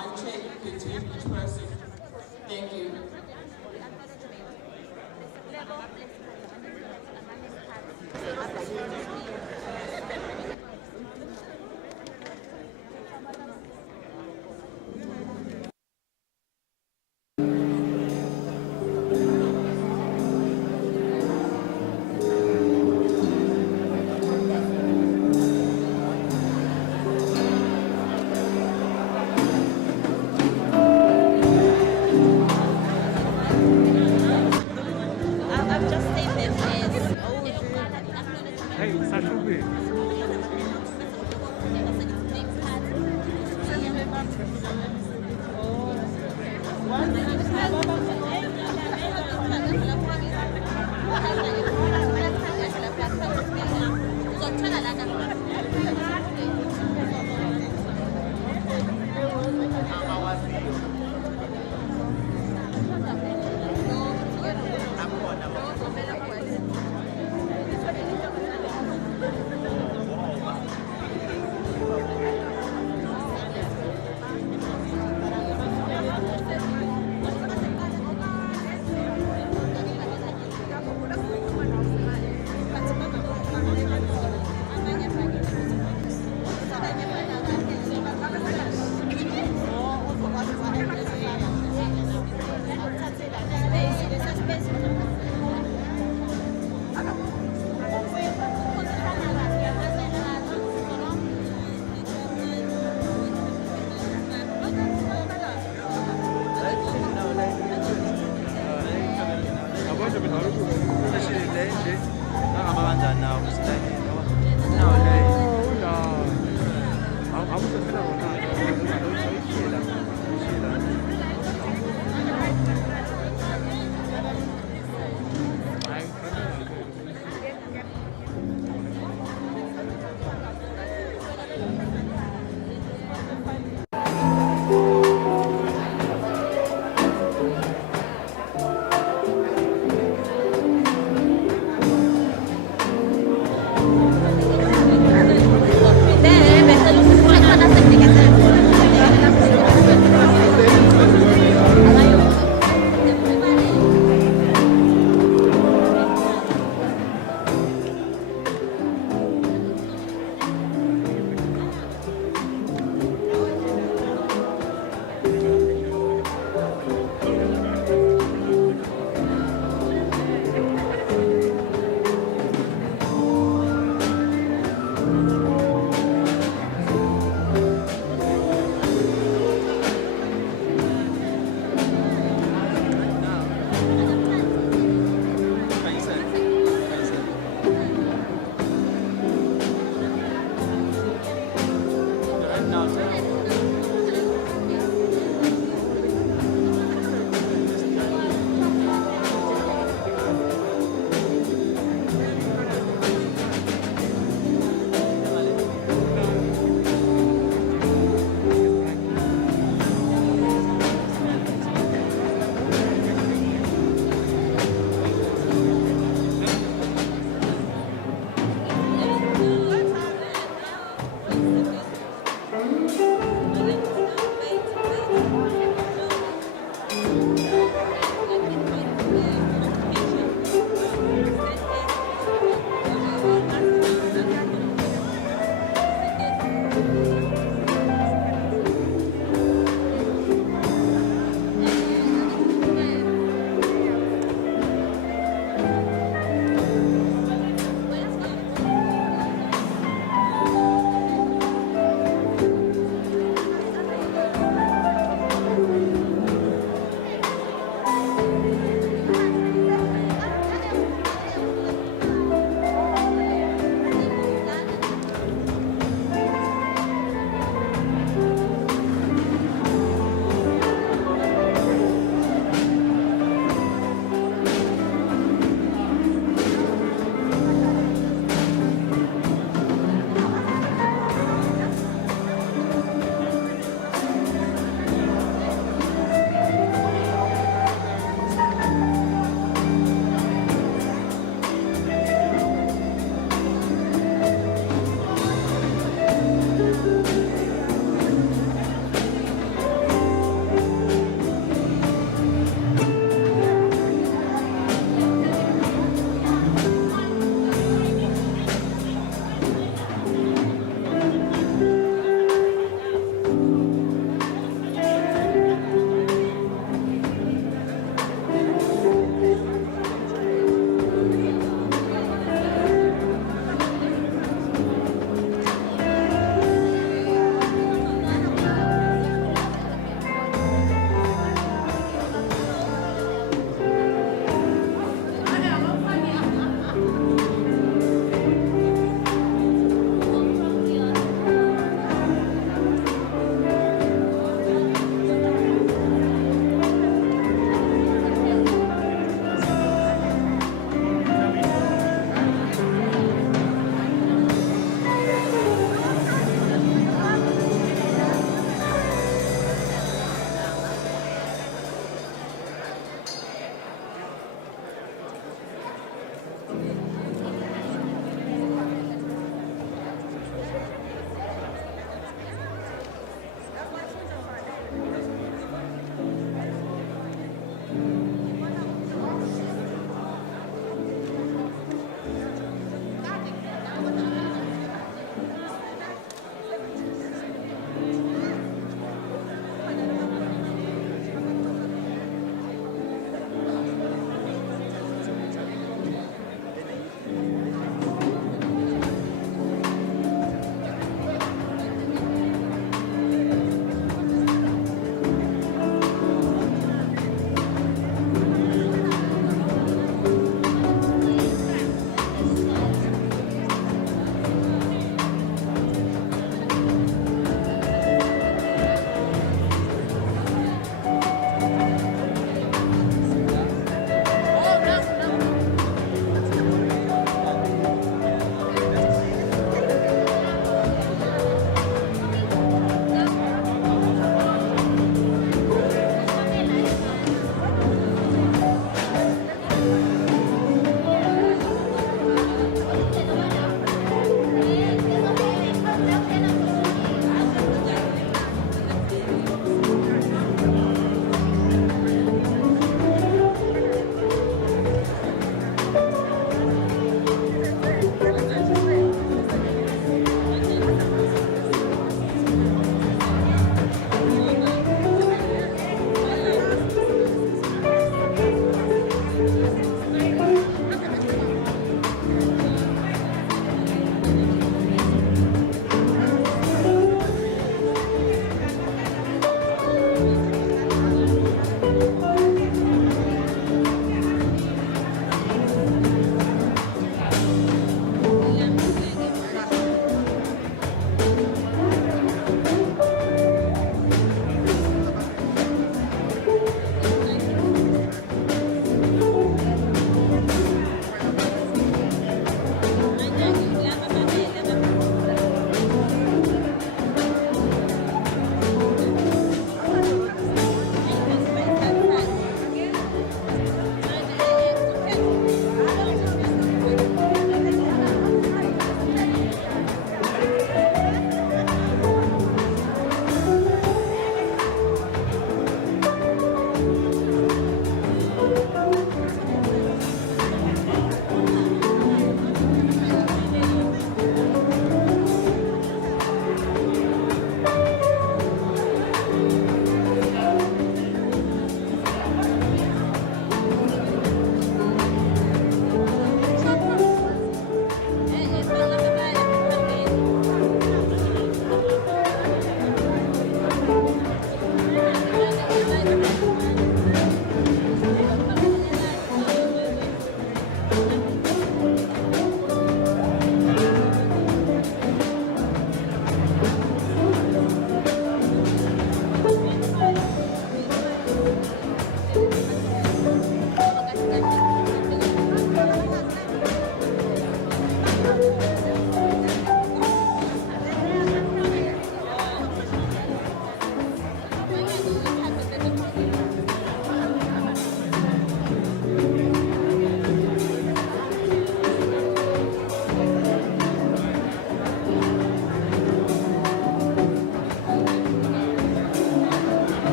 one check between each person. Thank you. I've just saved them as Hey, Sasha B.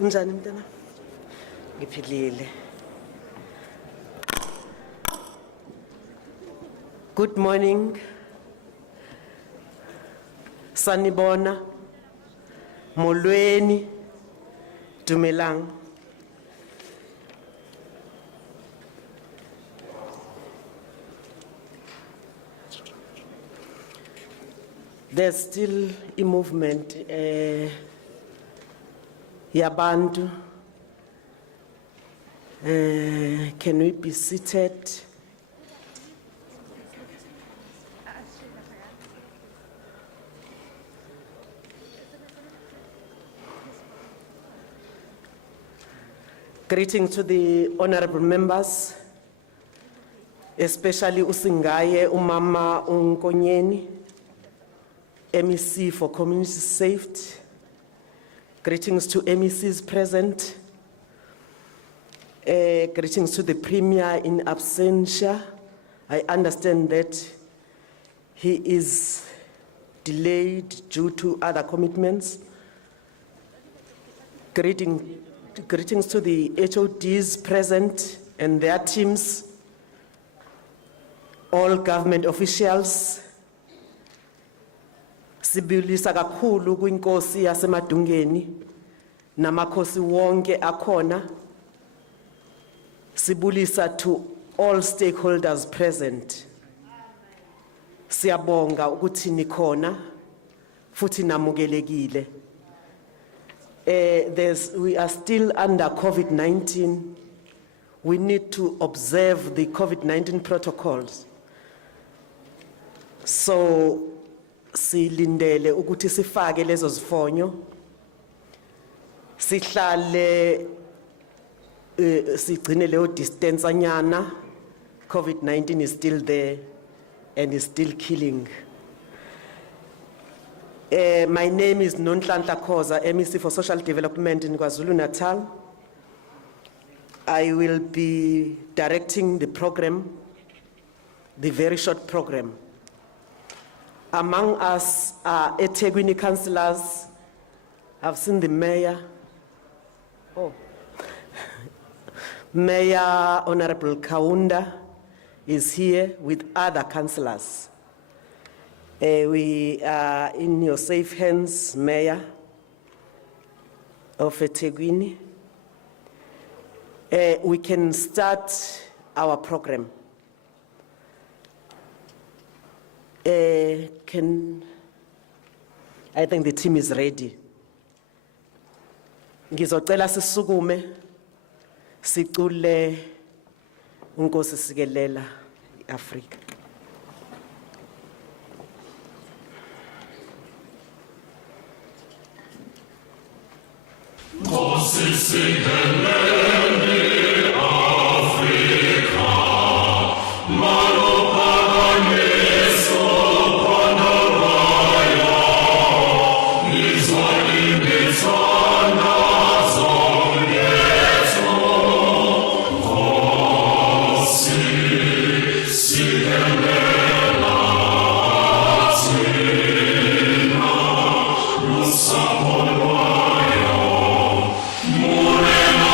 Unjani mntana? Ngiphilile. Good morning. Sanibona. Molweni. Dumelang. There's still a movement yabantu. Can we be seated? Greetings to the honorable members, especially Usingaye, Umama Unkonyeni, MEC for Community Safety. Greetings to MECs present. Greetings to the Premier in absentia. I understand that he is delayed due to other commitments. Greetings to the HODs present and their teams, all government officials. Sibulisa kakhulu kwinkosi yaseMadungeni namakhosi wonke akhona. Sibulisa to all stakeholders present. Siyabonga ukuthi nikhona futhi namukelekile. We are still under COVID-19. We need to observe the COVID-19 protocols. So, silindele ukuthi sifake lezo zifonyo. Sihlale sigcine leyo distance anyana. COVID-19 is still there and is still killing. My name is Nonhlanhla Khoza, MEC for Social Development in KwaZulu-Natal. I will be directing the program, the very short program. Among us are eThekwini councillors. I've seen the mayor. Oh. Mayor Honorable Kaunda is here with other councillors. We are in your safe hands, Mayor of eThekwini. We can start our program. I think the team is ready. Ngizocela sisukume sicule uNkosi Sikelela iAfrika. Nkosi Sikelela iAfrika, malophakamiso phanavaya, nizwa imithandazo yethu. Nkosi Sikelela thina nosapho lwayo, murena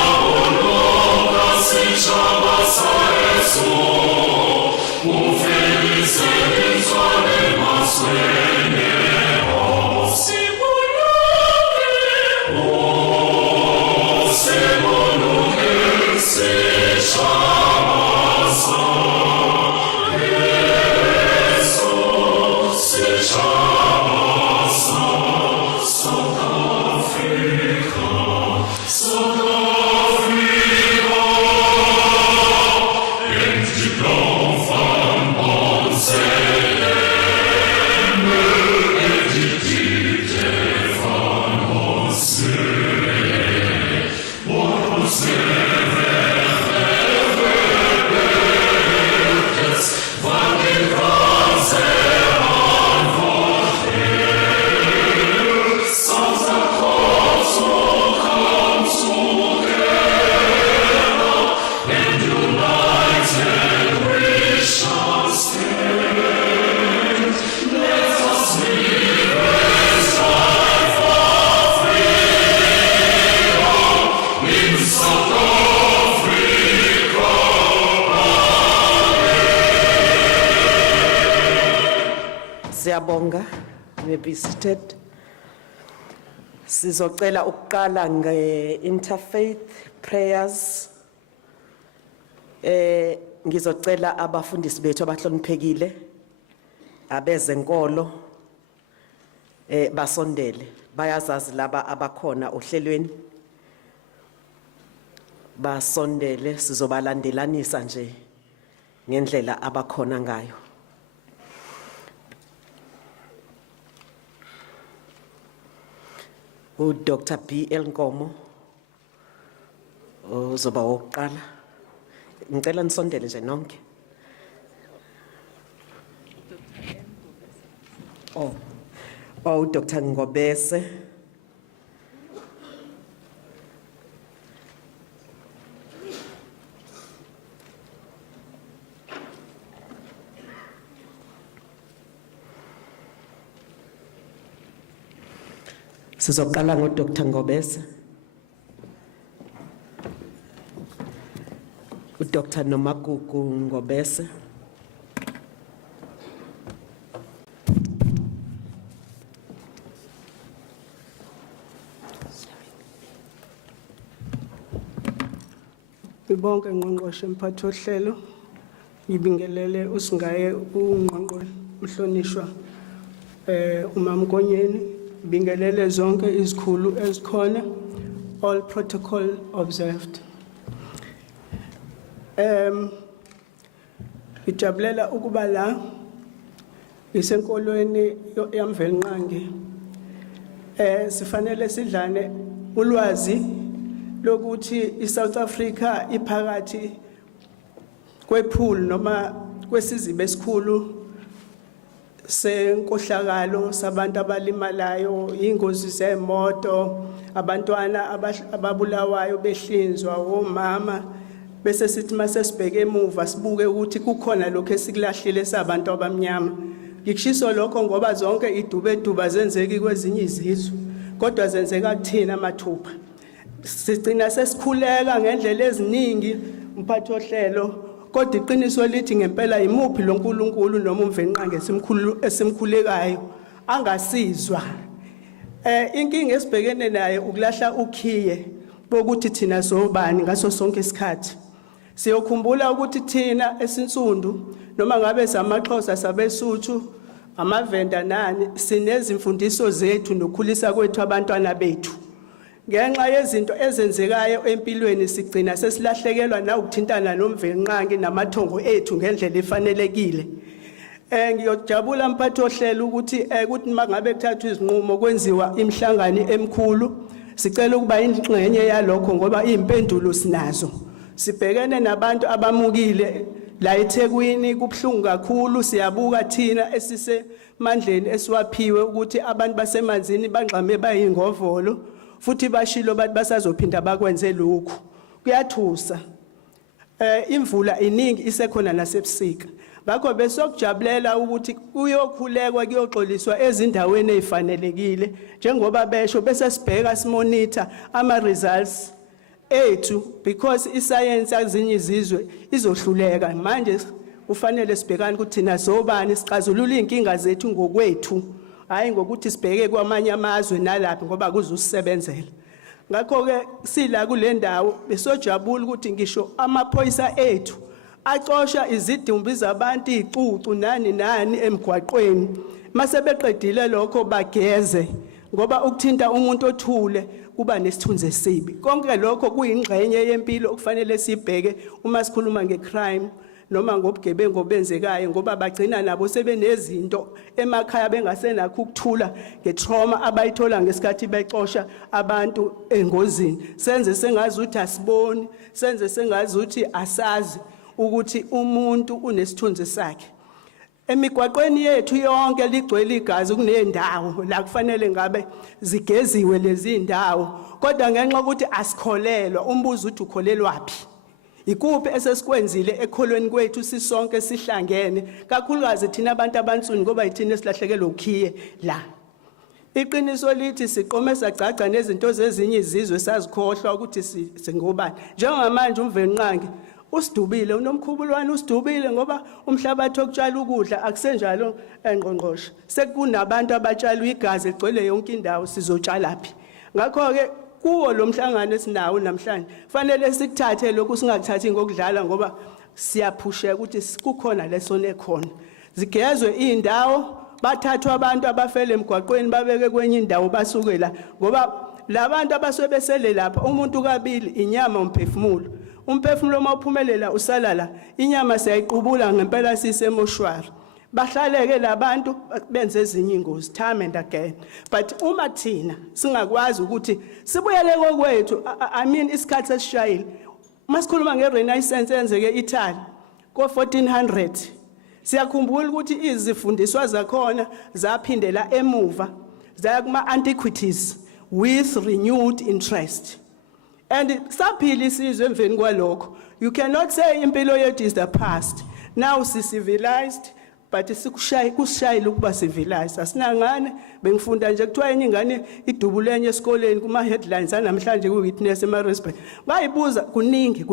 Siyabonga, may be seated. Sizocela ukuqala nge-interfaith prayers. Ngizocela abafundisi bethu abahloniphekile abezenkolo basondele, bayazazi laba abakhona ohlelweni. Basondele, sizobalandelanisa nje ngendlela abakhona ngayo. Dr. B.L. Nkomo uzoba wokuqala. Ngicela nisondele nje nonke. Dr. Ngobese. Sizoqala ngoDr. Ngobese. uDr. Nomagugu Ngobese. Ngibonke ngqongqoshe mphathi ohlelo, ngibingelele usingaye ungqongqoshe uhlonishwa uMamkonyeni, ngibingelele zonke izikhulu ezikhona, all protocol observed. Ngijabulela ukuba la isenkolweni yamvelnqangi. Sifanele sidlane ulwazi lokuthi iSouth Africa iphakathi kwephulu noma kwesizibe esikhulu senkohlakalo sabantu abalimalayo, ingozi zemoto, abantwana ababulawayo behlinzwa, omama, bese sithi mase sibheke emuva sibuke ukuthi kukhona lokho esikulahlile sabantu abamnyama. Ngikushiso lokho ngoba zonke idubeduba zenzeki kwezinye izizwe, kodwa zenzeka kuthina mathupha. Sigcina sesikhuleka ngendlela eziningi mphathi ohlelo, kodwa iqiniso lithi ngempela imuphi lo nkulunkulu noma umvenqange esimkhulekayo angasizwa. Inkinga esibhekene naye ukulahla ukhiye bokuthi thina sobani ngaso sonke isikhathi. Siyokhumbula ukuthi thina esinsundu noma ngabe samaXhosa sabesuthu amavenda nani sinezimfundiso zethu nokukhulisa kwethu abantwana bethu. Ngenxa yezinto ezenzekayo empilweni sigcina sesilahlekelwa na ukuthintana nomvenqangi namathongo ethu ngendlela efanelekile. Ngiyojabula mphathi ohlelo ukuthi mangabe kuthathwa izinqumo kwenziwa imihlangano emikhulu, sicela ukuba ingxenye yalokho ngoba impendulo sinazo. Sibhekene nabantu abamukile la eThekwini, kubhlungu kakhulu. Siyabuka thina esisemandleni esiwaphiwe ukuthi abantu basemanzini bangxame bayingovolo, futhi bashilo bathi basazophinda bakwenze lokhu. Kuyathusa. Imvula iningi isekhona nasebusika. Ngakho besokujabulela ukuthi kuyokhulekwa kuyoxoliswa ezindaweni ezifanelekile njengoba besho bese sibheka simonitor ama results ethu, because iscience yazinye izizwe izohluleka. Manje kufanele sibhekane ukuthi thina sobani sixazulula inkinga zethu ngokwethu, hayi ngokuthi sibheke kwamanye amazwe nalaphi ngoba kuzusebenzela. Ngakho ke sila kule ndawo besojabula ukuthi ngisho amaphoyisa ethu axosha izidumbu zabantu icucu nani emgwaqweni, mase beqedile lokho bageze ngoba ukuthinta umuntu othule kuba nesithunzi esibi. Konke lokho kuyingxenye yempilo okufanele sibheke uma sikhuluma ngecrime noma ngobugebengu obenzekayo, ngoba bagcina nabo sebenezinto emakhaya bengasenakho ukuthula ngetrauma abayithola ngesikhathi bexosha abantu engozini. Senze sengazi ukuthi asiboni, senze sengazi ukuthi asazi ukuthi umuntu unesithunzi sakhe. Emigwaqweni yethu yonke ligcwele igazi kunendawo la kufanele ngabe zigeziwe lezi ndawo, kodwa ngenxa ukuthi asikholelwa. Umbuzo uthi ukholelwapi? Ikuphi esesikwenzile ekholweni kwethu sisonke sihlangene, kakhulukazi thina abantu abansundu ngoba yithina esilahlekelwe ukhiye la. Iqiniso lithi siqome sagcaca nezinto zezinye izizwe sazikhohlwa ukuthi singobani. Njengamanje umvenqangi usidubile unomkhubulwane usidubile ngoba umhlabathi okutshala ukudla akusenjalo engqongqoshe sekunabantu abatshala igazi egcwele yonke indawo sizotshala phi ngakho ke kuwo lo mhlangano esinawo namhlanje fanele sikuthathe lokhu singakuthathi ngokudlala ngoba siyaphusheka ukuthi kukhona lesone khona zigezwe indawo bathathwa abantu abafele emgwaqweni babeke kwenye indawo basukela ngoba labantu abasebesele lapha umuntu kabili inyama umphefumulo umphefumulo mawuphumelela usalala inyama siyayiqubula ngempela sisemoshwari bahlaleke labantu benze ezinye ingozi time and again but uma thina singakwazi ukuthi sibuyele kokwethu I mean isikhathi esishayile masikhuluma ngerenaissance enzeke eItaly ko1400 siyakhumbula ukuthi izifundiswa zakhona zaphindela emuva zaya kuma antiquities with renewed interest and saphila isizwe emveni kwalokho you cannot say impilo yethu is the past now civilized but kusishayile ukuba civilized asinangane bengifunda nje kuthiwa enye ingane idubulenye esikoleni kuma headlines anamhlanje ku witness eMaritzburg bayibuza kuningi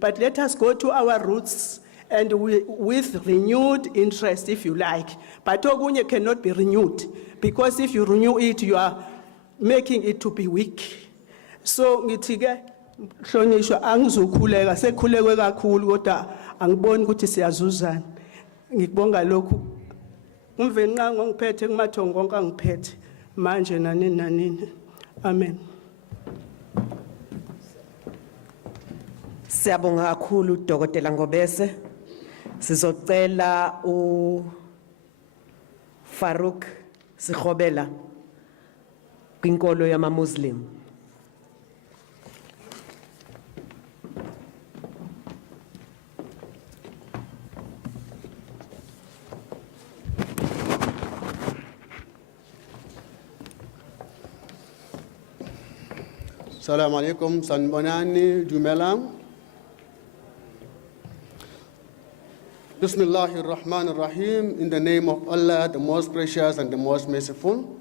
but let us go to our roots and with renewed interest if you like but okunye cannot be renewed because if you renew it you are making it to be weak so ngithi ke hlonishwa angizokhuleka sekhulekwe kakhulu kodwa angiboni ukuthi siyazuzana ngikubonga lokhu umveni nqango ngiphethe kumathongo konke angiphethe manje nanini amen Siyabonga kakhulu Dr. Ngobese sizocela Farouk Sikhobela kwinkolo yama-Muslim Assalamu alaikum, sanbonani, dumelang. Bismillahir Rahmanir Rahim, in the name of Allah, the most gracious and the most merciful.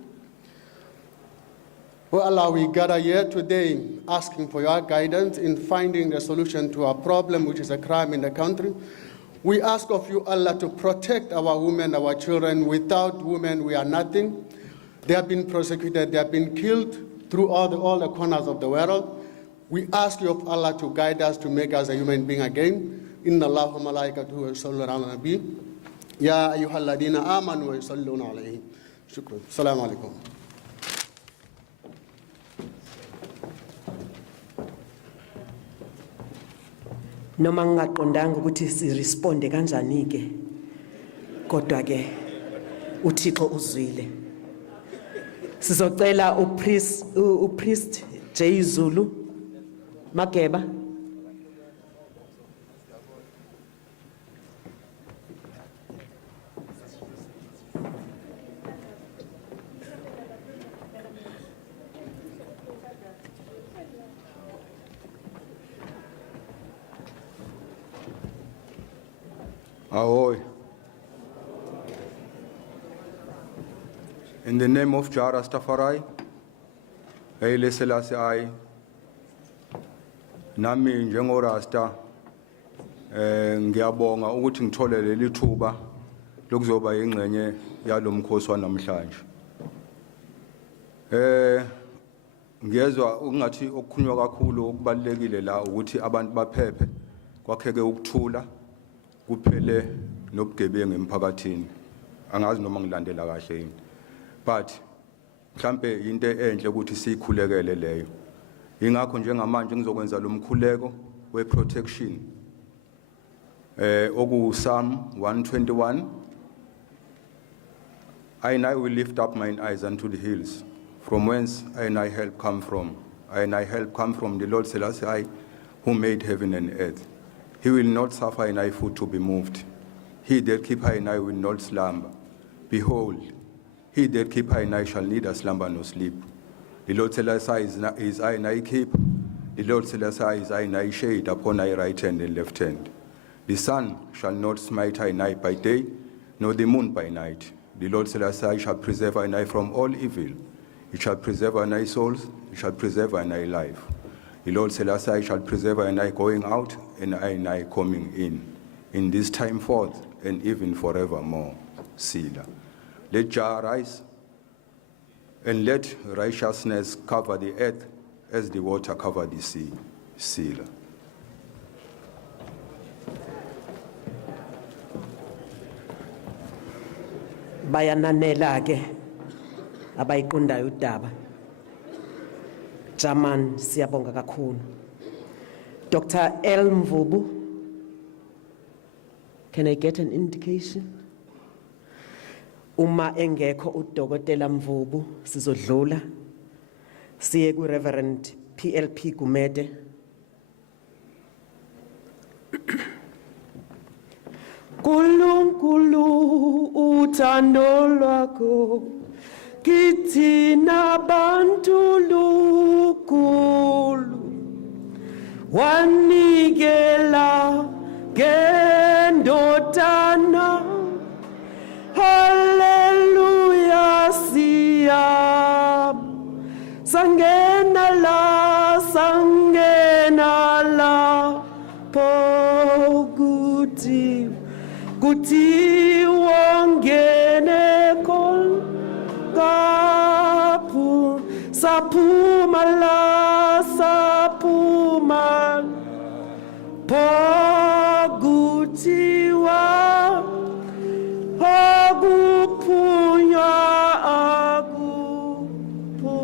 Oh Allah, we gather here today asking for your guidance in finding a solution to our problem, which is a crime in the country. We ask of you, Allah, to protect our women, our children. Without women, we are nothing. They have been persecuted, they have been killed through all the corners of the world. We ask you of Allah to guide us, to make us a human being again. Inna Allahu wa malaikatuhu yusalluna ala nabi. Ya ayyuhalladhina amanu wa yusalluna alayhi. Shukran. Assalamu alaikum. noma ngingaqondanga ukuthi siresponde kanjani ke kodwa ke uThixo uzwile sizocela upriest J Zulu Mageba Ahoy. In the name of Jah Rastafari, Haile Selassie I, nami njengo Rasta, ngiyabonga ukuthi ngithole leli thuba lokuzoba ingcenye yalomkhosi wanamhlanje. Ngiyezwa ungathi okukhulunywa kakhulu okubalekile la ukuthi abantu baphephe kwakheke ukuthula kuphele nobugebengu emphakathini angazi noma ngilandela kahle yini but mhlambe into enhle ukuthi sikhulekele leyo ingakho njengamanje ngizokwenza lo mkhuleko we protection oku Psalm 121 and I will lift up mine eyes unto the hills from whence and I help come from and I help come from the Lord Selassie who made heaven and earth. He will not suffer an eye foot to be moved. He that keep an eye will not slumber. Behold, he that keep an eye shall neither slumber nor sleep. The Lord Selassie is eye and eye keep. The Lord Selassie is eye and eye shade upon thy right hand and left hand. The sun shall not smite thine eye by day, nor the moon by night. The Lord Selassie shall preserve thine eye from all evil. He shall preserve thine eye souls. He shall preserve thine eye life. The Lord Selassie shall preserve thine eye going out and I coming in this time forth and even forevermore. Selah. Let Jah rise, and let righteousness cover the earth as the water cover the sea. Selah. Bayananela ke abayiqondayo udaba. Jaman siyabonga kakhulu. Dr. L Mvubu, can I get an indication? Uma engekho uDokotela Mvubu sizodlula siye ku Reverend PLP Gumede. Nkulunkulu uthando lwakho kithi nabantu lukhulu wanikela ngendodana. Hallelujah, siyam sangena la poguti guti wongene kol kapu sapuma poguti wa agupunya agupu.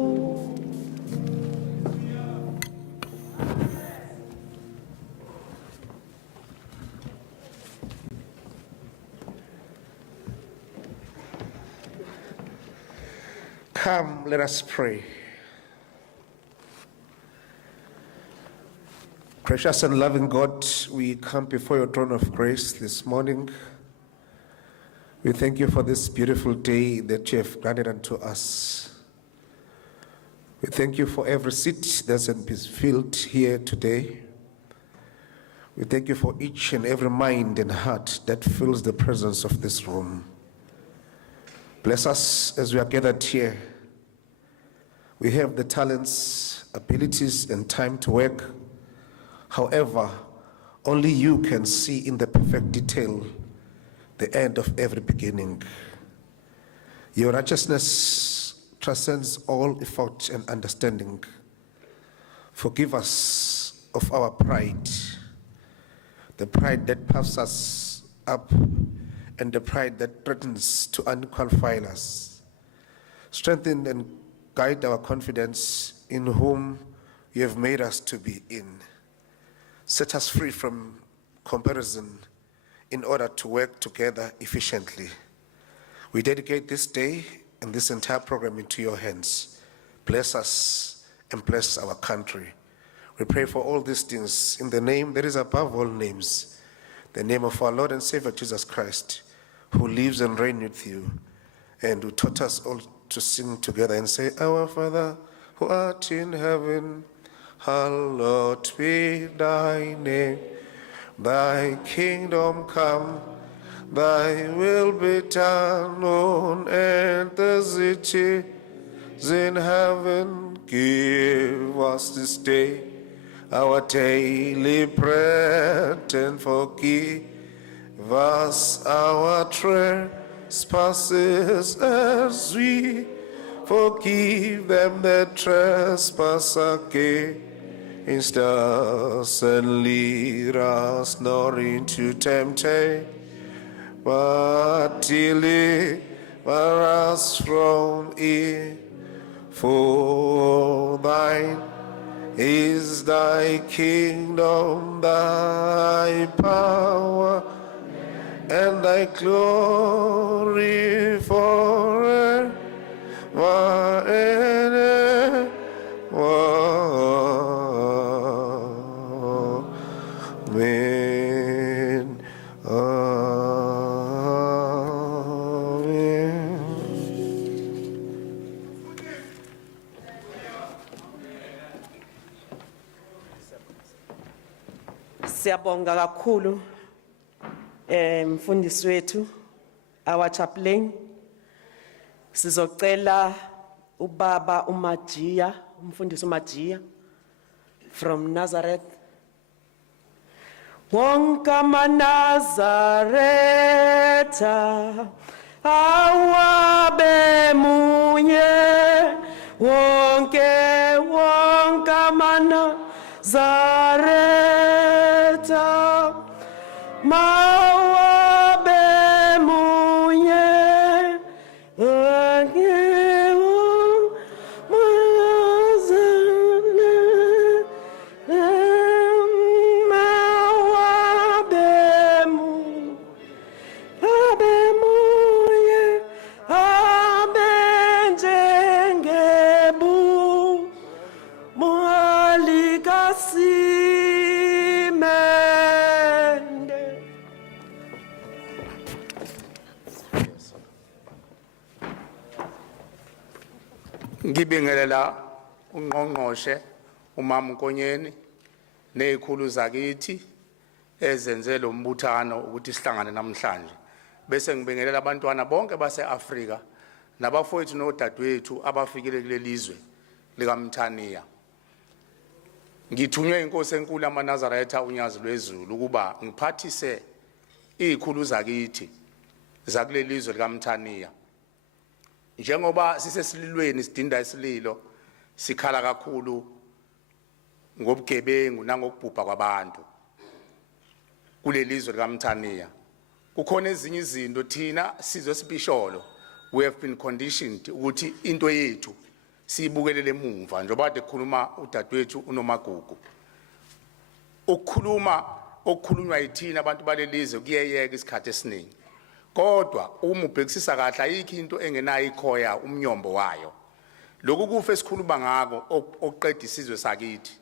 Come, let us pray. Gracious and loving God, we come before your throne of grace this morning. We thank you for this beautiful day that you have granted unto us. We thank you for every seat that's been filled here today. We thank you for each and every mind and heart that fills the presence of this room. Bless us as we are gathered here. We have the talents, abilities, and time to work. However, only you can see in the perfect detail the end of every beginning. Your righteousness transcends all effort and understanding. Forgive us of our pride, the pride that puffs us up and the pride that threatens to unqualify us. Strengthen and guide our confidence in whom you have made us to be in. Set us free from comparison in order to work together efficiently. We dedicate this day and this entire program into your hands. Bless us and bless our country. We pray for all these things in the name that is above all names, the name of our Lord and Savior Jesus Christ, who lives and reigns with you, and who taught us all to sing together and say, Our Father, who art in heaven, hallowed be thy name. Thy kingdom come, thy will be done on earth as it is in heaven. Give us this day our daily bread, and forgive us our trespasses as we forgive them that trespass against us, and lead us not into temptation, but deliver us from evil. For thine is thy kingdom, thy power, and thy glory forever and ever. Amen. Amen. Siyabonga kakhulu mfundisi wethu, our chaplain. Sizocela ubaba uMajiya, umfundisi uMajiya from Nazareth, wonke amanazareta awabe munye wonke amanazareta mawabe munye wonke Ngibingelela ungqongqoshe umama Nkonyeni nezikhulu zakithi ezenze lo mbuthano ukuthi sihlangane namhlanje bese ngibingelela abantwana bonke base-Afrika nabafowethu nodadewethu abafikile kule lizwe likaMthaniya. Ngithunywe inkosi enkulu yamaNazaretha unyazi lwezulu ukuba ngiphathise izikhulu zakithi zakule lizwe likaMthaniya. Njengoba sisesililweni sidinda isililo sikhala kakhulu ngobugebengu nangokubhubha kwabantu kule lizwe likaMthaniya. Kukhona ezinye izinto thina sizwe sipisholo we have been conditioned ukuthi into yethu siyibukelele emuva njengoba kade kukhuluma udadewethu uNomagugu. Okukhulunywa yithina abantu balelizwe kuyeyeka isikhathi esiningi. Kodwa uma ubhekisisa kahle ayikho into engenayo ikhoya umnyombo wayo. Lokhu kufa esikhuluma ngako oqeda isizwe sakithi.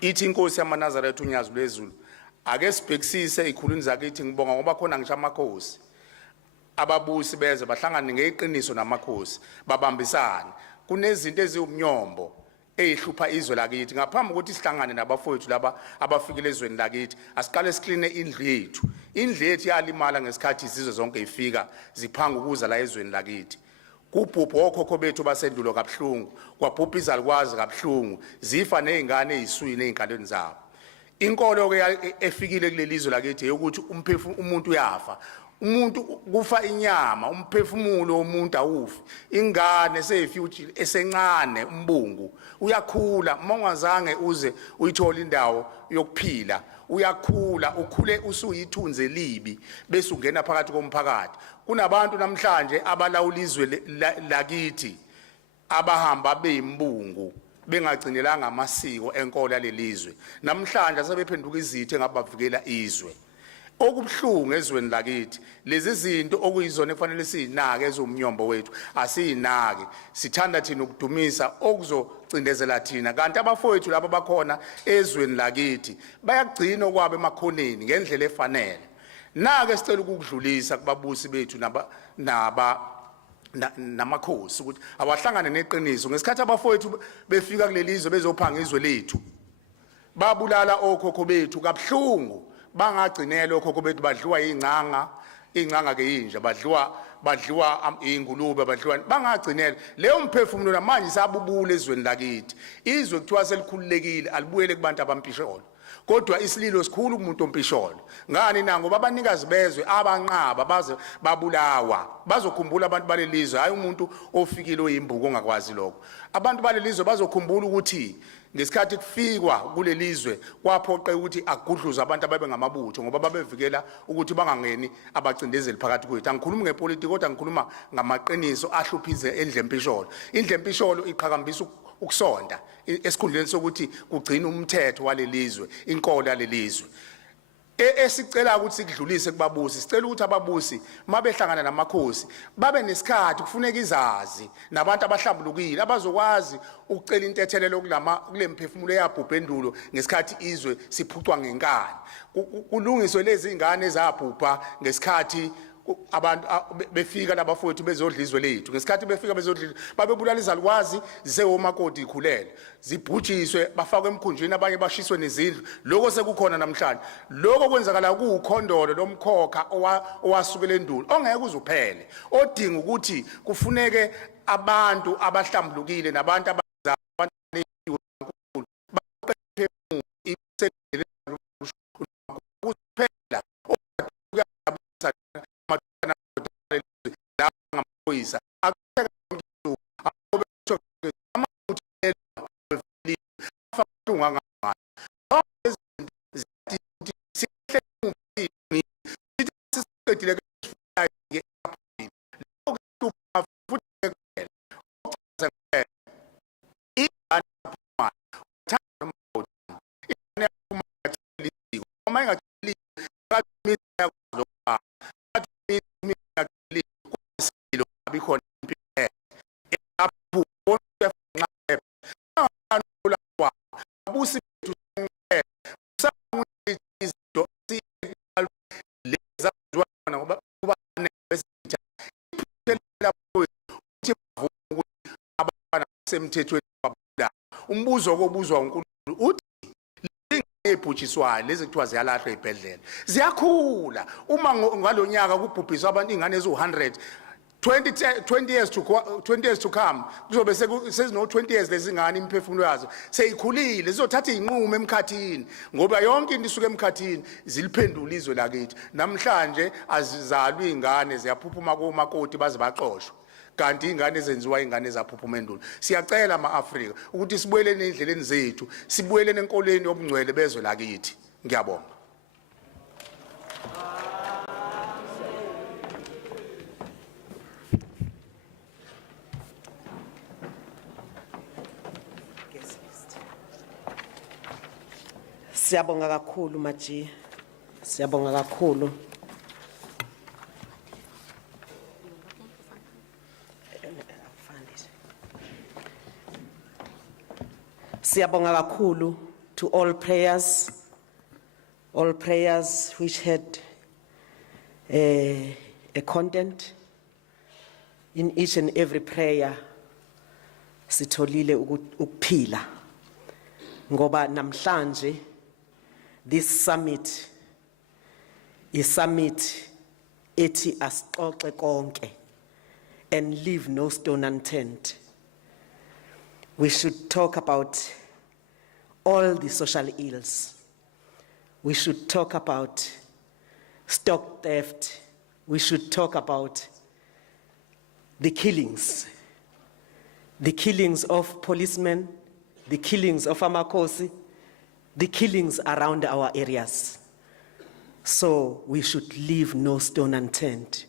Ithi inkosi yamaNazaretha unyazi lwezulu ake sibhekisise izikhulwini zakithi ngibonga ngoba khona ngisho amakhosi ababusi beze bahlangane ngeqiniso namakhosi babambisana. Kunezinto eziwumnyombo eyihlupha izwe lakithi ngaphambi ukuthi sihlangane nabafowethu laba abafikile ezweni lakithi asiqale sikline indlu yethu. Indlu yethu yalimala ngesikhathi izizwe zonke ifika ziphanga ukuza la ezweni lakithi. Kubhubha okhokho bethu basendulo kabuhlungu, kwabhubha izalukwazi kabuhlungu, zifa nezingane eziswini ezinkalweni zabo. Inkolo ke efikile kule lizwe lakithi ukuthi umuntu uyafa. Umuntu kufa inyama, umphefumulo womuntu awufi. Ingane seyifuthi esencane umbungu uyakhula mongazange uze uyithola indawo yokuphila. Uyakhula ukhule usuyithunze libi bese ungena phakathi komphakathi. Kunabantu namhlanje abalawula izwe lakithi abahamba beyimbungu bengagcinelanga amasiko enkolo yalelizwe. Namhlanje asebephenduka izithe ngabavikela izwe. Okubuhlungu ezweni lakithi lezi zinto okuyizona efanele sinake ezomnyombo wethu asinake. Sithanda thina ukudumisa okuzocindezela thina kanti abafowethu laba bakhona ezweni lakithi bayagcina okwabo emakhoneni ngendlela efanele. Nake sicela ukudlulisa kubabusi bethu namakhosi ukuthi abahlangane neqiniso ngesikhathi abafowethu befika kulelizwe bezophanga izwe lethu babulala okhokho bethu kabuhlungu. Bangagcinela okhokho bethu badliwa ingcanga ke yinja badliwa ingulube badliwa bangagcinela leyo mphefumulo namanje sabubula ezweni lakithi. Izwe kuthiwa selikhululekile alibuyele kubantu abampisholo kodwa isililo sikhulu kumuntu ompisholo. Ngani na ngoba abanikazi bezwe abanqaba baze babulawa bazokhumbula abantu balelizwe hayi umuntu ofikile oyimbuko ongakwazi lokho. Abantu balelizwe bazokhumbula ukuthi ngesikhathi kufikwa kulelizwe kwaphoqe ukuthi agudluze abantu ababe ngamabutho ngoba babevikela ukuthi bangangeni abacindezeli phakathi kwethu. Angikhulumi ngepolitiki kodwa ngikhuluma ngamaqiniso ahluphize endlempisholo. Indlempisholo iqhakambisa ukusonda esikhundleni sokuthi kugcina umthetho walelizwe inkolo yalelizwe. Esicela ukuthi sikudlulise kubabusi sicela ukuthi ababusi mabehlangana namakhosi babe nesikhathi kufuneka izazi nabantu abahlambulukile abazokwazi ukucela intethelelo kule mphefumulo eyabhubha endulo ngesikhathi izwe siphucwa ngenkani. Kulungiswe lezi ingane ezabhubha ngesikhathi abantu befika labafowethu bezodlizwe lethu ngesikhathi befika bezodlizwe babebulala izalukwazi zewomakoti ikhulele zibhujiswe bafakwe emkhunjini abanye bashiswe nezindlu. Lokho sekukhona namhlanje. Lokho kwenzakala kukhondolo lomkhokha owasukela endulo ongeke uzuphele odinga ukuthi kufuneke abantu abahlambulukile nabantu amaphoyisa akutheka umuntu akubetho amawuthela afahlunga ngamayo zonke izinto sihle umphini siqedile ke lokho kuhlupha futhi ke ochaza ngeke ingane yaphuma thanda umawuthi ingane yaphuma ngathiliziko uma ingathiliziko kaMisa yakuzokha kaMisa kunisilo abikhona impilo lapho bonke nqabe anula kwa abusi bethu izinto leza zwana ngoba kuba nesitha iphuthela ukuthi abana semthethweni wabula umbuzo okubuzwa uNkulunkulu uthi ebhujiswayo lezi kuthiwa ziyalahlwa ezibhedlela ziyakhula uma ngalonyaka kubhubhiswa abantu ingane ezu100 20 years to come kuzobe sezino 20 years lezingane imphefumulo yazo seyikhulile zizothatha izinqumo emkhathini ngoba yonke into isuka emkhathini ziliphendula izwe lakithi namhlanje azizalwa izingane ziyaphuphuma komakoti baze baxoshwe kanti ingane ezenziwa ingane ezaphuphuma endulo siyacela ama-Afrika ukuthi sibuyeleni endleleni zethu sibuyeleni enkoleni yobungcwele bezwe lakithi ngiyabonga Siyabonga kakhulu Maji, siyabonga kakhulu. Siyabonga kakhulu to all prayers which had a content. In each and every prayer, sitholile ukuphila. Ngoba namhlanje, this summit is summit ethi asixoxe konke and leave no stone unturned. We should talk about all the social ills. We should talk about stock theft. We should talk about the killings of policemen, the killings of Amakosi, the killings around our areas. So we should leave no stone unturned.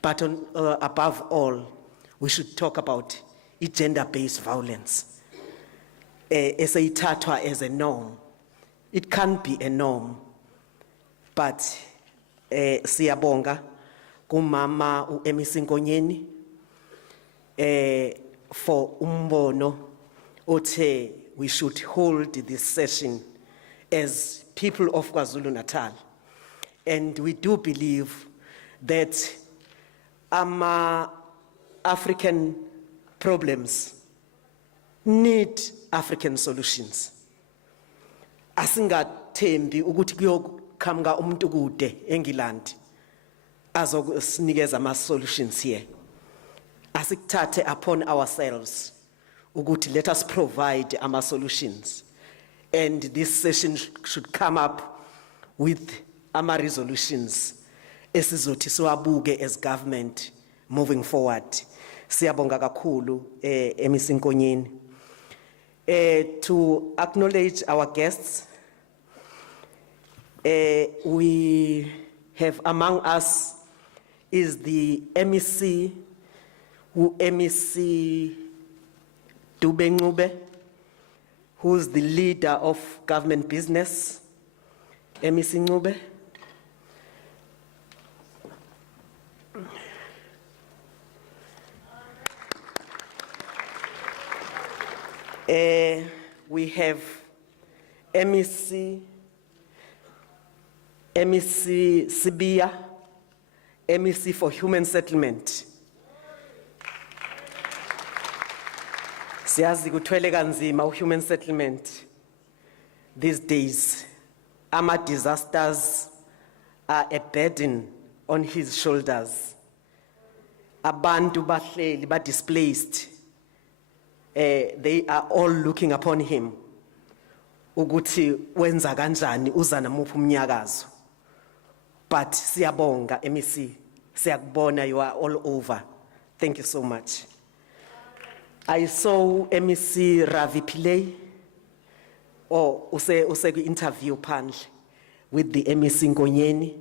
But above all, we should talk about gender-based violence. Esayithathwa as a norm. It can't be a norm. But siyabonga kumama uEmisinkoneni for umbono othe we should hold this session as people of KwaZulu-Natal. And we do believe that African problems need African solutions. Asingathembi ukuthi kuyoqhamuka umuntu kude eNgilandi azosinikeza ama solutions here. Asikuthathe upon ourselves ukuthi let us provide our solutions. And this session should come up with our resolutions esizothi siwabuke as government moving forward. Siyabonga kakhulu Emisinkoneni. To acknowledge our guests, we have among us is the MEC Dube, who's the leader of government business. MEC Ncube. We have MEC Sibia, MEC for Human Settlement. Siyazi kuthwele kanzima human settlement these days. Ama disasters are a burden on his shoulders. Abantu bahleli ba displaced. They are all looking upon him. Ukuthi wenza kanjani uza namuphi umnyakazo. But siyabonga MEC, siyakubona you are all over Thank you so much. I saw MEC Ravi Pillay, or use interview panel with the MEC Nkonyeni.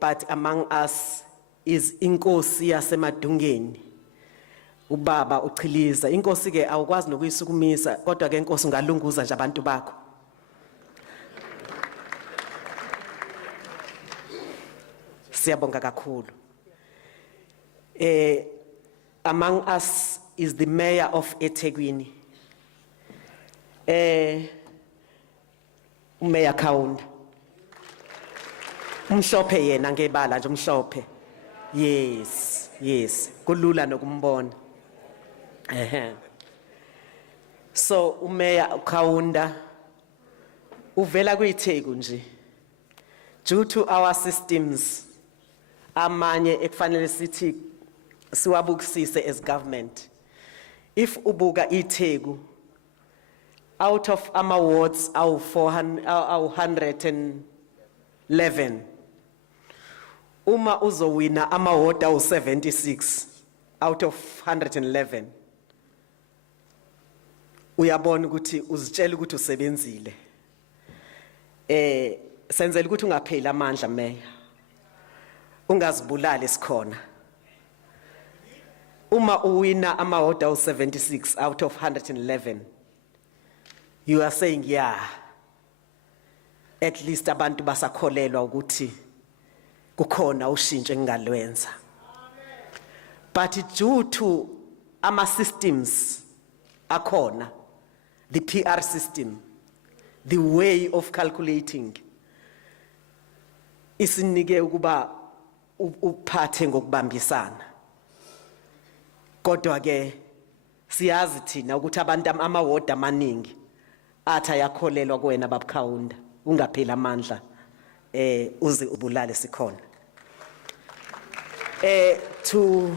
But among us is Inkosi yaseMadungeni. Ubaba uChiliza. Inkosi ke awukwazi nokuyisukumisa, kodwa ke Inkosi ungalunguza nje abantu bakho. Siyabonga kakhulu. Among us is the mayor of eThekwini. Mayor Kaunda. Umhlophe yena ngebala nje umhlophe. Yes, yes. Kulula nokumbona. So uMayor Kaunda uvela kuyitheku nje. Due to our systems, amanye ekufanele sithi siwabukisise as government. If ubuka itheku, out of our wards, our 111. Uma uzowina ama-ward awu 76 out of 111. Uyabona ukuthi uzitshela ukuthi usebenzile. Senzela ukuthi ungapheli amandla meya. Ungazibulali sikhona. Uma uwina ama-ward awu 76 out of 111. You are saying, yeah, at least abantu basakholelwa ukuthi kukhona ushintsho engalwenza. But due to ama systems akhona, the PR system, the way of calculating, isinike ukuba uphathe ngokubambisana. Kodwa ke siyazi thina ukuthi abantu ama-ward amaningi athi ayakholelwa kuwena babukhawunda, ungapheli amandla uze ubulale sikhona. To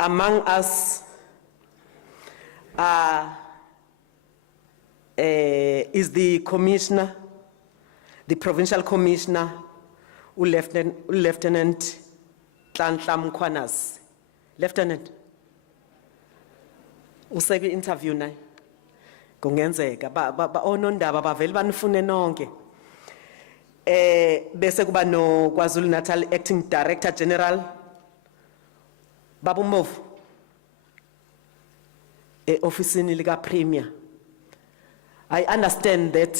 among us is the commissioner, the provincial commissioner, Lieutenant Tlanhlam Kwanas. Lieutenant, useke interview naye. Kungenzeka ba onondaba baveli banifune nonke. Bese kuba no KwaZulu-Natal Acting Director General Babu Movu officeini lika Premier. I understand that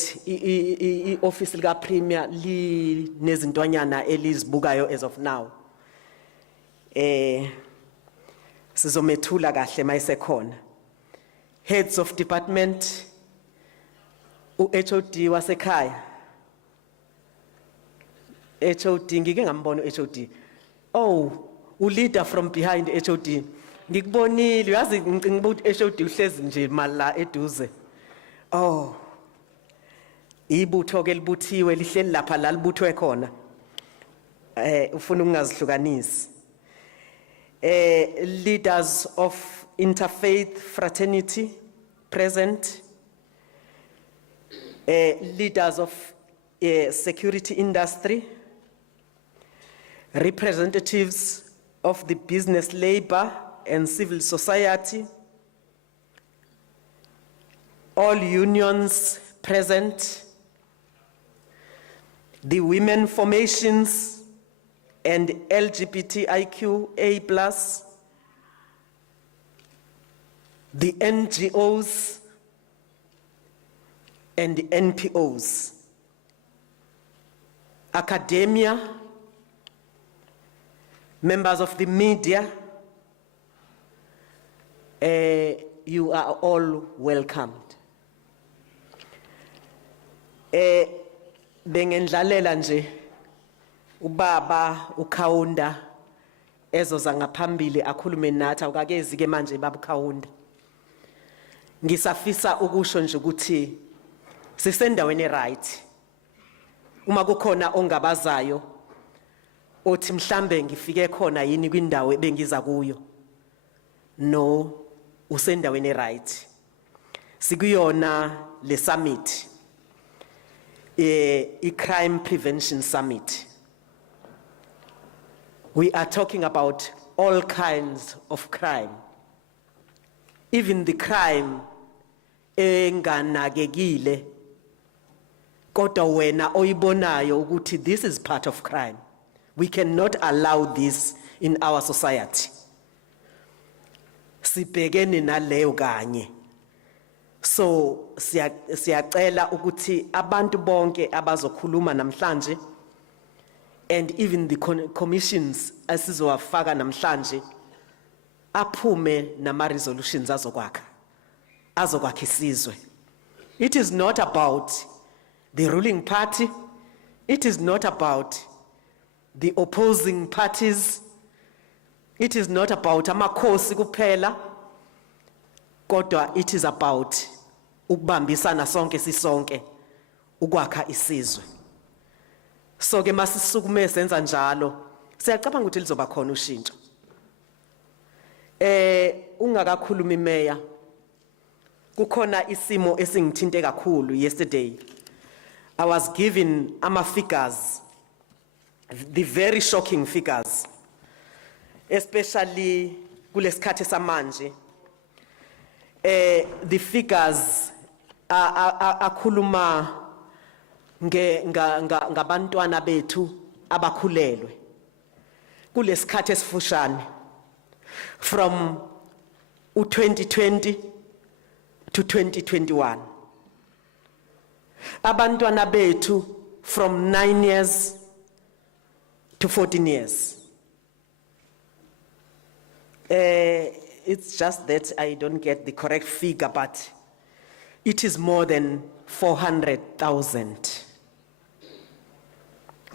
office lika Premier li nezintwanyana elizibukayo as of now. Sizomethula kahle mayisekhona. Heads of department, HOD wasekhaya. HOD, ngike ngambona HOD. Oh, leader from behind HOD. Ngikubonile, uyazi ngicela ukuthi HOD uhlezi nje mala eduze. Oh. Ibutho ke libuthiwe lihleli lapha la libuthwe khona. Ufuna ukungazihlukanisi. Leaders of interfaith fraternity present, leaders of security industry, representatives of the business, labor and civil society, all unions present, the women formations and LGBTIQA+, the NGOs and the NPOs, academia, members of the media, you are all welcomed. Bengendlalela nje ubaba uKhaunda ezoza ngaphambili akhulume nathi awukakezi ke manje baba uKhaunda. Ngisafisa ukusho nje ukuthi sisendaweni right. Uma kukhona ongabazayo othi mhlambe ngifike khona yini kwindawo ebengiza kuyo. No, usendaweni right. Sikuyona le summit. I Crime Prevention Summit. We are talking about all kinds of crime. Even the crime enganakekile kodwa wena oyibonayo ukuthi this is part of crime. We cannot allow this in our society. Sibhekene naleyo kanye. So siyacela ukuthi abantu bonke abazokhuluma namhlanje and even the commissions asizowafaka namhlanje aphume nama resolutions azokwakha isizwe. It is not about the ruling party. It is not about the opposing parties. It is not about amakhosi kuphela. Kodwa it is about ukubambisana sonke sisonke ukwakha isizwe. So ke masisukume senza njalo siyacabanga ukuthi lizoba khona ushintsho. Ungakakhuluma imeya kukhona isimo esingithinte kakhulu yesterday. I was given figures, the very shocking figures, especially kulesikhathi samanje. The figures akhuluma ngabantwana bethu abakhulelwe kulesikhathi esifushane from 2020 to 2021. Abantwana bethu from 9 years to 14 years. It's just that I don't get the correct figure, but it is more than 400,000.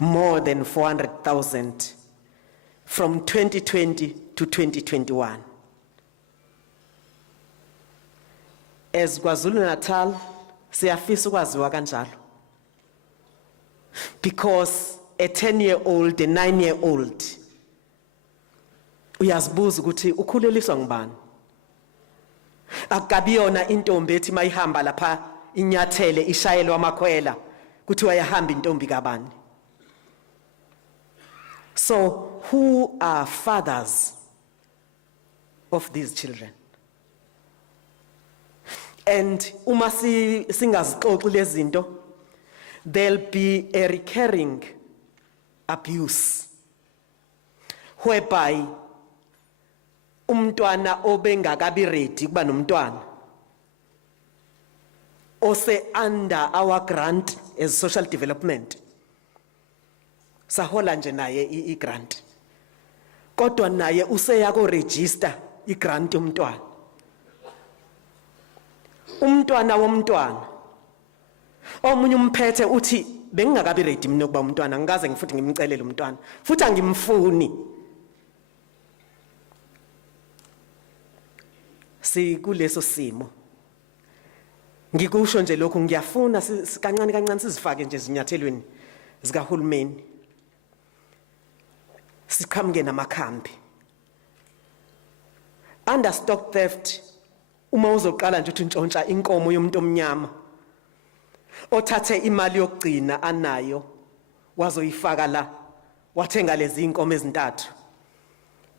More than 400,000 from 2020 to 2021. As KwaZulu-Natal, siyafisa ukwaziwa kanjalo. Because a 10-year-old, a 9-year-old, uyazibuza ukuthi ukhuleliswa ngubani. Akabiyona intombi ethi mayihamba lapha inyathele ishayelwa amakhwela kuthi wayahamba intombi kabani. So who are fathers of these children? And uma singazixoxi lezinto, there'll be a recurring abuse whereby umntwana obengakabi ready kuba nomntwana ose under our grant as social development sahola nje naye i-grant kodwa naye useyako register i-grant umntwana womntwana omunye umphethe uthi bengingakabi ready mina kuba umntwana ngikaze ngifuthi ngimcelele umntwana futhi angimfuni. Sikuleso simo ngikusho nje lokho ngiyafuna kancane kancane sizifake nje zinyathelweni zikahulumeni sikhamke namakhambi. Under stock theft uma uzoqala nje uthi ntshontsha inkomo yomuntu omnyama othathe imali yokugcina anayo wazoyifaka la wathenga lezi inkomo ezintathu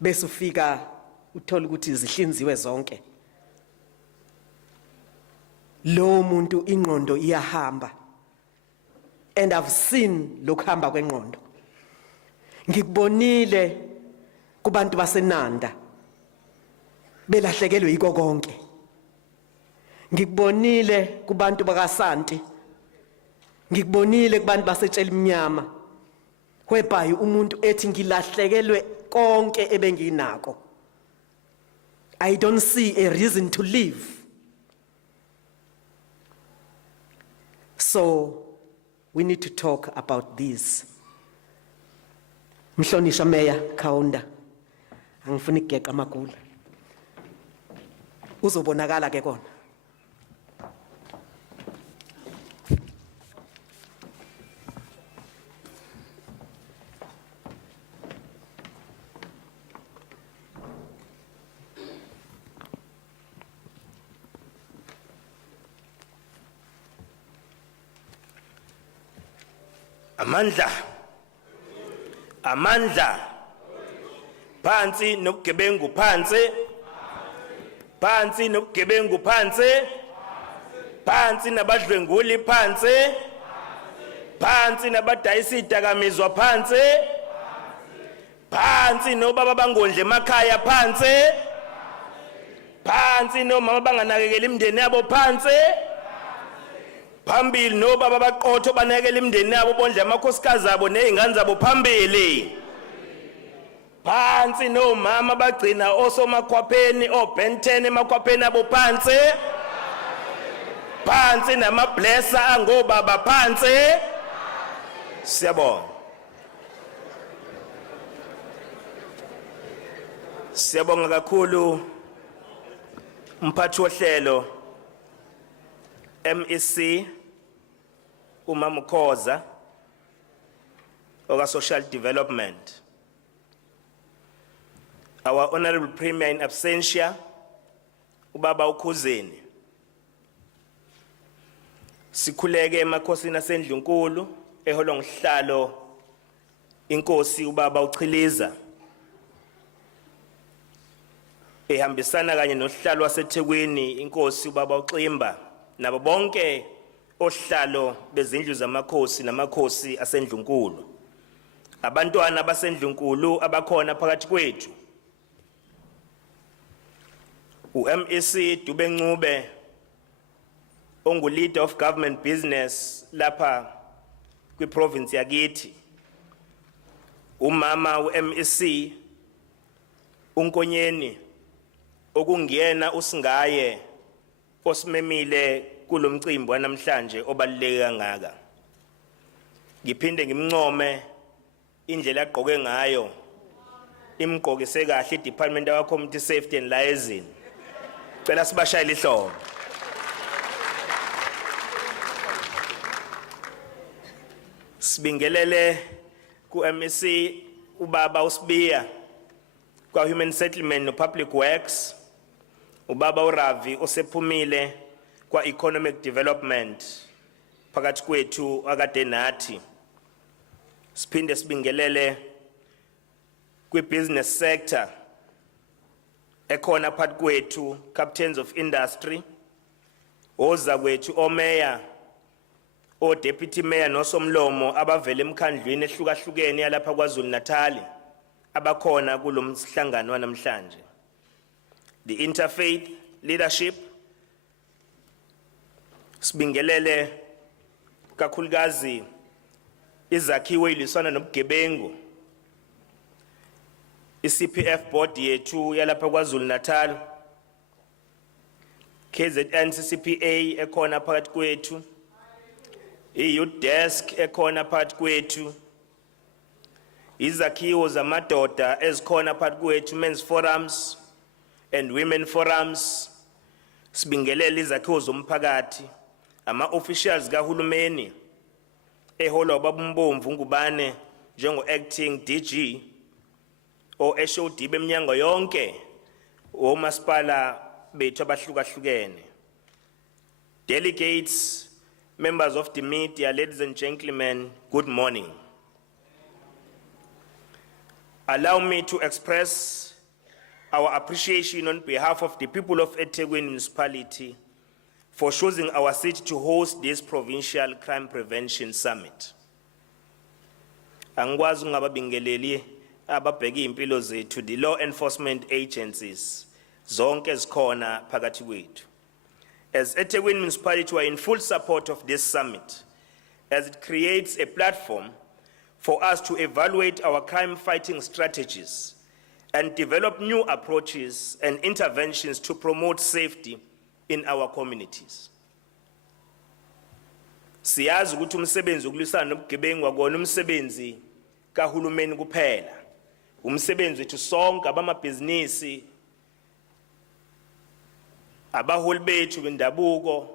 bese ufika uthola ukuthi zihlinziwe zonke. Lo muntu ingqondo iyahamba, and I've seen lokuhamba kwengqondo. Ngikubonile kubantu baseNanda belahlekelwe yiko konke. Ngikubonile kubantu bakaSanti. Ngikubonile kubantu basetshela imnyama whereby umuntu ethi ngilahlekelwe konke ebenginako. I don't see a reason to live. So we need to talk about this. Mhlonisha Meya Kaunda, angifuni kugeqa amagula. Uzobonakala ke kona. Amandla Phansi nobugebengu phansi. Phansi nobugebengu phansi. Phansi nabadlwenguli phansi. Phansi nabadayisa idakamizwa phansi. Phansi nobaba bangondle emakhaya phansi. Phansi nomama banganakekela imindeni yabo phansi. Phambili nobaba baqotho banakekela imindeni yabo bondle amakhosikazi abo nezingane zabo phambili. Phansi nomama bagcina osomakhwapheni oBenten emakhwapheni abo phansi. Phansi namablesser angobaba phansi. Siyabonga. Siyabonga kakhulu umphathi wohlelo MEC uMama Khoza oka Social Development. Our Honorable Premier in absentia ubaba uKhuzeni. Sikhuleke emakhosini asendlunkulu eholo ngihlalo inkosi ubaba uChiliza. Ehambisana kanye nohlalo waseThekwini inkosi ubaba uXimba nabo bonke ohlalo bezindlu zamakhosi namakhosi asendlunkulu. Abantwana basendlunkulu abakhona phakathi kwethu. uMEC Dubencube ongu leader of government business lapha kwiprovince yakithi. Umama uMEC uNkonyeni okungiyena usingaye osimemile kulomcimbi wanamhlanje obaluleke kangaka. Ngiphinde ngimncome indlela agqoke ngayo. Imgqokise kahle iDepartment of Community Safety and Liaison. Cela sibashayile ihlobo. Sibingelele ku-MEC ubaba uSibiya kwa Human Settlement no Public Works. Ubaba uRavi osephumile kwa Economic Development phakathi kwethu akade nathi. Siphinde sibingelele kwi-business sector ekhona phakathi kwethu captains of industry, oza kwethu omeya, o-deputy mayor nosomlomo abavela emkhandlwini ehlukahlukene yalapha KwaZulu-Natal abakhona kulomhlangano wanamhlanje. The interfaith leadership sibingelele kakhulukazi izakhiwo iliswana nobugebengu. iCPF board yethu yalapha KwaZulu-Natal, KZN CCPA ekhona phakathi kwethu, youth desk ekhona phakathi kwethu, izakhiwo zamadoda ezikhona phakathi kwethu, men's forums and women forums. Sibingelele izakhiwo zomphakathi, ama-officials kahulumeni eholwa babumbomvu ngubane njengo-acting DG o-HOD beminyango yonke omasipala bethu abahlukahlukene. Delegates, members of the media, ladies and gentlemen, good morning. Allow me to express our appreciation on behalf of the people of eThekwini Municipality for choosing our city to host this Provincial Crime Prevention Summit. Angikwazi ngababingeleli ababheka impilo zethu, the law enforcement agencies zonke ezikhona phakathi kwethu. As eThekwini Municipality, we are in full support of this summit as it creates a platform for us to evaluate our crime fighting strategies and develop new approaches and interventions to promote safety in our communities. Siyazi ukuthi umsebenzi ukulwisana nobugebengu akona umsebenzi kahulumeni kuphela. Umsebenzi wethu sonke abamabhizinisi, abaholi bethu bendabuko,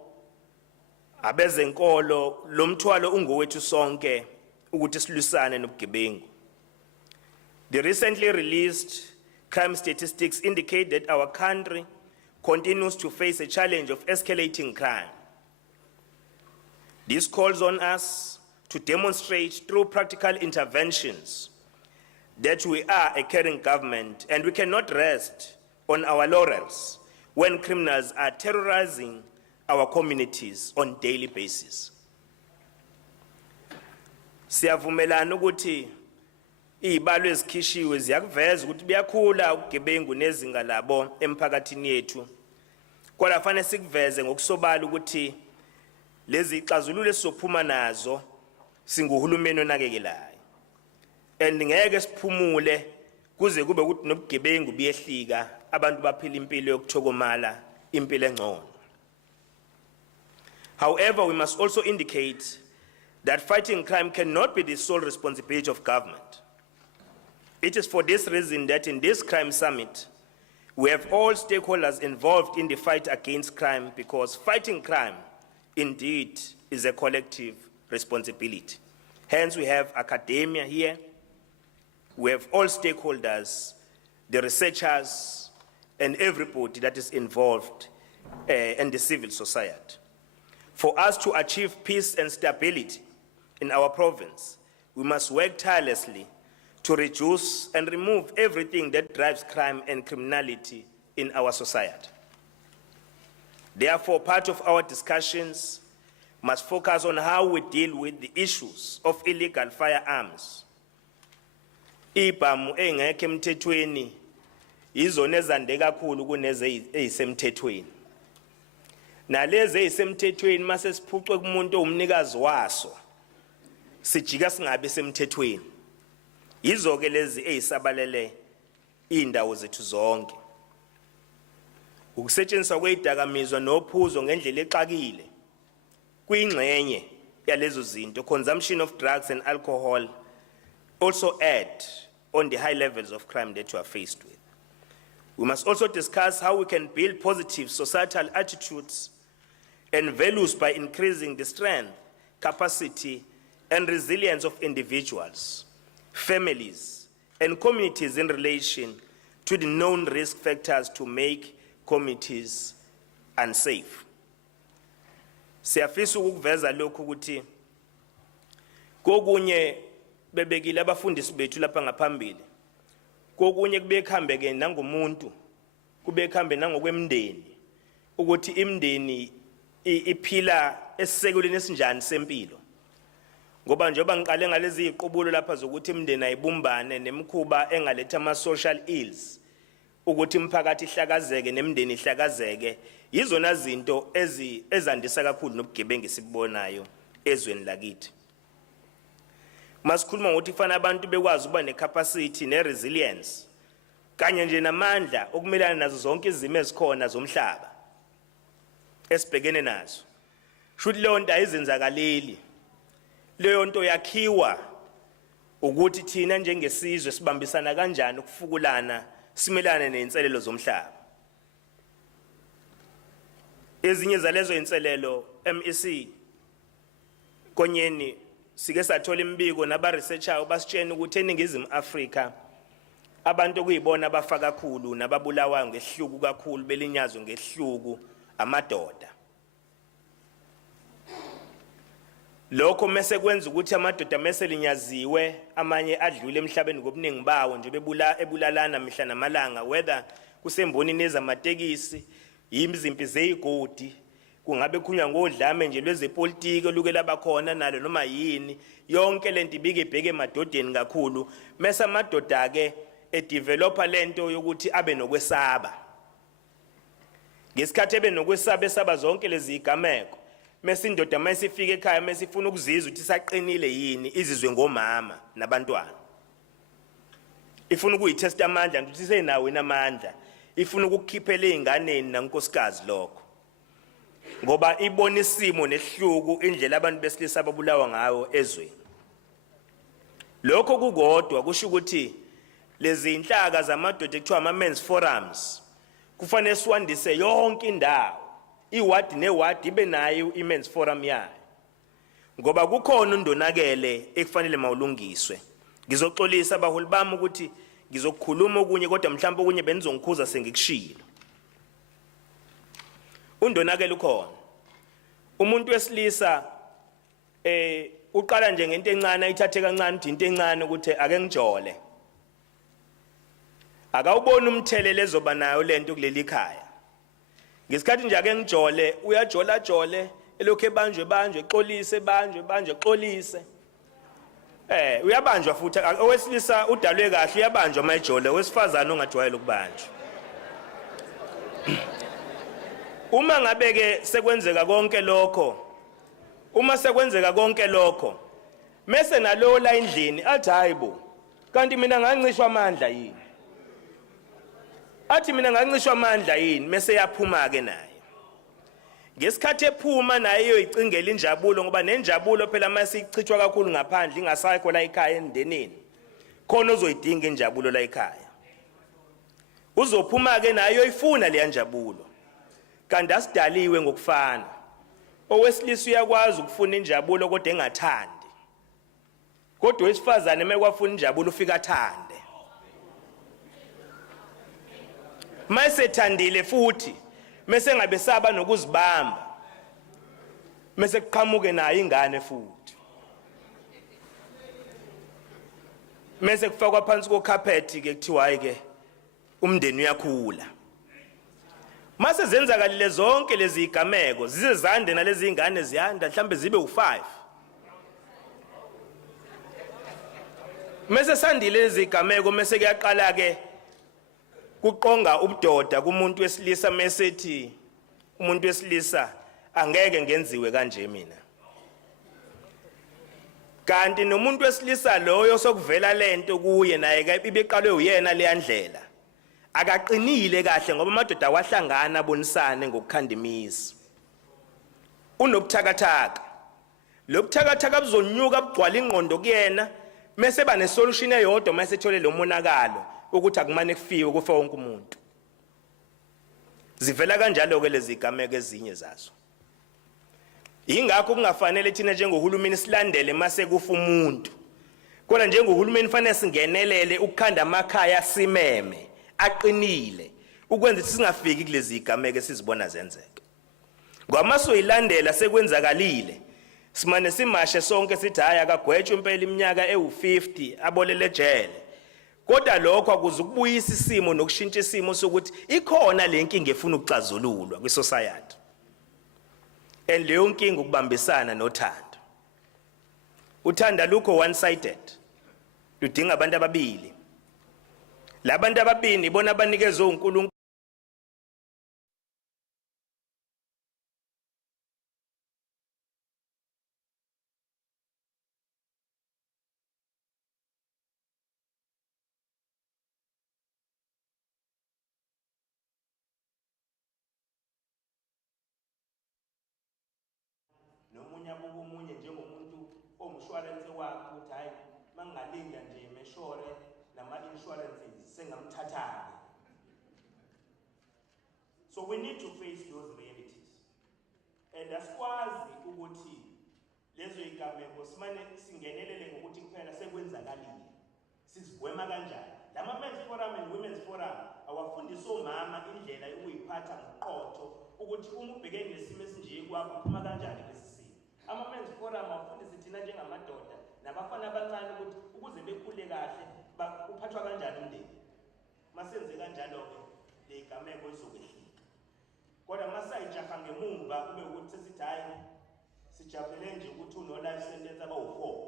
abezenkolo, lo mthwalo ungowethu sonke ukuthi silwisane nobugebengu. The recently released crime statistics indicate that our country continues to face a challenge of escalating crime. This calls on us to demonstrate through practical interventions that we are a caring government and we cannot rest on our laurels when criminals are terrorizing our communities on a daily basis. Siyavumelana ukuthi izibalo ezikhishiwe ziyakuveza ukuthi biyakhula ugebengu nezinga labo emphakathini yethu. Kodwa fanele sikuveze ngokusobala ukuthi lezi ixazululo esizophuma nazo singuhulumeni onakekelayo. And ngeke siphumule kuze kube ukuthi nobugebengu biyehlika abantu baphila impilo yokuthokomala impilo engcono. However, we must also indicate that fighting crime cannot be the sole responsibility of government. It is for this reason that in this crime summit, we have all stakeholders involved in the fight against crime, because fighting crime indeed is a collective responsibility. Hence, we have academia here, we have all stakeholders, the researchers, and everybody that is involved in the civil society. For us to achieve peace and stability in our province, we must work tirelessly to reduce and remove everything that drives crime and criminality in our society. Therefore, part of our discussions must focus on how we deal with the issues of illegal firearms. Ibhamu engekho emthethweni izona ezande kakhulu kuneze ezisemthethweni. Nalezi ezisemthethweni mase siphucwe kumuntu umnikazi waso sijika singabe semthethweni. Yizo ke lezi ezisabalele indawo zethu zonke. Ukusetshenziswa kwezidakamizwa nophuzo ngendlela exakile kuyingxenye yalezo zinto. Consumption of drugs and alcohol also add on the high levels of crime that we are faced with. We must also discuss how we can build positive societal attitudes and values by increasing the strength, capacity, and resilience of individuals, families, and communities in relation to the known risk factors to make communities unsafe. Siyafisa ukuveza lokhu ukuthi kokunye bebekile abafundisi bethu lapha ngaphambili. Kokunye kube khambeke nangomuntu, kube khambe nangokwemndeni ukuthi imndeni iphila esisekelweni esinjani sempilo. Ngoba njengoba ngiqale ngalezi iziqubulo lapha zokuthi imndeni ayibumbane nemkhuba engaletha ama social ills ukuthi imphakathi ihlakazeke nemndeni ihlakazeke, yizona zinto ezandisa kakhulu nobugebengu sibubonayo ezweni lakithi. Masikhuluma ngokuthi kufanele abantu bekwazi ukuba necapacity neresilience kanye nje namandla okumelana nazo zonke izimo ezikhona zomhlaba esibhekene nazo. Shuthi leyo nto ayizenzakaleli, leyo nto yakhiwa ukuthi thina njengesizwe sibambisana kanjani ukufukulana simelane nezinselelo zomhlaba. Ezinye zalezo inselelo MEC konyeni sike sathola imbiko naba researcher basitshena ukuthi eNingizimu Afrika abantu okuyibona abafaka kakhulu nababulawayo ngehluku kakhulu belinyazwe ngehluku amadoda. Lokho mase kwenza ukuthi amadoda mase linyaziwe amanye adlule emhlabeni ngobuningi bawo nje ebulalana mihla namalanga, whether kusembonini ezamatekisi, imizimpi zeyigodi, kungabe kunywa ngodlame nje lwezepolitiki luke labakhona nalo noma yini, yonke lento ibike ibheke emadodeni kakhulu. Mase amadoda ke edevelopa lento yokuthi abe nokwesaba. Ngesikhathi ebe nokwesaba esaba zonke lezi igameko, mase indoda mase ifike ekhaya mase ifuna ukuzizwa ukuthi saqinile yini izizwe ngomama nabantwana. Ifuna ukuyitesta amandla ukuthi senawo inamandla, ifuna ukukhiphela einganeni nankosikazi lokho. Ngoba ibona isimo nehluku indlela abantu besilisa ababulawa ngayo ezweni. Lokho kukodwa kusho ukuthi lezi inhlaka zamadoda ekuthiwa ama-men's forums kufanele siwandise yonke indawo, iwadi newadi ibe nayo i-men's forum yayo. Ngoba kukhona undonakele ekufanele mawulungiswe. Ngizoxolisa abaholi bami ukuthi ngizokukhuluma okunye kodwa mhlawumbe okunye benizongikhuza sengikushilo. Undonakele ukhona. Umuntu wesilisa uqala nje ngento encane ayithathe kancane into encane ukuthi ake ngijole. Akawubona umthelele ezoba nayo lento kuleli khaya. Ngesikhathi nje ake ngijole uyajola jole elokhu ebanjwe exolise. Uyabanjwa futhi owesilisa udalwe kahle uyabanjwa mayijole wesifazana ongajwayele ukubanjwa. Uma ngabe ke sekwenzeka konke lokho mase nalo la endlini athi hayibo kanti mina ngancishwa amandla yini mase yaphuma ke naye. Ngesikhathi ephuma naye iyoyicingela injabulo ngoba nenjabulo phela mase ichithwa kakhulu ngaphandle ingasayikho la ekhaya endeneni khona uzoyidinga injabulo la ekhaya. Uzophuma ke naye uyoyifuna le njabulo. Kanti asidaliwe ngokufana. Owesilisa uyakwazi ukufuna injabulo kodwa engathandi. Kodwa wesifazane mekwafuna injabulo ufika athande. Mase thandile futhi mase ngabe saba nokuzibamba. Mase kuqhamuke naye ingane futhi. Mase kufakwa phansi kokhaphethi ke kuthiwa ke umndeni uyakhula. Mase zenzakalile zonke lezi igameko zize zande nalezi ingane ziyanda mhlambe zibe u5. Mase sandile lezi igameko mase kuyaqala ke kuqonga ubudoda kumuntu wesilisa mesethi umuntu wesilisa angeke ngenziwe kanje mina. Kanti nomuntu wesilisa loyo sokuvela lento kuye naye ke ibeqalwe uyena le yandlela. Akaqinile kahle ngoba amadoda awahlangana abonisane ngokukhandimisa. Unobuthakathaka. Lobuthakathaka buzonyuka bugcwala ingqondo kuyena mase bane solution eyodwa mase ethole lo monakalo ukuthi akumane kufiwe kufa wonke umuntu. Zivela kanjalo ke lezi igameko ezinye zazo. Ingakho kungafanele thina njengohulumeni silandele mase kufa umuntu. Kodwa njengohulumeni fanele singenelele ukukhanda amakhaya simeme. Aqinile ukwenza singafiki kulezi igameko esizibona zenzeka. Ngoba soyilandela sekwenzakalile simane simashe sonke sithi haya akagwetshwe impela iminyaka ewu50 abolele ejele. Kodwa lokho akuzukubuyisa isimo nokushintsha isimo sokuthi ikhona le nkinga efuna ukuxazululwa kwisociety. And leyo nkinga ukubambisana nothando. Uthanda lukho one sided. Ludinga abantu ababili. Labantu ababini ibona abanikeza uNkulunkulu nomunye abomunye njengomuntu omshwalense wakhe uthi hayi mangalinda nje meshore nama insurances sengamthathanga. So we need to face those realities. And asikwazi ukuthi lezo igameko simane singenelele ngokuthi kuphela sekwenzakalile. Sizigwema kanjani? Lama men's forum and women's forum awafundisa omama indlela yokuyiphatha ngoqotho ukuthi uma ubhekene nesimo esinje kwakho uphuma kanjani kulesi simo. Ama men's forum awafundisa thina njengamadoda nabafana abancane ukuthi ukuze bekhule kahle uphathwa kanjani umndeni. Masenze kanjalo ke le igameko izokwehlika. Kodwa masayijaha ngemumva kube ukuthi sithi hayi sijabulele nje ukuthi uno life sentence abawu4.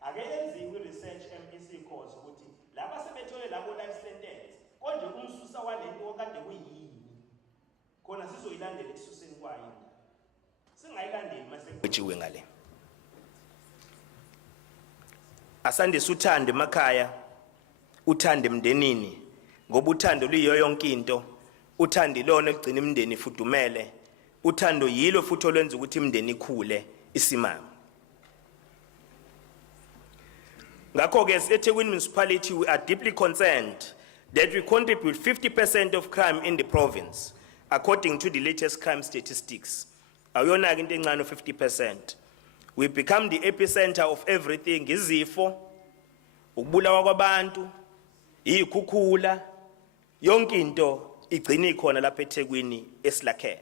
Ake yenziwe research MEC course ukuthi laba sebethole labo life sentence konje umsusa walento okade kuyini. Khona sizoyilandela ekususeni kwayo. Singayilandeli mase kujiwe ngale. Asandise uthando emakhaya, uthando emndenini, ngoba uthando luyiyo yonke into, uthando ilona egcina imndeni ifudumele, uthando yilo futhi olwenza ukuthi imndeni ikhule isimame. Ngakho ke eThekwini municipality we are deeply concerned that we contribute 50% of crime in the province according to the latest crime statistics. Ayona into encane 50%. We become the epicenter of everything. Izifo, ukubulawa kwabantu, ikhukhula, yonke into igcina ikhona lapha eThekwini esilakhe.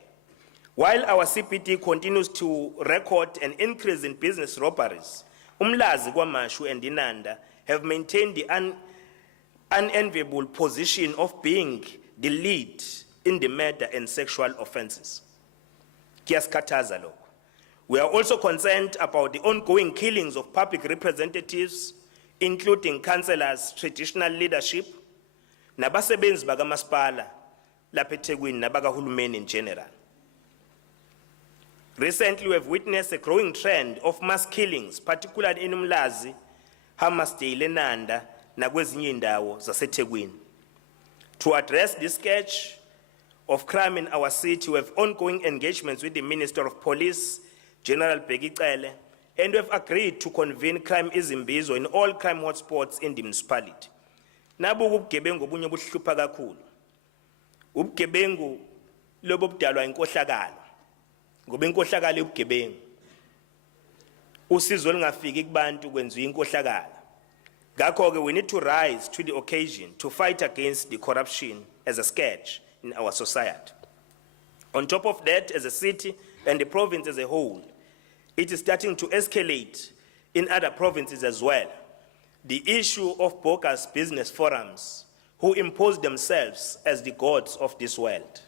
While our CPD continues to record an increase in business robberies, Umlazi kwaMashu and Inanda have maintained the unenviable position of being the lead in the murder and sexual offenses. Kiyasikhathaza lokho. We are also concerned about the ongoing killings of public representatives, including councillors, traditional leadership, nabasebenzi bakamasipala lapha eThekwini nabakahulumeni in general. Recently, we have witnessed a growing trend of mass killings, particularly in Umlazi, Hammarsdale, Nanda, nakwezinye indawo zaseThekwini. To address this scourge of crime in our city, we have ongoing engagements with the Minister of Police, General Begicele, and we have agreed to convene crime izimbizo in all crime hotspots in the municipality. Nabuku ubugebengu obunye obuhlupha kakhulu. Ubugebengu lobo budalwa inkohlakalo. Ngoba inkohlakalo ubugebengu. Usizo lingafiki kubantu kwenziwa inkohlakalo. Ngakho-ke we need to rise to the occasion to fight against the corruption as a scourge in our society. On top of that, as a city and the province as a whole, it is starting to escalate in other provinces as well. The issue of bogus business forums who impose themselves as the gods of this world,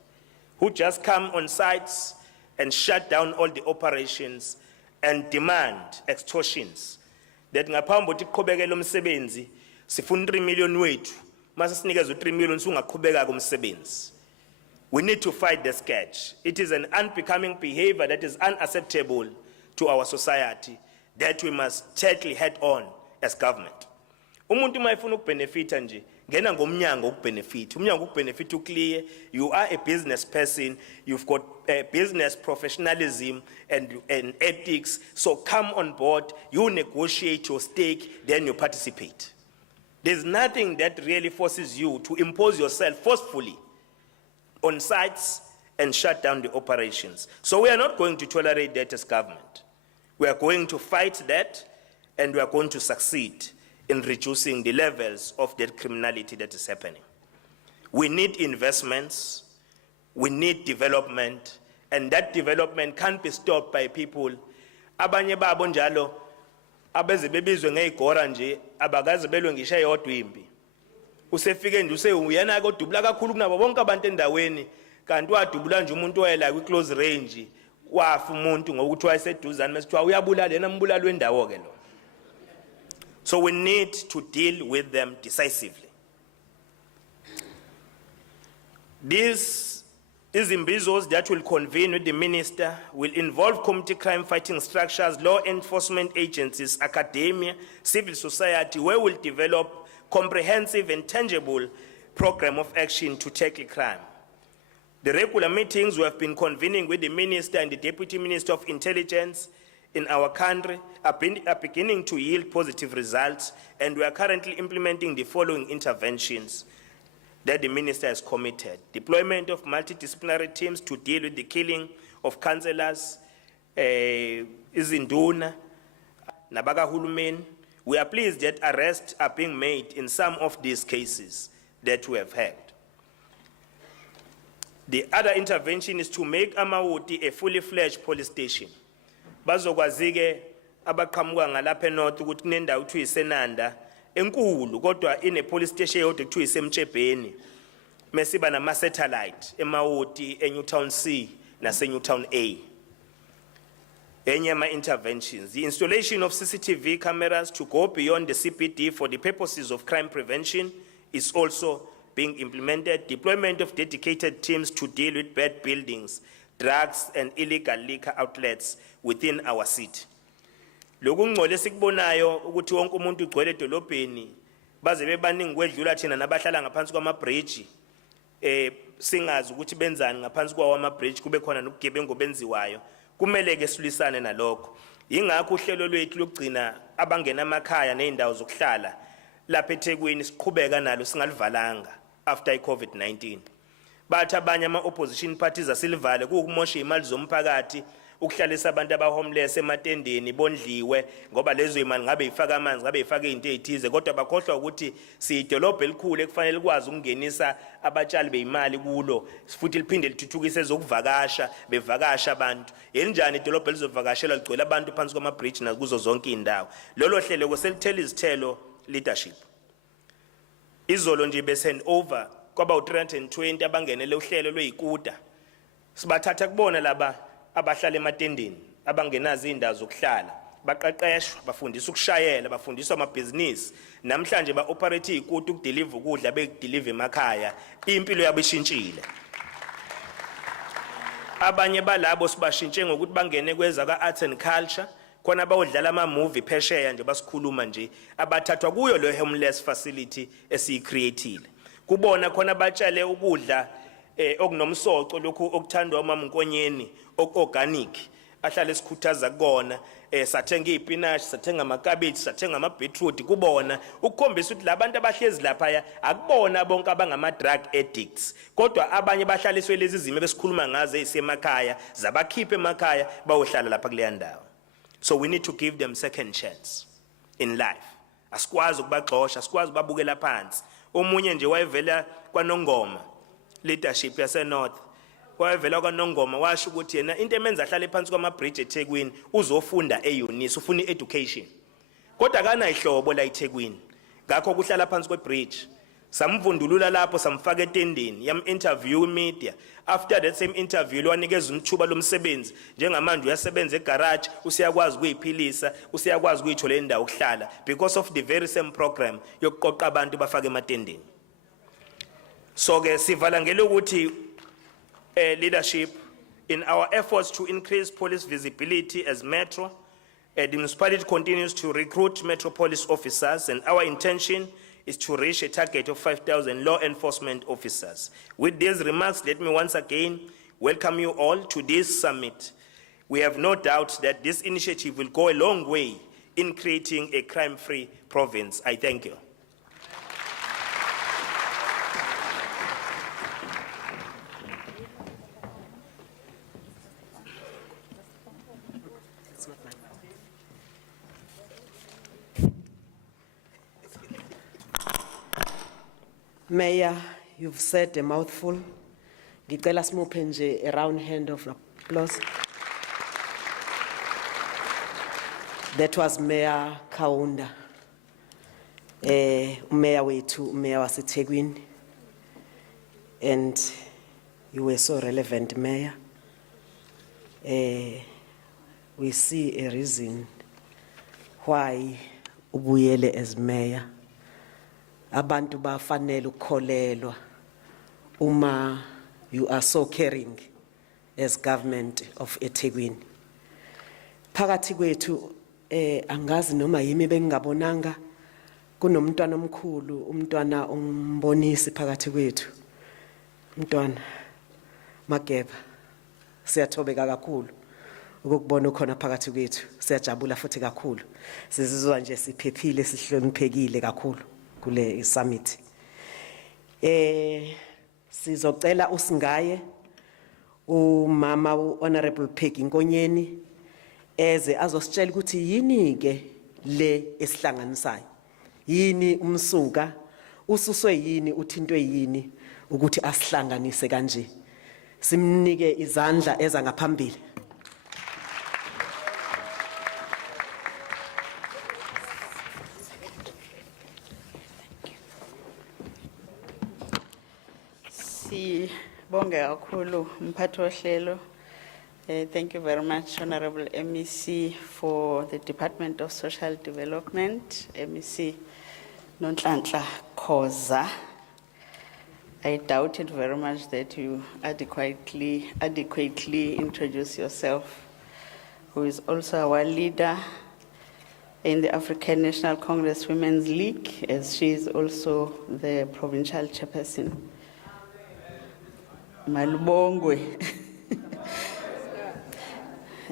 who just come on sites and shut down all the operations and demand extortions. That ngaphambi ukuthi kuqhubekele umsebenzi sifuna 3 million wethu mase sinikeza 3 million singaqhubeka kumsebenzi. We need to fight the scourge. It is an unbecoming behavior that is unacceptable to our society that we must tackle head on as government. Umuntu mayifuna ukubenefita nje ngena ngomnyango ukubenefita. Umnyango ukubenefita uclear, you are a business person, you've got business professionalism and ethics, so come on board, you negotiate your stake, then you participate. There's nothing that really forces you to impose yourself forcefully on sites and shut down the operations. So we are not going to tolerate that as government. We are going to fight that, and we are going to succeed in reducing the levels of that criminality that is happening. We need investments, we need development, and that development can't be stopped by people. Abanye babo njalo abeze bebizwe ngeyigora nje abakaze belwe ngisha yodwa impi. Usefike nje use uyana kodubula kakhulu kunabo bonke abantu endaweni kanti wadubula nje umuntu wayela kwi close range wafa umuntu ngokuthi wayeseduzane mesithiwa uyabulala yena mbulalo wendawo ke lo. So we need to deal with them decisively. These izimbizos that will convene with the minister will involve community crime fighting structures, law enforcement agencies, academia, civil society, where we'll develop comprehensive and tangible program of action to tackle crime. The regular meetings we have been convening with the minister and the deputy minister of intelligence in our country are beginning to yield positive results, and we are currently implementing the following interventions that the minister has committed. Deployment of multidisciplinary teams to deal with the killing of councillors, izinduna, nabakahulumeni. We are pleased that arrests are being made in some of these cases that we have had. The other intervention is to make Amawuti a fully fledged police station. Bazokwazike abaqhamuka ngalapha eNorth ukuthi kunendawo kuthiwa isenanda enkulu kodwa ine police station yodwa kuthiwa isemtshebheni. Mesiba nama satellite eMawuti, eNewtown C naseNewtown A. Enye ama interventions, the installation of CCTV cameras to go beyond the CPD for the purposes of crime prevention is also being implemented. Deployment of dedicated teams to deal with bad buildings, drugs and illegal liquor outlets within our city. Lokungcole sikubonayo ukuthi wonke umuntu ugcwele edolobheni baze bebaningi kwedlula thina nabahlala ngaphansi kwama-bridge singazi ukuthi benzani ngaphansi kwawo ama-bridge kube khona nobugebengu benziwayo. Kumele ke silisane nalokho. Ingakho uhlelo lwethu lokugcina abangena emakhaya nezindawo zokuhlala lapha eThekwini siqhubeka nalo singalivalanga after i-COVID-19. Bathi abanye ama-opposition parties asilivale kuukumosha imali zomphakathi ukuhlalisa abantu aba-homeless ematendeni bondliwe ngoba lezo imali ngabe ifaka amanzi ngabe ifaka izinto ezithize kodwa bakhohlwa ukuthi siyidolobha elikhulu ekufanele likwazi ukungenisa abatshali beimali kulo futhi liphinde lithuthukise ezokuvakasha bevakasha abantu. Elinjani idolobha elizovakashelwa ligcwele abantu phansi kwama-bridge nakuzo zonke indawo. Lolo hlelo selithela izithelo leadership. Izolo nje be-send over kwaba 320 abangenele uhlelo lweyikuta. Sibathatha kubona laba abahlala ematendeni abangenazo indawo zokuhlala. Baqeqeshwa, bafundiswa ukushayela, bafundiswa amabhizinisi. Namhlanje ba-operate iyikuta ukudeliver ukudla bekudeliver emakhaya. Impilo yabo ishintshile. Abanye balabo sibashintshe ngokuthi bangene kweza ka-arts and culture. Khona bawudlala ama-movie phesheya nje basikhuluma nje abathathwa kuyo lo homeless facility esiyicreateile. Kubona khona batshale ukudla okunomsoco lokhu okuthandwa umama Nkonyeni organic ahlale sikhuthaza kona sathenga izipinashi sathenga amakabeji sathenga amabheetroot kubona ukukhombisa ukuthi labantu abahlezi lapha akubona bonke abangama drug addicts kodwa abanye bahlaliswe lezi zimo besikhuluma ngazo ezisemakhaya zabakhipha emakhaya bayohlala lapha kuleya ndawo. So we need to give them second chance in life. Asikwazi ukubagxosha, asikwazi ukubabukela phansi. Omunye nje wayevela kwaNongoma leadership yase North. Wayevela kwaNongoma washo ukuthi yena into emenza ahlale phansi kwama-bridge eThekwini uzofunda eUnisi, ufuna education. Kodwa kana ihlobo la eThekwini. Ngakho kuhlala phansi kwebridge. Samvundulula lapho samfaka etendeni, yam-interview media. After that same interview, wanikeza umthuba lomsebenzi. Njengamanje uyasebenza egarage, usiyakwazi ukuyiphilisa, usiyakwazi ukuyithola indawo ukuhlala because of the very same program yokuqoqa abantu bafake ematendeni. So ke sivala ngelo ukuthi leadership in our efforts to increase police visibility as Metro, the municipality continues to recruit Metro police officers, and our intention is to reach a target of 5,000 law enforcement officers. With these remarks, let me once again welcome you all to this summit. We have no doubt that this initiative will go a long way in creating a crime-free province. I thank you. Mayor, you've said a mouthful. Ngicela simuphe nje a round hand of applause. That was Mayor Kaunda. Mayor wethu, Mayor waseThekwini. And you were so relevant, Mayor. We see a reason why ubuyele as Mayor. Abantu bafanele ukukholelwa uma you are so caring as government of eThekwini. Phakathi kwethu angazi noma yimi bengingabonanga kunomntwana omkhulu umntwana umbonisi phakathi kwethu. Mntwana Mageba siyathobeka kakhulu ukubona ukhona phakathi kwethu. Siyajabula futhi kakhulu. Sizizwa nje siphephile sihloniphekile kakhulu kule summit. Sizocela usingaye umama Honorable Peggy Nkonyeni eze azositshela ukuthi yini ke le esihlanganisayo. Yini umsuka ususwe yini uthintwe yini ukuthi asihlanganise kanje. Simnike izandla eza ngaphambili. Bonge kakhulu mphathi wohlelo. Thank you very much, Honorable MEC for the Department of Social Development, MEC Nonhlanhla Khoza. I doubted very much that you adequately introduce yourself, who is also our leader in the African National Congress Women's League, as she is also the provincial chairperson. Malubongwe.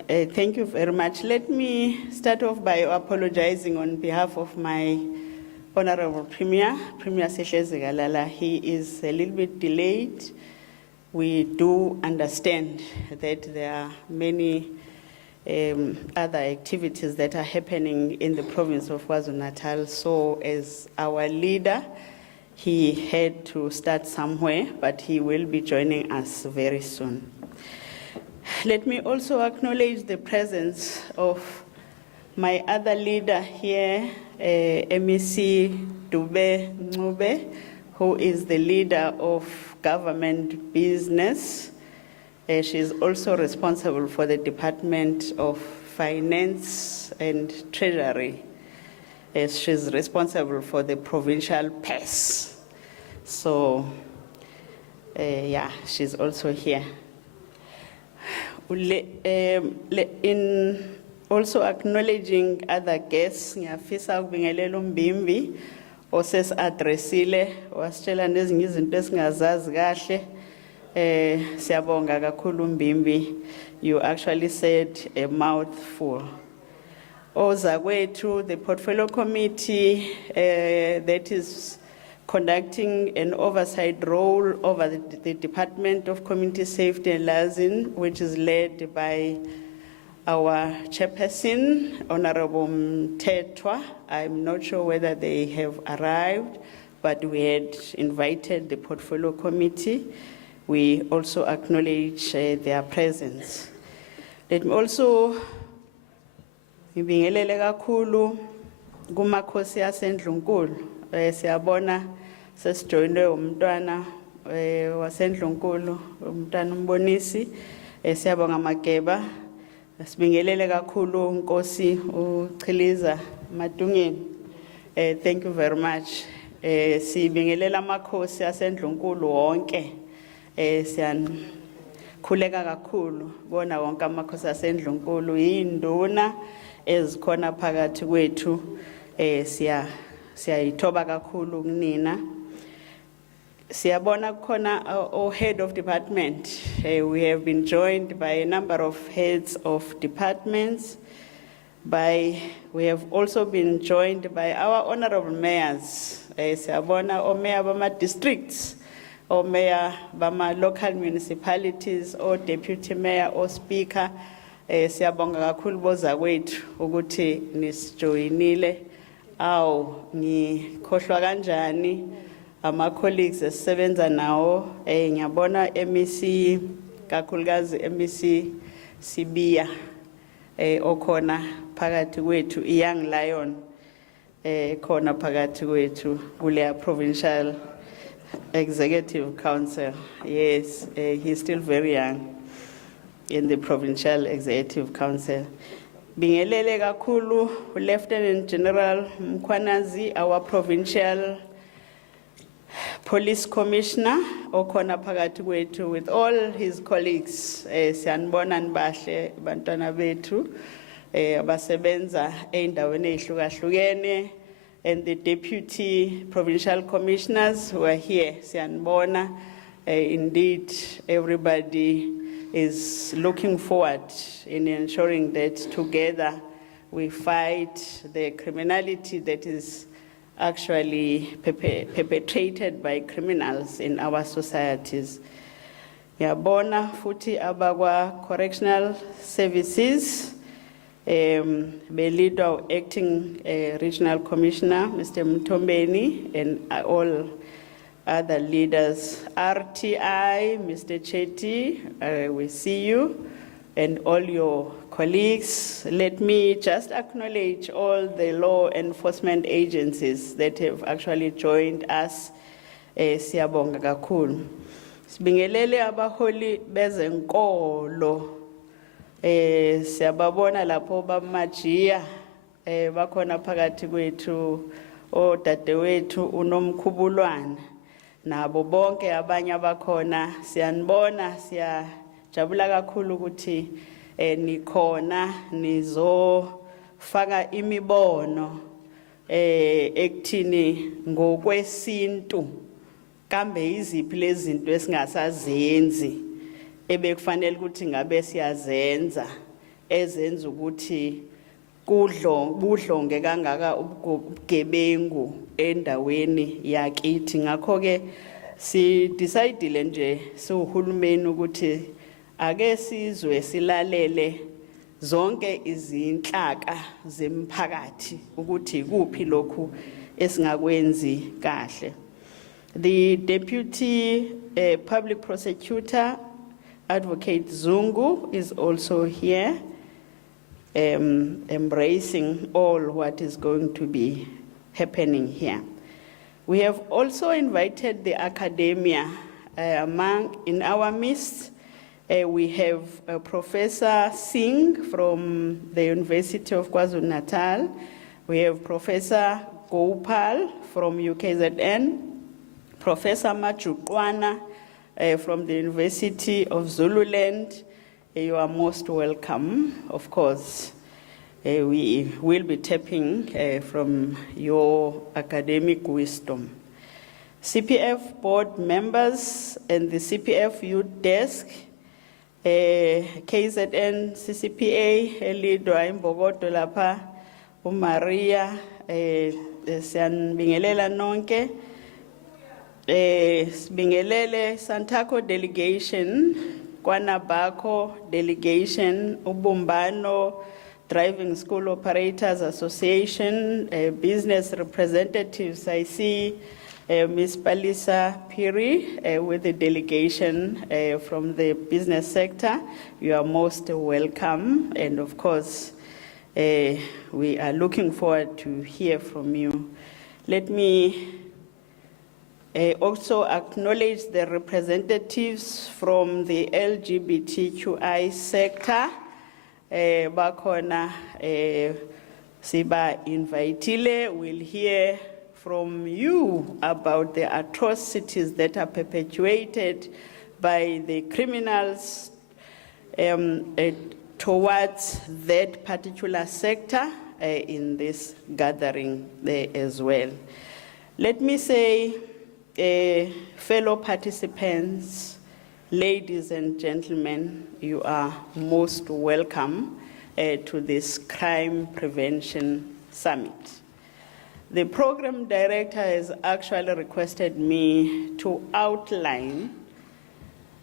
Thank you very much. Let me start off by apologizing on behalf of my Honorable Premier Sehlezi Galala. He is a little bit delayed. We do understand that there are many other activities that are happening in the province of KwaZulu-Natal. So as our leader, he had to start somewhere, but he will be joining us very soon. Let me also acknowledge the presence of my other leader here, MEC Dube Ncube, who is the leader of government business. She's also responsible for the Department of Finance and Treasury. She's responsible for the provincial purse. So, yeah, she's also here. In also acknowledging other guests, ngiyafisa ukubingelela uMbimbi oses addressile wasitshela nezinye izinto esingazazi kahle. Siyabonga kakhulu uMbimbi, you actually said a mouthful. Ozakwethu, the portfolio committee that is conducting an oversight role over the Department of Community Safety and Liaison, which is led by our chairperson, Honorable Mtetwa. I'm not sure whether they have arrived, but we had invited the portfolio committee. We also acknowledge their presence. Let me also ngibingelele kakhulu kumakhosi aseNdlunkulu. Siyabona sesijoyinwe umntwana waseNdlunkulu, umntwana umbonisi. Siyabonga Mageba. Sibingelele kakhulu Nkosi uChiliza Madungeni. Thank you very much. Sibingelela amakhosi aseNdlunkulu wonke. Siyakhuleka kakhulu bona wonke amakhosi aseNdlunkulu induna ezikhona phakathi kwethu. Siyayithoba kakhulu kunina. Siyabona khona head of department. We have been joined by a number of heads of departments. We have also been joined by our honorable mayors. Siyabona omeya bama districts, omeya bama local municipalities, or deputy mayor, or speaker. Siyabonga kakhulu bozakwethu ukuthi nisijoyinile. Aw ngikhohlwa kanjani ama colleagues esisebenza nawo. Ngiyabona MEC kakhulukazi MEC Sibiya okhona phakathi kwethu, Young Lion khona phakathi kwethu kule Provincial Executive Council. Yes, he's still very young in the Provincial Executive Council. Bingelele kakhulu Lieutenant General Mkwanazi, our Provincial Police Commissioner, okhona phakathi kwethu with all his colleagues. Siyanibona nibahle bantwana bethu abasebenza endaweni ehlukahlukene, and the Deputy Provincial Commissioners who are here. Siyanibona. Indeed, everybody is looking forward in ensuring that together we fight the criminality that is actually perpetrated by criminals in our societies. Yabona futhi abakwa correctional services, belidwa acting regional commissioner Mr. Mtombeni and all other leaders, RTI, Mr. Chetty, we see you, and all your colleagues. Let me just acknowledge all the law enforcement agencies that have actually joined us. Siyabonga kakhulu. Sibingelele abaholi bezenkolo. Siyababona lapho bamajiya bakhona phakathi kwethu, odadewethu uNomkhubulwana nabo bonke abanye abakhona. Siyanibona, siyajabula kakhulu ukuthi nikhona nizofaka imibono ekuthini ngokwesintu kambe iziphi lezi zinto esingasazenzi ebekufanele ukuthi ngabe siyazenza ezenza ukuthi budlonge kangaka ubugebengu endaweni yakithi. Ngakho ke si decidele nje siuhulumeni ukuthi ake sizwe silalele zonke izinhlaka zemphakathi ukuthi kuphi lokhu esingakwenzi kahle. The Deputy Public Prosecutor, Advocate Zungu, is also here, embracing all what is going to be happening here. We have also invited the academia in our midst. We have Professor Singh from the University of KwaZulu-Natal. We have Professor Gopal from UKZN, Professor Majuqwana from the University of Zululand. You are most welcome, of course. We will be tapping from your academic wisdom. CPF board members and the CPF youth desk, KZN CCPA, Elidwa Imbogoto lapha, Maria, Siyanbingelela nonke, Bingelele Santako delegation, Kwanabako delegation, Ubumbano Driving School Operators Association, business representatives. I see Ms. Palisa Piri with the delegation from the business sector. You are most welcome, and of course, we are looking forward to hear from you. Let me also acknowledge the representatives from the LGBTQI sector. Bakona Siba invitile, we'll hear from you about the atrocities that are perpetuated by the criminals towards that particular sector in this gathering there as well. Let me say, fellow participants, ladies and gentlemen, you are most welcome to this Crime Prevention Summit. The program director has actually requested me to outline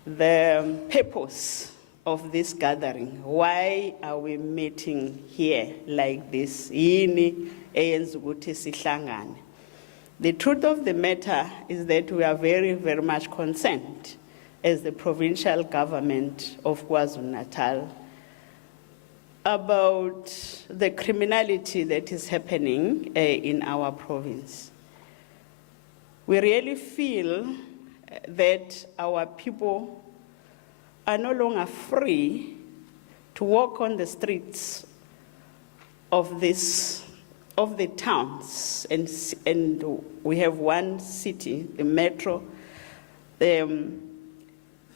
the purpose of this gathering. Why are we meeting here like this? Yini eyenza ukuthi sihlangane? The truth of the matter is that we are very, very much concerned as the provincial government of KwaZulu-Natal about the criminality that is happening in our province. We really feel that our people are no longer free to walk on the streets of the towns, and we have one city, the metro,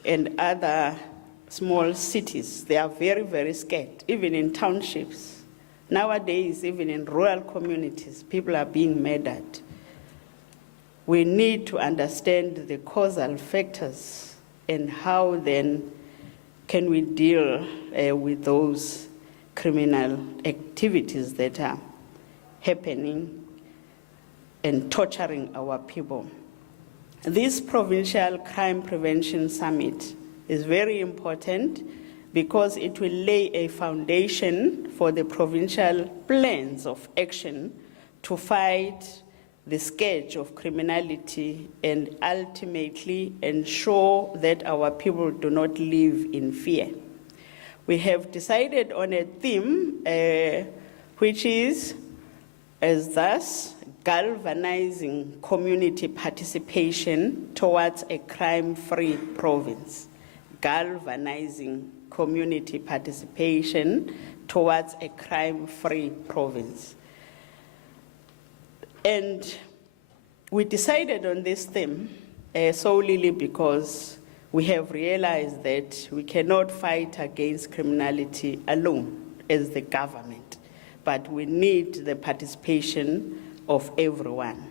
and other small cities. They are very, very scared, even in townships. Nowadays, even in rural communities, people are being murdered. We need to understand the causal factors and how then can we deal with those criminal activities that are happening and torturing our people. This Provincial Crime Prevention Summit is very important because it will lay a foundation for the provincial plans of action to fight the scourge of criminality and ultimately ensure that our people do not live in fear. We have decided on a theme which is as thus galvanizing community participation towards a crime-free province. Galvanizing community participation towards a crime-free province. And we decided on this theme solely because we have realized that we cannot fight against criminality alone as the government, but we need the participation of everyone.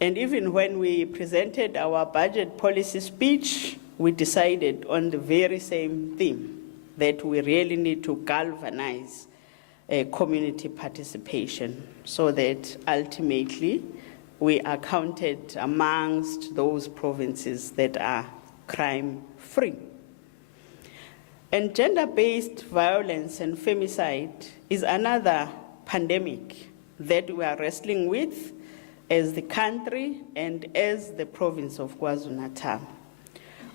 And even when we presented our budget policy speech, we decided on the very same theme, that we really need to galvanize community participation so that ultimately we are counted amongst those provinces that are crime-free. And gender-based violence and femicide is another pandemic that we are wrestling with as the country and as the province of KwaZulu-Natal.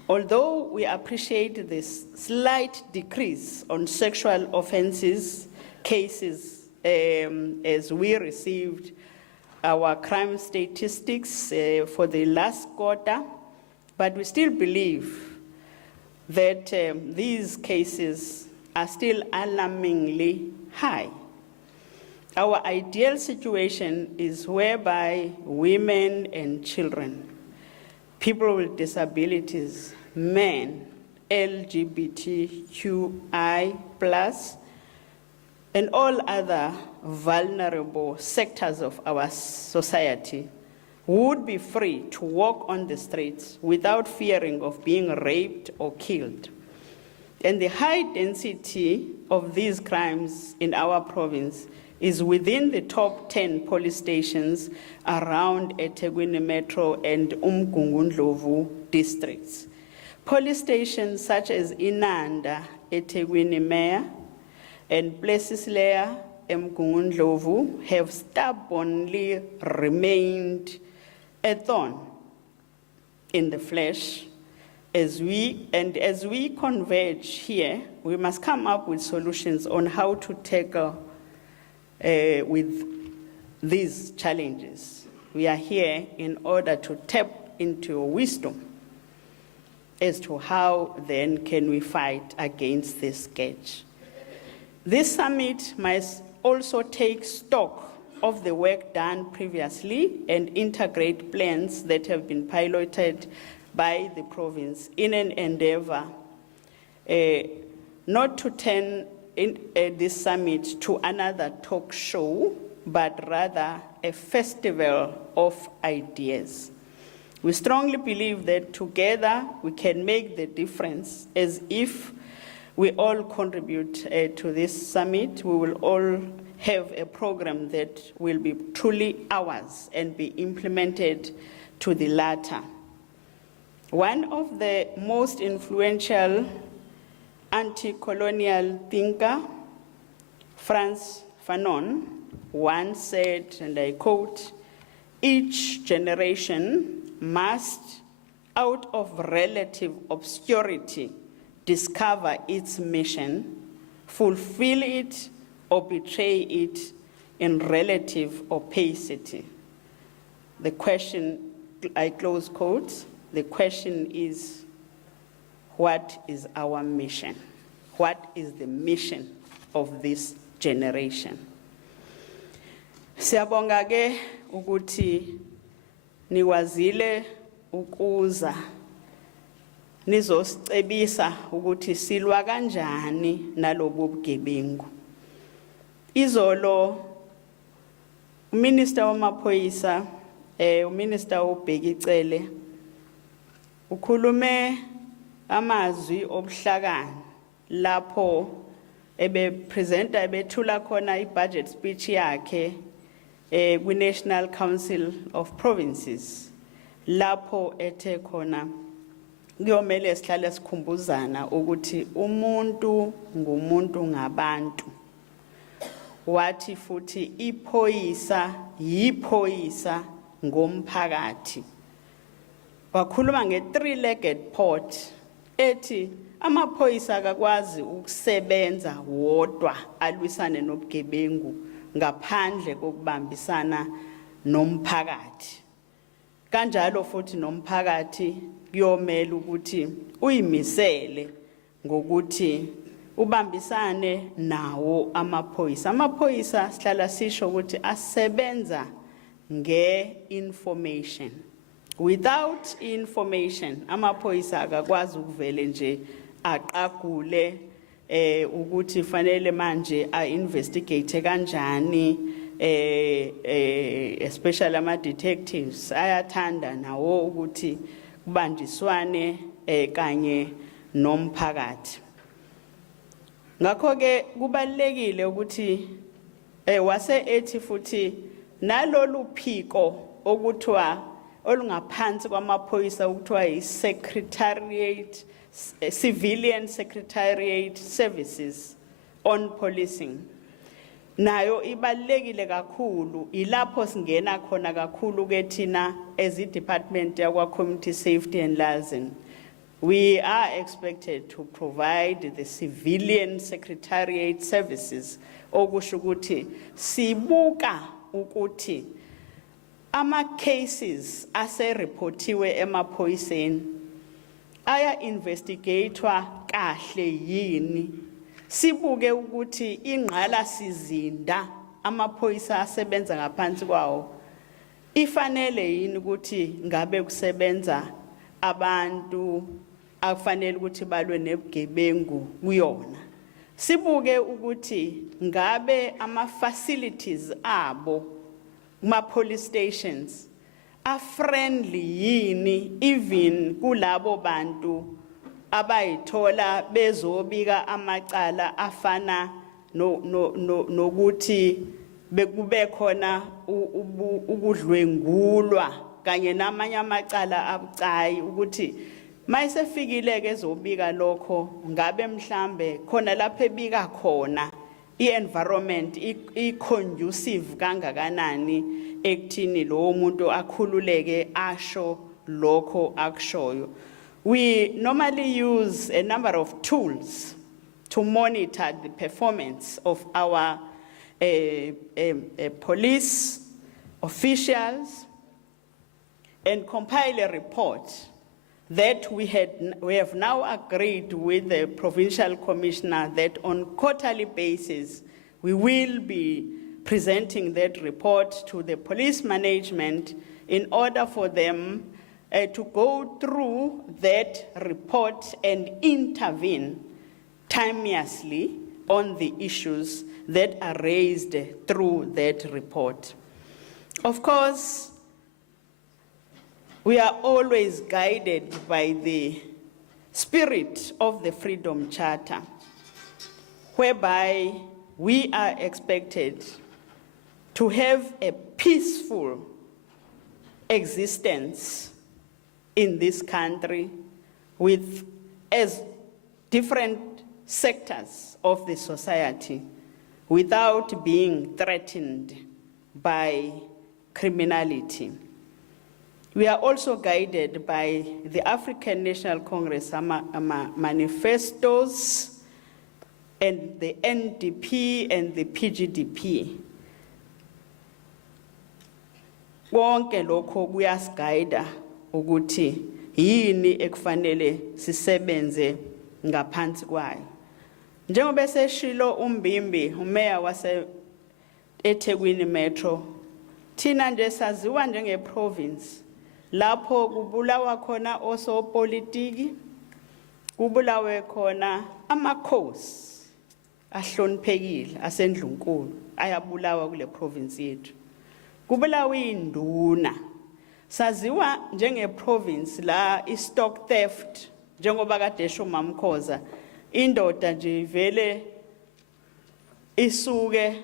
Although we appreciate this slight decrease on sexual offenses cases as we received our crime statistics for the last quarter, but we still believe that these cases are still alarmingly high. Our ideal situation is whereby women and children, people with disabilities, men, LGBTQI+, and all other vulnerable sectors of our society would be free to walk on the streets without fearing of being raped or killed. And the high density of these crimes in our province is within the top 10 police stations around eThekwini Metro and Umgungundlovu districts. Police stations such as Inanda, eThekwini Mayor, and places Leya, Umgungundlovu have stubbornly remained a thorn in the flesh. As we converge here, we must come up with solutions on how to tackle with these challenges. We are here in order to tap into your wisdom as to how then can we fight against this scourge. This summit must also take stock of the work done previously and integrate plans that have been piloted by the province in an endeavor not to turn this summit to another talk show, but rather a festival of ideas. We strongly believe that together we can make the difference. As if we all contribute to this summit, we will all have a program that will be truly ours and be implemented to the latter. One of the most influential anti-colonial thinker, Frantz Fanon, once said, and I quote, "Each generation must, out of relative obscurity, discover its mission, fulfill it, or betray it in relative opacity." The question, I close quotes, the question is, what is our mission? What is the mission of this generation? Siyabonga ke ukuthi niwazile ukuza nizosicebisa ukuthi silwa kanjani nalobu bugebengu. Izolo uMinister wamaphoyisa uMinister uBhekicele ukhulume amazwi obuhlakani lapho presenter ebethula khona i-budget speech yakhe kwi-National Council of Provinces, lapho ethe khona kuyomele sihlale sikhumbuzana ukuthi umuntu ngumuntu ngabantu. Wathi futhi iphoyisa yiphoyisa ngomphakathi. Wakhuluma nge-three-legged pot ethi amaphoyisa akakwazi ukusebenza wodwa alwisane nobugebengu ngaphandle kokubambisana nomphakathi. Kanjalo futhi nomphakathi kuyomela ukuthi uyimisele ngokuthi ubambisane nawo amaphoyisa. Amaphoyisa sihlala sisho ukuthi asebenza nge-information. Without information, amaphoyisa akakwazi ukuvele nje aqagule ukuthi fanele manje a-investigate kanjani, especially ama-detectives ayathanda nawo ukuthi kubanjiswane kanye nomphakathi. Ngakho ke kubalekile ukuthi wase ethi futhi nalolu phiko okuthiwa olungaphansi kwamaphoyisa ukuthiwa yi-Secretariat, Civilian Secretariat Services on Policing, nayo ibalekile kakhulu. Ilapho singena khona kakhulu ke thina as i-Department yakwa Community Safety and Liaison. We are expected to provide the Civilian Secretariat Services, okusho ukuthi sibuka ukuthi ama cases ase reportiwe emaphoyiseni aya investigatewa kahle yini sibuke ukuthi ingqala sizinda amaphoyisa asebenza ngaphansi kwawo ifanele yini ukuthi ngabe kusebenza abantu akufanele ukuthi balwe nebugebengu kuyona sibuke ukuthi ngabe ama facilities abo kuma police stations are friendly yini even kulabo bantu abayithola bezobika amacala afana nokuthi bekube khona ukudlwengulwa kanye namanye amacala abucayi ukuthi mayisefikile ke ezobika lokho ngabe mhlambe khona lapho ebika khona i-environment i-conducive kangakanani ekuthini lo muntu akhululeke asho lokho akushoyo. We normally use a number of tools to monitor the performance of our police officials and compile a report that we have now agreed with the provincial commissioner that on quarterly basis we will be presenting that report to the police management in order for them to go through that report and intervene timeously on the issues that are raised through that report. Of course, we are always guided by the spirit of the Freedom Charter, whereby we are expected to have a peaceful existence in this country with as different sectors of the society without being threatened by criminality. We are also guided by the African National Congress manifestos and the NDP and the PGDP. Konke lokho kuyasiguida ukuthi yini ekufanele sisebenze ngaphansi kwayo. Njengoba seshilo uMbimbi umeya wase eThekwini Metro thina nje saziwa njenge province lapho kubulawa khona osopolitiki kubulawe khona amakhosi ahloniphekile asendlunkulu ayabulawa kule province yethu kubulawa induna saziwa njenge province la stock theft njengoba kade esho mamkhoza indoda nje ivele isuke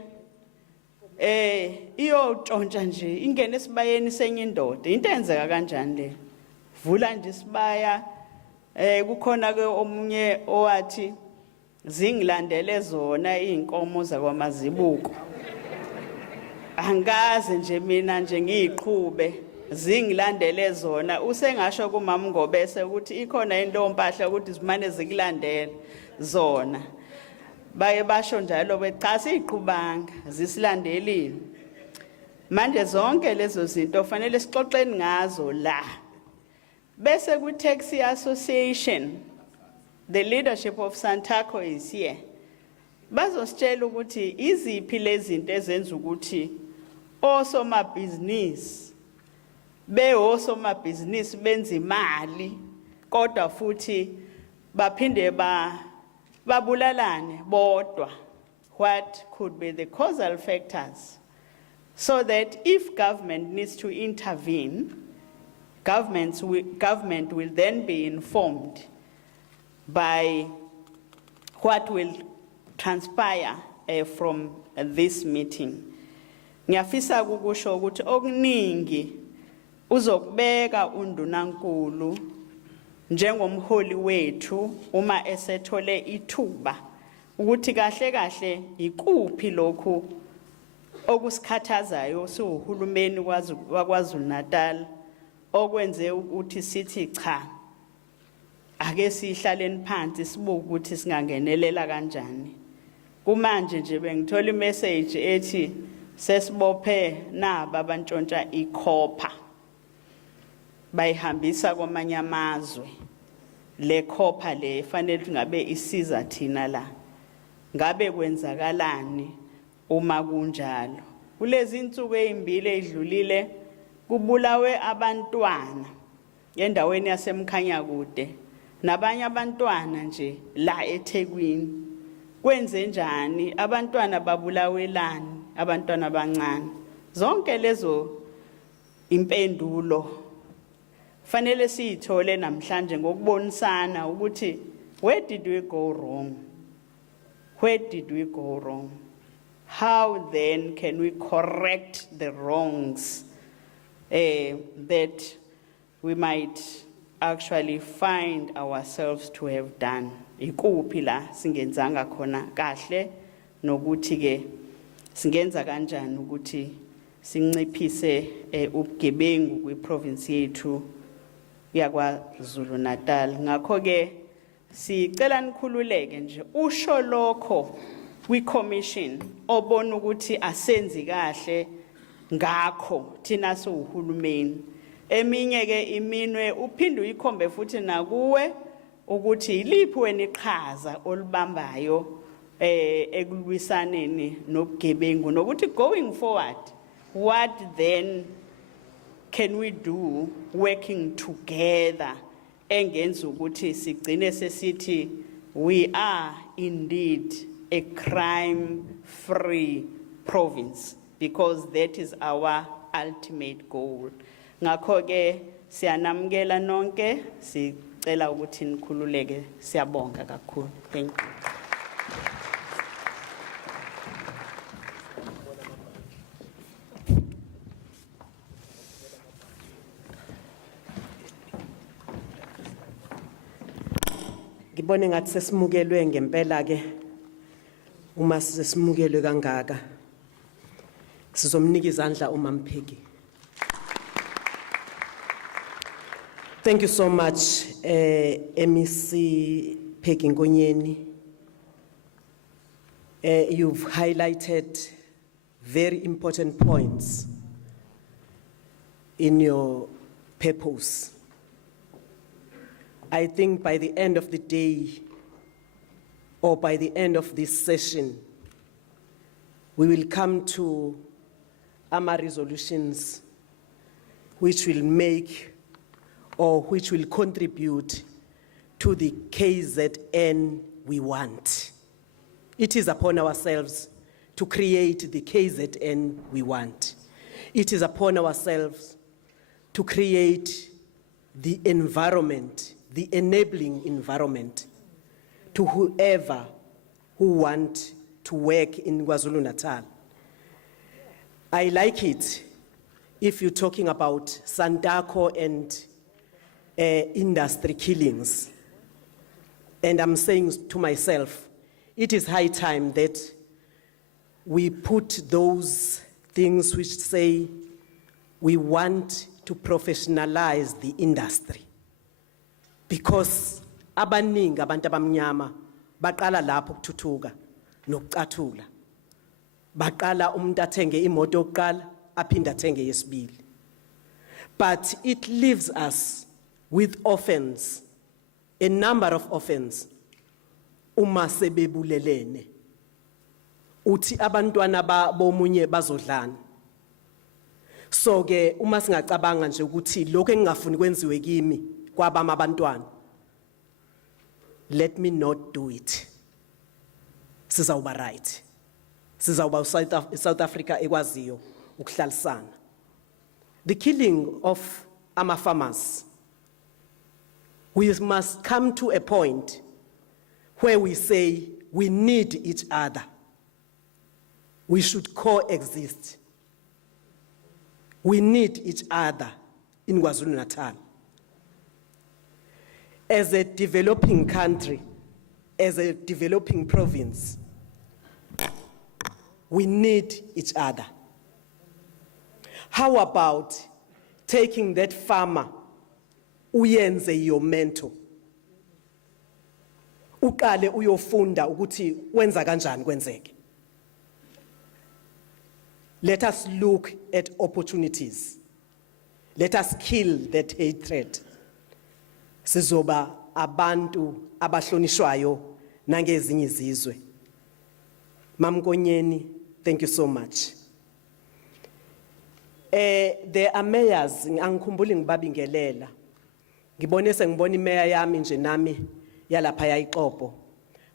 iyotshontsha nje ingene esibayeni senye indoda into enzeka kanjani le vula nje isibaya kukhona ke omunye owathi zingilandele zona inkomo zakwamazibuko angaze nje mina nje ngiyiqhube zingilandele zona usengasho kumama Ngobese ukuthi ikhona into ompahla ukuthi zimane zikulandele zona baye basho njalo becha siqhubanga zisilandelile manje zonke lezo zinto fanele sixoxeni ngazo la bese ku taxi association the leadership of Santaco is here bazositshela ukuthi iziphi lezi zinto ezenza ukuthi osomabhizinisi osomabhizinisi benza imali kodwa futhi baphinde babulalane bodwa. What could be the causal factors so that if government needs to intervene, government will then be informed by what will transpire from this meeting. Ngiyafisa ukusho ukuthi okuningi uzokubeka undunankulu njengomholi wethu uma esethole ithuba ukuthi kahle kahle ikuphi lokhu okusikhathazayo siwuhulumeni kwaZulu-Natal okwenze ukuthi sithi cha ake sihlaleni phansi sibuke ukuthi singangenelela kanjani. Kumanje nje bengithola imessage ethi sesibophe naba abantshontsha ikhopha bayihambisa kwamanye amazwe. Le khopha le fanele ngabe isiza thina la. Ngabe kwenzakalani uma kunjalo? Kulezi insuku ezimbili ezidlulile kubulawe abantwana endaweni yasemkhanya kude nabanye abantwana nje la eThekwini. Kwenze njani? Abantwana babulawelani? Abantwana abancane. Zonke lezo impendulo fanele siyithole namhlanje ngokubonisana ukuthi where did we go wrong? Where did we go wrong? How then can we correct the wrongs that we might actually find ourselves to have done? Ikuphi la singenzanga khona kahle nokuthi ke singenza kanjani ukuthi sinciphise ubugebengu kwiprovince yethu yakwaZulu-Natal. Ngakho ke sicela nikhululeke nje usho lokho kwi-commission obona ukuthi asenzi kahle ngakho thina siwuhulumeni. Eminye ke iminwe uphinde uyikhombe futhi nakuwe ukuthi iliphi wena iqhaza olibambayo ekulwisaneni nobugebengu nokuthi going forward what then can we do working together engenza ukuthi sigcine sesithi we are indeed a crime-free province, because that is our ultimate goal. Ngakho ke siyanamukela nonke, sicela ukuthi nikhululeke, siyabonga kakhulu. Thank you. Ngibone ngathi sesimukelwe ngempela ke. Uma sesimukelwe kangaka sizomnika izandla uMampheki. Thank you so much MEC Pheki Nkonyeni. You've highlighted very important points in your purpose. I think by the end of the day, or by the end of this session, we will come to AMA resolutions which will make or which will contribute to the KZN we want. It is upon ourselves to create the KZN we want. It is upon ourselves to create the environment, the enabling environment to whoever who want to work in KwaZulu-Natal. I like it if you're talking about Santako and industry killings. And I'm saying to myself, it is high time that we put those things which say we want to professionalize the industry. Because abaningi abantu abamnyama baqala lapho ukuthuthuka nokucathula. Baqala umuntu athenge imoto yokuqala aphinda athenge yesibili. But it leaves us with orphans, a number of orphans. Uma sebebulelene uthi abantwana bomunye bazodlana. So ke uma singacabanga nje ukuthi lokho engingafuni kwenziwe kimi kwabama abantwana, let me not do it. Sizawuba right. Sizawuba South Africa ekwaziyo ukuhlalisana. The killing of our farmers, we must come to a point where we say we need each other. We should coexist. We need each other in KwaZulu-Natal. As a developing country, as a developing province, we need each other. How about taking that farmer, uyenze your mentor, uqale uyofunda ukuthi wenza kanjani kwenzeke. Let us look at opportunities. Let us kill that hatred. Sizoba abantu abahlonishwayo nangezinye izizwe. Mamkonyeni, thank you so much. There are mayors, angikhumbuli ngibabingelela. Ngibone sengibona imeya yami nje nami yalapha yayiqobo.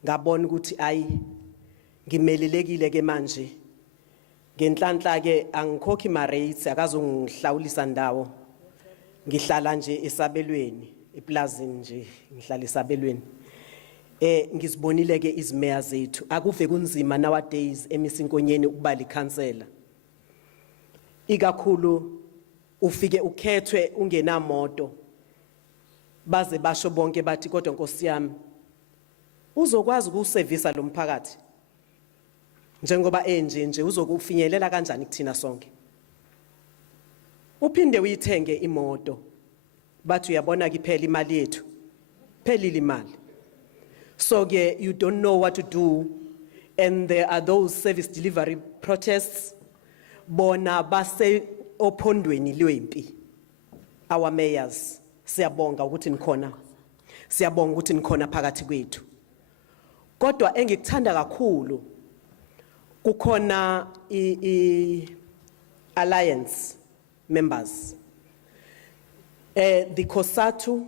Ngabona ukuthi ayi ngimelelekile ke manje. Ngenhlanhla ke angikhokhi ma rates akazongihlawulisa ndawo. Ngihlala nje esabelweni, eplazini nje ngihlala esabelweni. Ngizibonile ke izimeya zethu akuve kunzima nowadays emisinkonyeni ukuba likhansela. Ikakhulu ufike ukhethwe ungenamoto. Baze basho bonke bathi kodwa Nkosi yami uzokwazi ukuservice lo mphakathi. Njengoba nje uzokufinyelela kanjani kuthina sonke. Uphinde uyithenge imoto. Bathi uyabona kiphela imali yethu. Phelile imali. So you don't know what to do, and there are those service delivery protests. Bona base ophondweni lwempi. Our mayors, siyabonga ukuthi nikhona. Siyabonga ukuthi nikhona phakathi kwethu. Kodwa engikuthanda kakhulu kukhona alliance members. The COSATU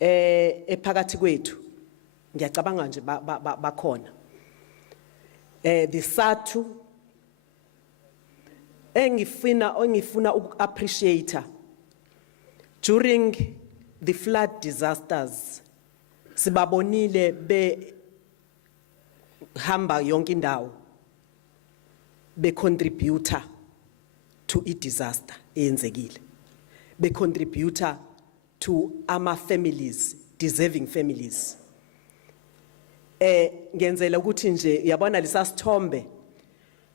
ephakathi kwethu ngiyacabanga nje bakhona. The SATU engifuna uku-appreciate during the flood disasters. Sibabonile be hamba yonke indawo be contributor to a disaster eyenzekile. Be contributor to ama families, deserving families. Ngenzela ukuthi nje yabona lisasithombe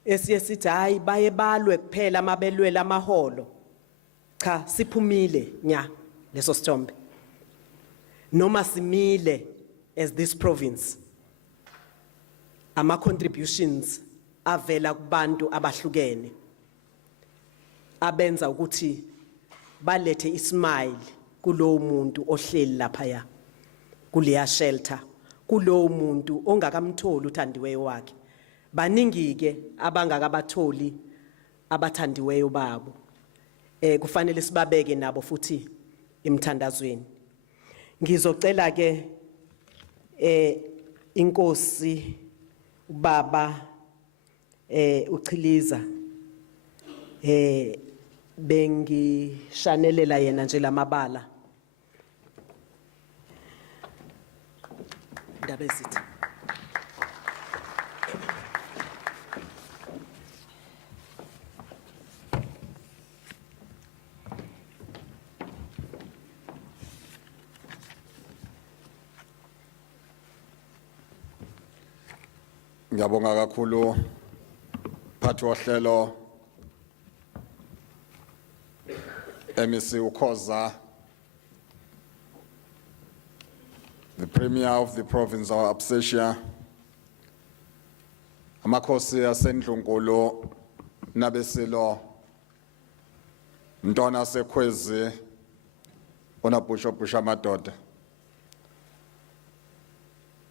esiye sithi hayi baye balwe kuphela amabelwele amaholo. Cha, siphumile nya leso sithombe. Noma simile as this province. Ama contributions avela kubantu abahlukene. Abenza ukuthi balethe ismile kulowo muntu ohleli lapha ya. Kuleya shelter. Kulowo muntu ongakamtholi uthandiweyo wakhe. Baningi ke abangakabatholi abathandiweyo babo. Kufanele sibabeke nabo futhi emthandazweni. Ngizocela ke inkosi ubaba uChiliza bengishanelela yena nje lamabala. Ndaba ezithi ngiyabonga kakhulu phathi wohlelo MEC uKhoza, the Premier of the Province of Absentia, amakhosi aseNdlunkulu nabesilo Mntwana seKhwezi onabhushobhusha amadoda,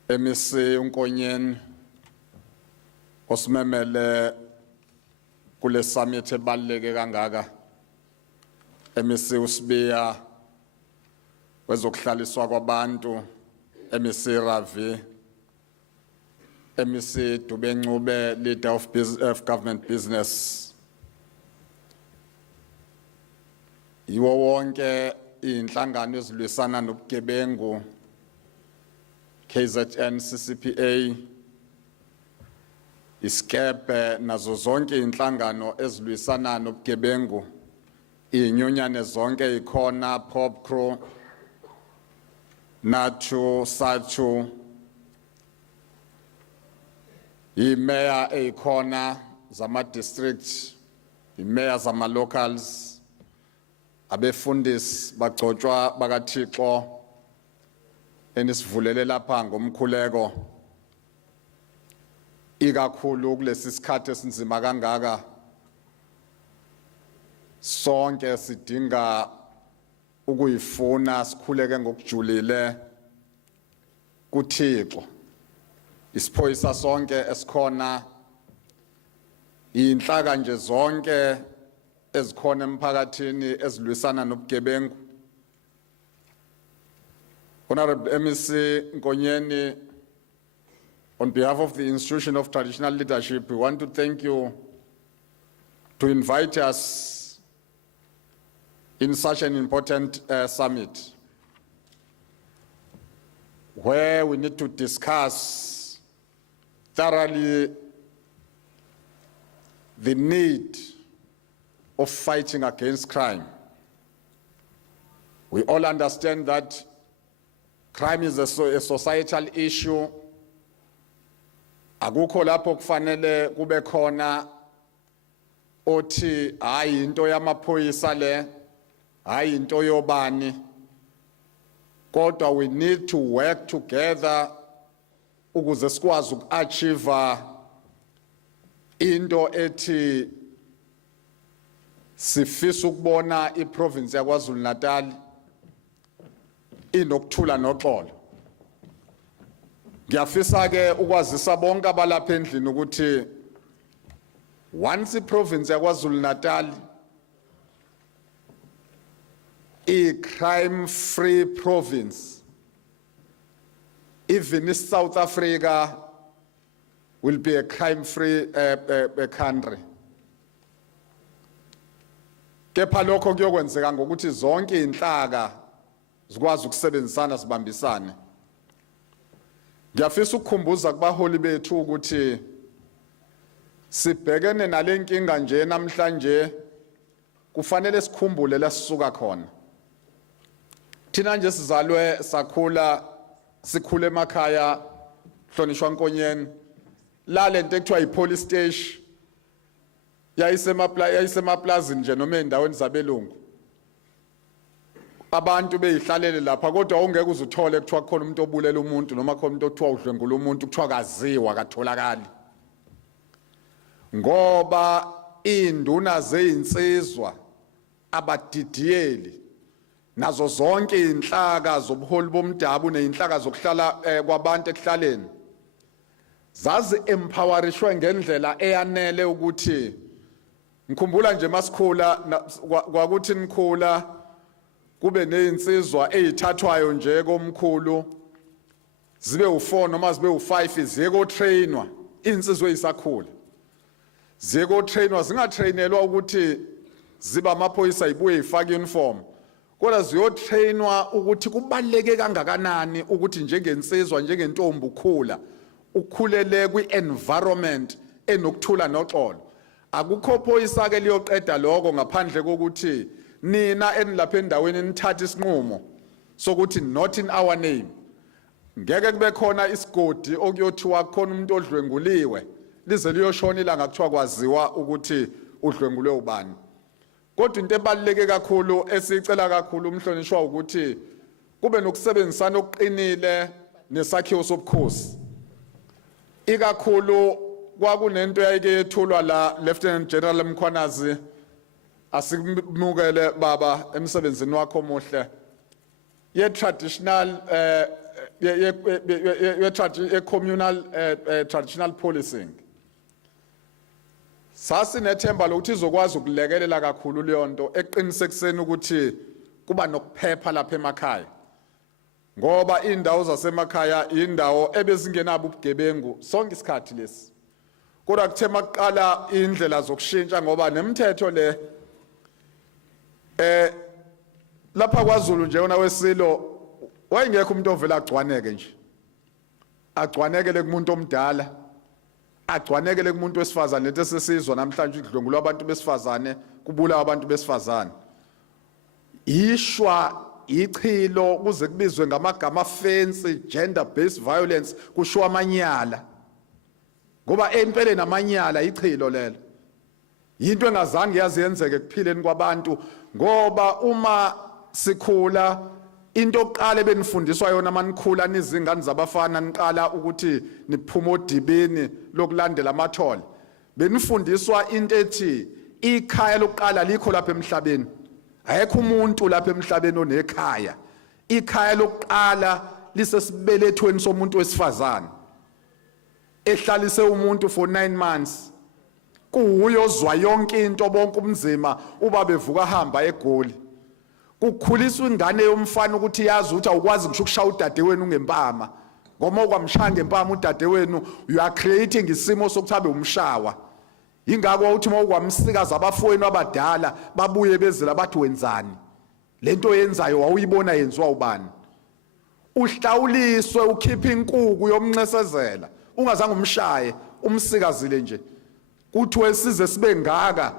MEC uNkonyeni osimemele kule summit ebaluleke kangaka, MEC uSibiya wezokuhlaliswa kwabantu, MEC Ravi, MEC Dubencube, Leader of Government Business, yiwo wonke inhlangano ezilwisana nobugebengu, KZN CCPA, iskebe nazo zonke inhlangano ezilwisana nobugebengu, inyonyane zonke ikhona, Pop Crew, Nacho, Sacho, imeya eyikhona zama district, imeya zama locals, abefundisi bagcotshwa bakaThixo enisivulele lapha ngomkhuleko. ikakhulu kulesi sikhathi esinzima kangaka sonke sidinga ukuyifuna sikhuleke ngokujulile kuThixo. Isiphoyisa sonke esikhona inhlaka nje zonke ezikhona emphakathini ezilwisana nobugebengu. Honorable MEC Nkonyeni, on behalf of the Institution of Traditional Leadership, we want to thank you to invite us in such an important summit where we need to discuss thoroughly the need of fighting against crime. We all understand that crime is a societal issue. Akukho lapho kufanele kube khona othi hayi into yamaphoyisa le, hayi into yobani. Kodwa we need to work together ukuze sikwazi uku-achieve into ethi sifisa ukubona iprovince yaKwaZulu-Natal inokuthula noxolo. Ngiyafisa ke ukwazisa bonke abalapha endlini ukuthi once iprovince yaKwaZulu-Natal crime free province, even in South Africa will be a crime free country. Kepha lokho kuyokwenzeka ngokuthi zonke inhlaka zikwazi ukusebenzisana sibambisane. Ngiyafisa ukukhumbuza kubaholi bethu ukuthi sibhekene nalenkinga nje namhlanje kufanele sikhumbule la sisuka khona. Thina nje sizalwe sakhula sikhule emakhaya Hlonishwa Nkonyeni la lento ekuthiwa ipolice station yayisemaplazini nje noma endaweni zabelungu. Abantu beyihlalele lapha kodwa ungeke uzuthole kuthiwa khona umuntu obulela umuntu noma khona umuntu othiwa udlwengula umuntu kuthiwa kaziwa katholakali. Ngoba induna zeyinsizwa abadidiyeli nazo zonke inhlaka zobuholi bomdabu nezinhlaka zokuhlala kwabantu ekuhlaleni zazi empowerishwe ngendlela eyanele ukuthi ngikhumbula nje masikhula kwakuthi nikhula kube nezinsizwa ezithathwayo nje komkhulu zibe u4 noma zibe u5 ziyeko trainwa insizwe ezisakhula ziyeko trainwa zingatrainelwa ukuthi ziba amaphoyisa ibuye ifake uniform kodwa ziyotrainwa ukuthi kubaleke kangakanani ukuthi njengensizwa njengentombi ukhula ukhulele kwi-environment enokuthula noxolo. Akukho phoyisa ke liyoqeda lokho ngaphandle kokuthi nina enilapha endaweni nithatha isinqumo sokuthi not in our name. Ngeke kube khona isigodi okuyothiwa khona umuntu odlwenguliwe lize liyoshona ilanga kuthiwa kwaziwa ukuthi udlwengulwe ubani. Kodwa into ebaluleke kakhulu esicela kakhulu umhlonishwa ukuthi kube nokusebenzisana okuqinile nesakhiwo sobukhosi. Ikakhulu kwakunento yayike yethulwa la Lieutenant General Mkhwanazi asimukele baba emsebenzini wakho omuhle ye traditional communal traditional policing. Sasinethemba lokuthi izokwazi ukulekelela kakhulu leyo nto eqinisekiseni ukuthi kuba nokuphepha lapha emakhaya. Ngoba indawo zasemakhaya indawo ebezingenabo ubugebengu sonke isikhathi lesi. Kodwa kuthe maqala indlela zokushintsha ngoba nemithetho le lapha kwaZulu nje wona wesilo wayengekho umuntu ovela agcwaneke nje. Agcwanekele kumuntu omdala. Agcwanekele kumuntu wesifazane lento sesizwa namhlanje idlwengulwa abantu besifazane kubulawa abantu besifazane. Ishwa ichilo kuze kubizwe ngamagama offense gender based violence kushiwa amanyala. Ngoba empeleni amanyala ichilo lelo. Yinto engazange yazenzeke kuphileni kwabantu ngoba uma sikhula into yokuqala benifundiswa yona manikhula nizingane zabafana niqala ukuthi niphuma odibini lokulandela amathole benifundiswa into ethi ikhaya lokuqala likho lapha emhlabeni ayekho umuntu lapha emhlabeni onekhaya ikhaya lokuqala lisesibelethweni somuntu wesifazane ehlalise umuntu for 9 months kuyo ozwa yonke into bonke umzima uba bevuka hamba egoli kukhuliswa ingane yomfana ukuthi yazi ukuthi awukwazi ngisho ukushaya udadewenu ngempama ngoba ukwamshaya ngempama udadewenu you are creating isimo sokuthi abe umshawa ingakho uthi mawukwamsikaza abafowenu abadala babuye bezela bathi wenzani lento yenzayo wawuyibona yenziwa ubani uhlawuliswe ukhipha inkukhu yomncesezela ungazange umshaye umsikazile nje kuthi wesize sibe ngaka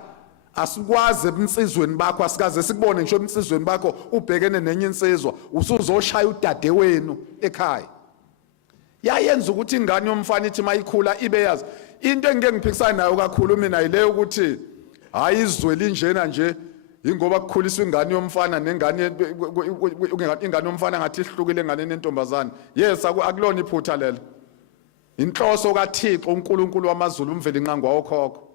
asikwazi emnsizweni bakho asikaze sikubone ngisho emnsizweni bakho ubhekene nenye insizwa usuzoshaya udadewenu ekhaya yayenza ukuthi ingane yomfana ithi mayikhula ibe yazi into engeke ngiphikisana nayo kakhulu mina ile ukuthi hayi izwe linjena nje ingoba kukhuliswa ingane yomfana nengane ingane yomfana ngathi ihlukile ingane nentombazana yes akulona iphutha lelo inhloso kaThixo uNkulunkulu wamaZulu umveli inqangu wawokhokho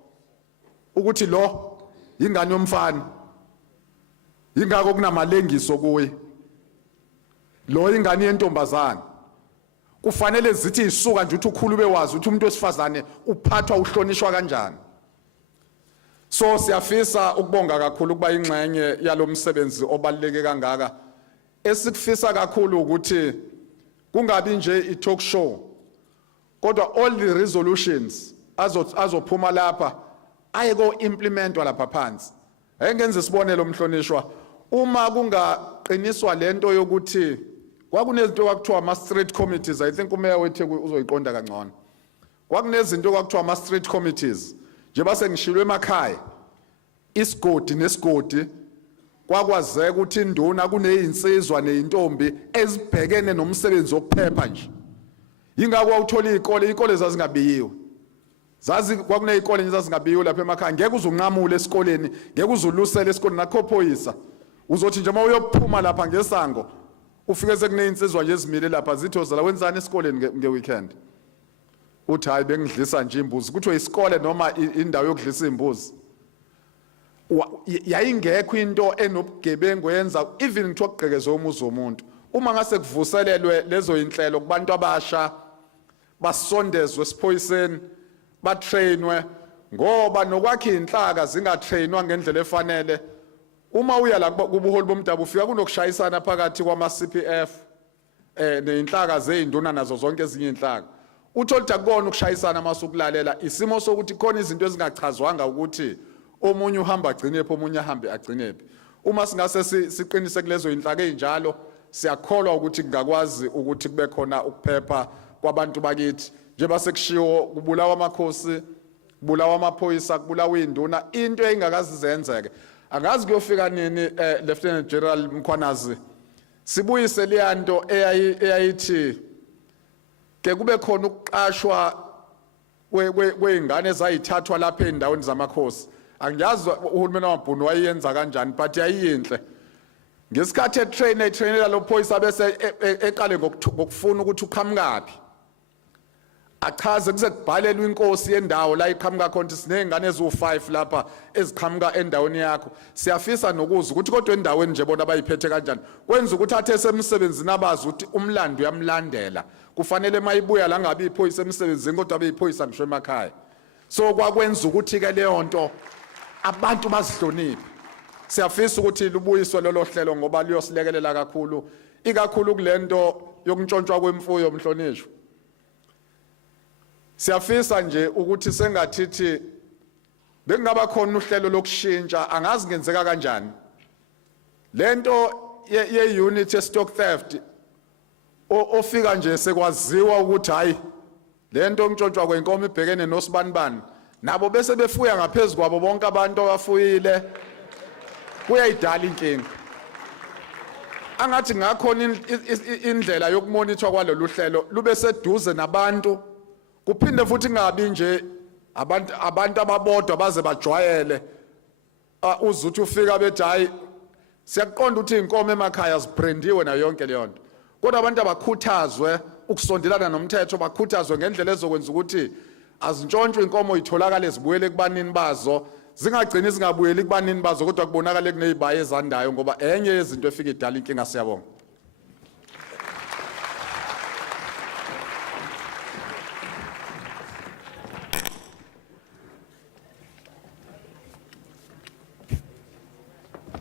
ukuthi lo ingane yomfana ingakho kunamalengiso kuye lo ingane yentombazana kufanele zithi isuka nje uthi ukhulube wazi ukuthi umuntu wesifazane uphathwa uhlonishwa kanjani so siyafisa ukubonga kakhulu kuba ingxenye yalomsebenzi obaluleke kangaka esikufisa kakhulu ukuthi kungabi nje i-talk show kodwa all the resolutions azophuma lapha ayeko implementwa lapha phansi ayengenza isibonelo mhlonishwa uma kungaqiniswa lento yokuthi kwakunezinto kwakuthiwa ama street committees I think umeya wethu uzoyiqonda kangcono kwakunezinto kwakuthiwa ama street committees nje base ngishilwe emakhaya isigodi nesigodi kwakwazeka ukuthi induna kunezinsizwa nezintombi ezibhekene nomsebenzi wokuphepha nje ingakho awuthola izikole zazingabiyiwe zazi kwakunezikole nje zazingabiyiwe lapha emakhaya ngeke uzunqamule esikoleni ngeke uzulusele esikoleni nakhophoyisa uzothi nje mawuyophuma lapha ngesango ufike sekunezinsizwa nje ezimile lapha zithozela wenzani esikoleni ngeweekend uthi hayi bengidlisa nje imbuzi kuthiwe isikole noma indawo yokudlisa imbuzi yayingekho into enobugebengu yenza even kuthiwa kugqekezwe umuzi womuntu uma ngase kuvuselelwe lezo inhlelo kubantu abasha basondezwe esiphoyiseni batrainwe ngoba nokwakha inhlaka zingatrainwa ngendlela efanele uma uya la kubuholi bomdabu ufika kunokushayisana phakathi kwama CPF neinhlaka zeinduna nazo zonke ezinye inhlaka uthola ukuthi akukona ukushayisana masukulalela isimo sokuthi khona izinto ezingachazwanga ukuthi omunye uhamba agcinephi omunye ahambe agcinephi uma singase siqinise kulezo inhlaka ezinjalo siyakholwa ukuthi ngakwazi ukuthi kube khona ukuphepha kwabantu bakithi nje base kushiwo kubulawa amakhosi kubulawa amaphoyisa kubulawa induna into engakazi zenzeke angazi kuyofika nini Lieutenant General Mkhwanazi sibuyise leyanto eyayithi ke kube khona ukuqashwa kweingane ezayithathwa lapha endaweni zamakhosi angiyazi uhulumeni wamabhunu wayenza kanjani but yayinhle ngesikhathi etrainela lo phoyisa bese eqale ngokufuna ukuthi uqhamukapi achaze kuze kubhalelwe inkosi yendawo la iqhamuka khona sinezingane ezu5 lapha eziqhamuka endaweni yakho siyafisa nokuza ukuthi kodwa endaweni nje bona bayiphethe kanjani kwenza ukuthi athe esemsebenzini abazi ukuthi umlando uyamlandela kufanele mayibuya la ngabe iphoyisa emsebenzini kodwa beyiphoyisa ngisho emakhaya so kwakwenza ukuthi ke leyo nto abantu bazihloniphe siyafisa ukuthi lubuyiswe lolo hlelo ngoba liyosilekelela kakhulu ikakhulu kulento yokuntshontshwa kwemfuyo mhlonishwa siyafisa nje ukuthi sengathithi bekungaba khona uhlelo lokushintsha angazi ngenzeka kanjani lento ye-unit ye-stock theft ofika nje sekwaziwa ukuthi hayi lento ontshontshwa kwenkomo ibhekene nosibanibani nabo bese befuya ngaphezulu kwabo bonke abantu abafuyile kuyayidala inkinga angathi ngakhona indlela yokumonithwa kwalolu hlelo lube seduze nabantu kuphinde futhi ngabi nje abantu ababodwa baze bajwayele uzuthi ufika bethi hayi Siyakuqonda ukuthi inkomo emakhaya zibrandiwe na yonke leyo nto. Kodwa abantu abakhuthazwe ukusondelana nomthetho, bakhuthazwe ngendlela ezokwenza ukuthi azintshontshwe inkomo itholakale zibuyele kubanini bazo, zingagcini zingabuyeli kubanini bazo kodwa kubonakala kunezibaye ezandayo ngoba enye yezinto efika idala inkinga. Siyabonga.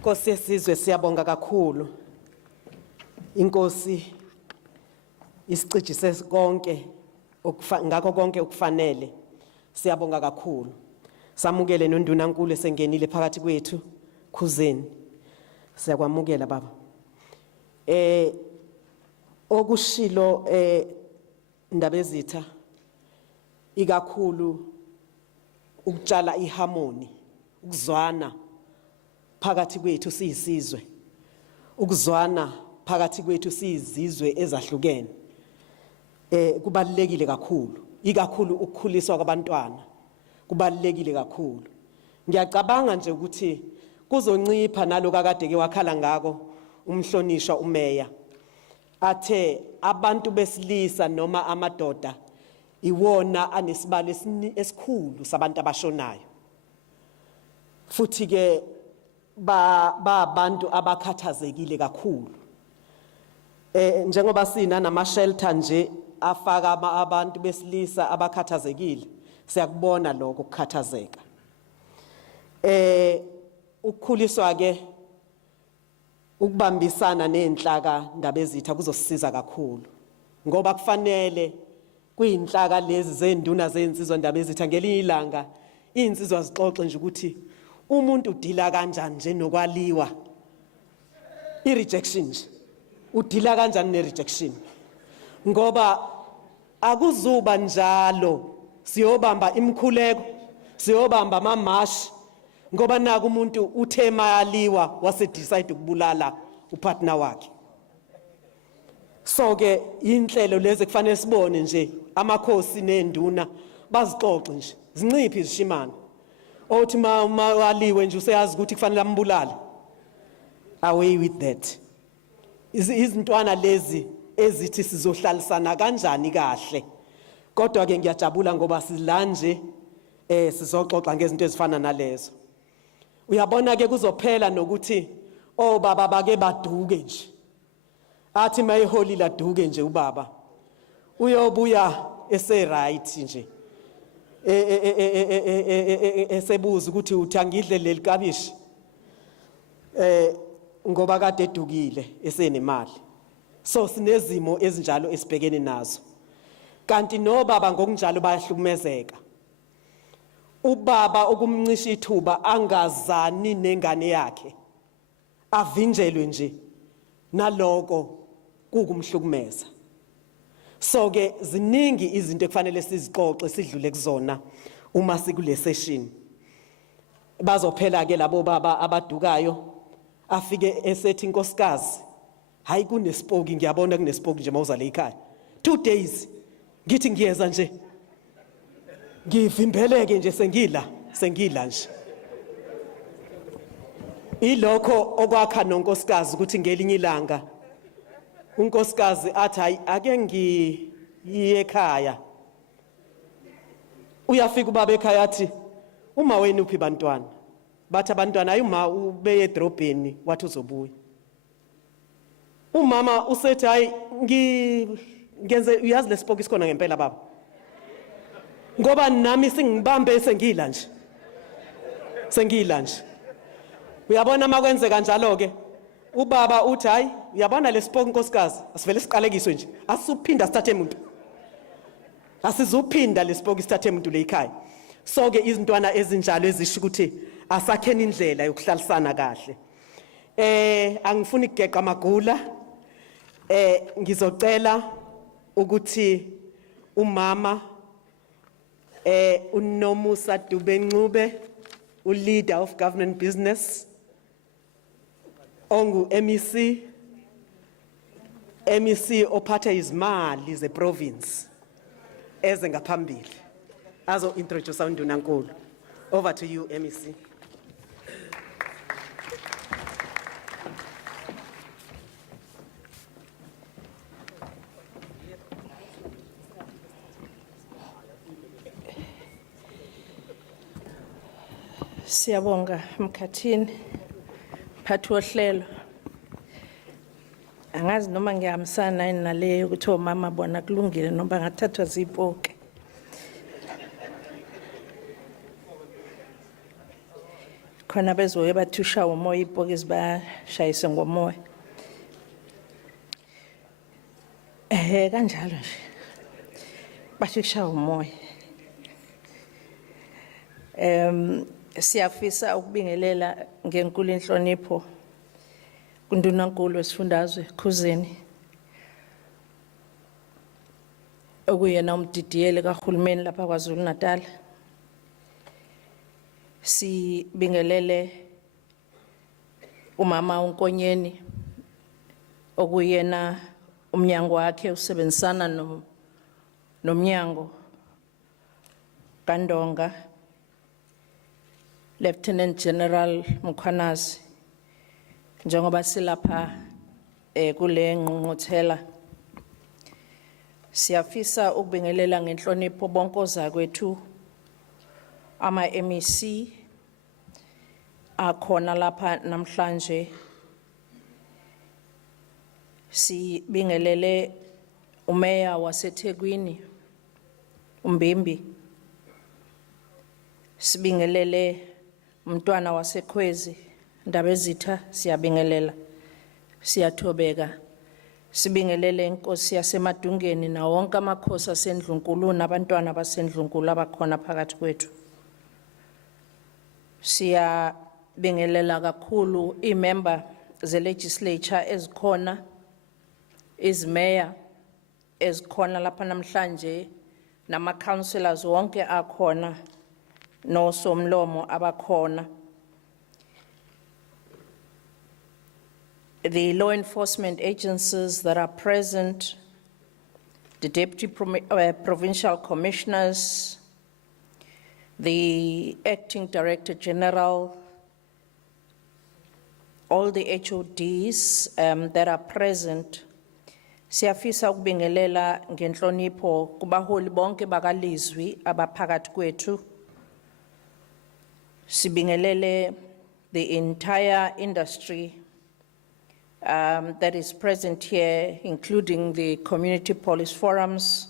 Nkosi yesizwe siyabonga kakhulu. Inkosi isicijise konke ngakho konke okufanele. Siyabonga kakhulu. Samukele noNdunankulu esengenile phakathi kwethu KZN. Siyakwamukela baba. Okushilo indaba ezitha ikakhulu ukutshala iharmony, ukuzwana phakathi kwethu siyisizwe, ukuzwana phakathi kwethu siyizizwe ezahlukene. Kubalulekile kakhulu, ikakhulu ukukhuliswa kwabantwana. Kubalulekile kakhulu. Ngiyacabanga nje ukuthi kuzoncipha naloko akade ke wakhala ngako umhlonishwa umeya. Athe abantu besilisa noma amadoda iwona anesibalo esikhulu sabantu abashonayo. Futhi ke abantu abakhathazekile kakhulu. Njengoba sina nama shelter nje afaka abantu besilisa abakhathazekile, siyakubona lokho ukukhathazeka. Ukukhuliswa ke ukubambisana nenhlaka ndaba ezitha kuzosisiza kakhulu. Ngoba kufanele kuyinhlaka lezi zenduna zensizwa ndaba ezitha ngelinye ilanga insizwa zixoxe nje ukuthi umuntu udila kanjani nje nokwaliwa. I-rejection nje. Udila kanjani ne-rejection. Ngoba akuzuba njalo siyobamba imkhuleko, siyobamba amamashi ngoba naku umuntu uthema yaliwa wase decide ukubulala upartner wakhe. So ke inhlelo lezi kufanele sibone nje amakhosi nenduna bazixoxe nje zinciphi izishimana. Othi waliwe nje useyazi ukuthi kufanele ambulale. Away with that. Izintwana lezi ezithi sizohlalisana kanjani kahle. Kodwa ke ngiyajabula ngoba silanje sizoxoxa ngezinto ezifana nalezo. Uyabona ke kuzophela nokuthi baba bake baduke nje. Athi mayiholi laduke nje ubaba. Uyobuya ese right nje. Esebuza ukuthi uthangidle leli kabishi. Ngoba kade edukile esenemali. So sinezimo ezinjalo esibhekene nazo. Kanti nobaba ngokunjalo bayahlukumezeka. Ubaba okumncisha ithuba angazani nengane yakhe. Avinjelwe nje naloko kukumhlukumeza. So ke ziningi izinto ekufanele sizixoxe sidlule kuzona uma sikule session. Bazophela ke labo baba abadukayo afike esethi inkosikazi hayi kunespoki ngiyabona kunespoki nje mawuzale ekhaya 2 days ngithi ngiyeza nje ngivimbeleke nje sengila nje ilokho okwakha nonkosikazi ukuthi ngelinye ilanga unkosikazi athi hayi ake ngiye ekhaya. Uyafika ubaba ekhaya athi uma wena uphi bantwana bathi abantwana hayi uma ube edrobheni wathi uzobuya. Umama usethi hayi ngenze uyazi lespoki sikhona ngempela baba ngoba nami singibambe sengila nje. Uyabona makwenzeka kanjalo ke ubaba uthi hayi uyabona lespoki nkosikazi asivele siqalekiswe nje asuphinda sithathe umuntu asizuphinda lespoki sithathe umuntu le ekhaya. So ke izintwana ezinjalo ezisho ukuthi asakheni indlela yokuhlalisana kahle. Angifuni ukugeqa amagula. Ngizocela ukuthi umama uNomusa Dubencube leader of government business ongu MEC ophatha izimali ze province eze ngaphambili azo introduce uNdunankulu. Over to you MEC. Siyabonga Mkhathini, phathi wohlelo. Angazi noma ngiyahambisana yini naleyo ukuthi omama bona kulungile noma ngathathwa zipoke. Khona bezoke bathusha umoya ipoke ezibashayise ngomoya. Kanjalo nje. Bashisha umoya. Siyafisa ukubingelela ngenkulu inhlonipho kundunankulu wesifundazwe KZN okuyena umdidiyele kahulumeni lapha KwaZulu-Natal. Sibingelele umama uNkonyeni okuyena umnyango wakhe usebenzisana nomnyango kaNdonga Lieutenant General Mkhwanazi njengoba silapha kule ngqungquthela. Siyafisa ukubingelela ngenhlonipho bonke ozakwethu ama-MEC akhona lapha namhlanje. Sibingelele umeya waseThekwini uMbimbi. Sibingelele umntwana waseKhwezi Ndabezitha, siyabingelela, siyathobeka. Sibingelele inkosi yaseMadungeni na wonke amakhosi aseNdlunkulu nabantwana baseNdlunkulu abakhona phakathi kwethu. Siyabingelela kakhulu imember ze-legislature ezikhona, izimeya ezikhona lapha namhlanje, nama-councillors wonke akhona, nosomlomo abakhona. The law enforcement agencies that are present, the deputy provincial commissioners, the acting director general, all the HODs that are present. Siyafisa ukubingelela ngenhlonipho kubaholi bonke bakalizwi abaphakathi kwethu. Sibingelele the entire industry that is present here, including the community police forums,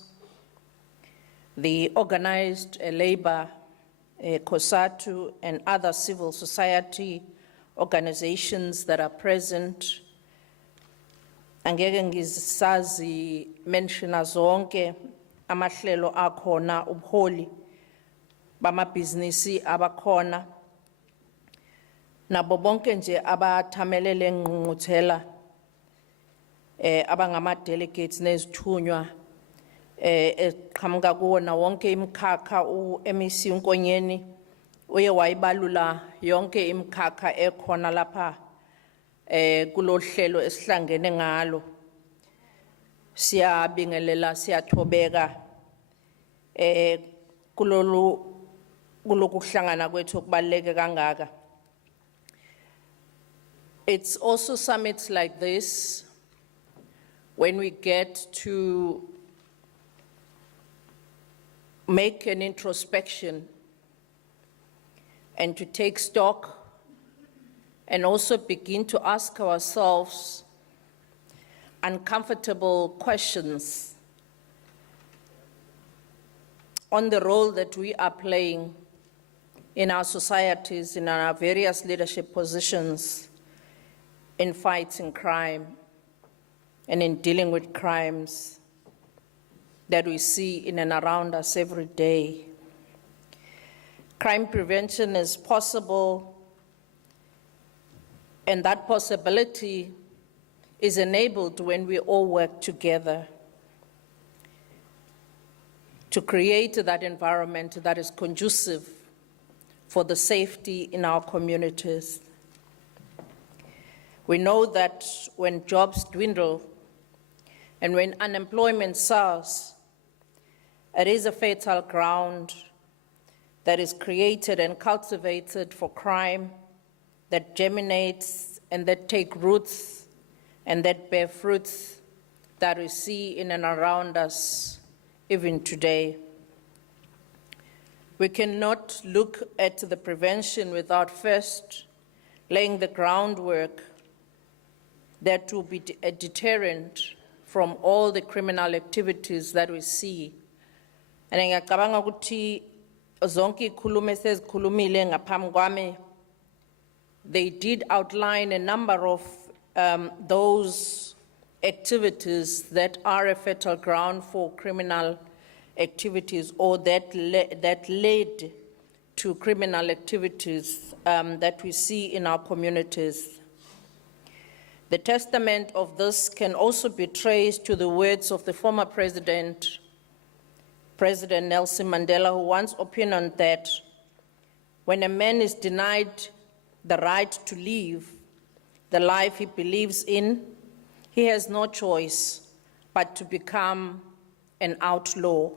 the organized labor, COSATU, and other civil society organizations that are present. Angeke ngisazi mention zonke amahlelo akhona ubuholi bamabhizinisi abakhona nabo bonke nje abathamelele ngqungquthela abangama delegates nezithunywa eqhamuka kuwona wonke imkhakha. uMEC uNkonyeni uye wayibalula yonke imkhakha ekhona lapha kulohlelo esihlangene ngalo. Siyabingelela, siyathobeka kulokuhlangana kwethu okubaleke kangaka. It's also summits like this when we get to make an introspection and to take stock and also begin to ask ourselves uncomfortable questions on the role that we are playing in our societies, in our various leadership positions, in fighting crime and in dealing with crimes that we see in and around us every day. Crime prevention is possible, and that possibility is enabled when we all work together to create that environment that is conducive for the safety in our communities. We know that when jobs dwindle and when unemployment soars, it is a fertile ground that is created and cultivated for crime, that germinates and that take roots and that bear fruits that we see in and around us even today. We cannot look at the prevention without first laying the groundwork that will be a deterrent from all the criminal activities that we see. And ngiyacabanga ukuthi zonke ikhulumo esezikhulumile ngaphambi kwami, they did outline a number of those activities that are a fertile ground for criminal activities or that led to criminal activities that we see in our communities. The testament of this can also be traced to the words of the former President Nelson Mandela, who once opined that when a man is denied the right to live the life he believes in, he has no choice but to become an outlaw.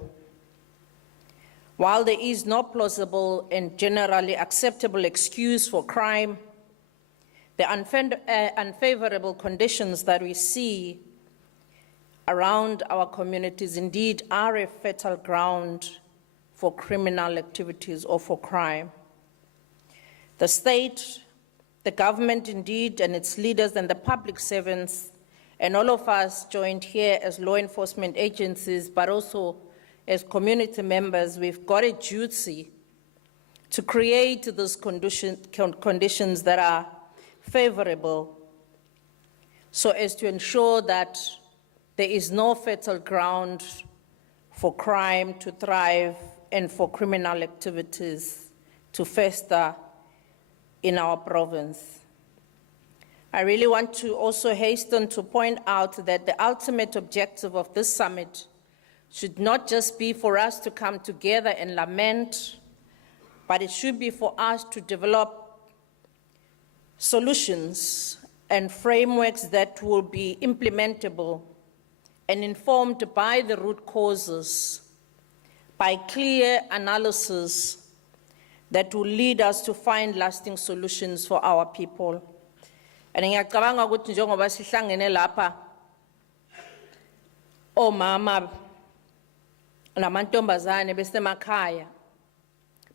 While there is no plausible and generally acceptable excuse for crime, the unfavorable conditions that we see around our communities indeed are a fertile ground for criminal activities or for crime. The state, the government indeed, and its leaders and the public servants, and all of us joined here as law enforcement agencies, but also as community members, we've got a duty to create those conditions that are favorable so as to ensure that there is no fertile ground for crime to thrive and for criminal activities to fester in our province. I really want to also hasten to point out that the ultimate objective of this summit should not just be for us to come together and lament, but it should be for us to develop solutions and frameworks that will be implementable and informed by the root causes, by clear analysis that will lead us to find lasting solutions for our people. And ngiyacabanga ukuthi njengoba sihlangene lapha omama namantombazane besemakhaya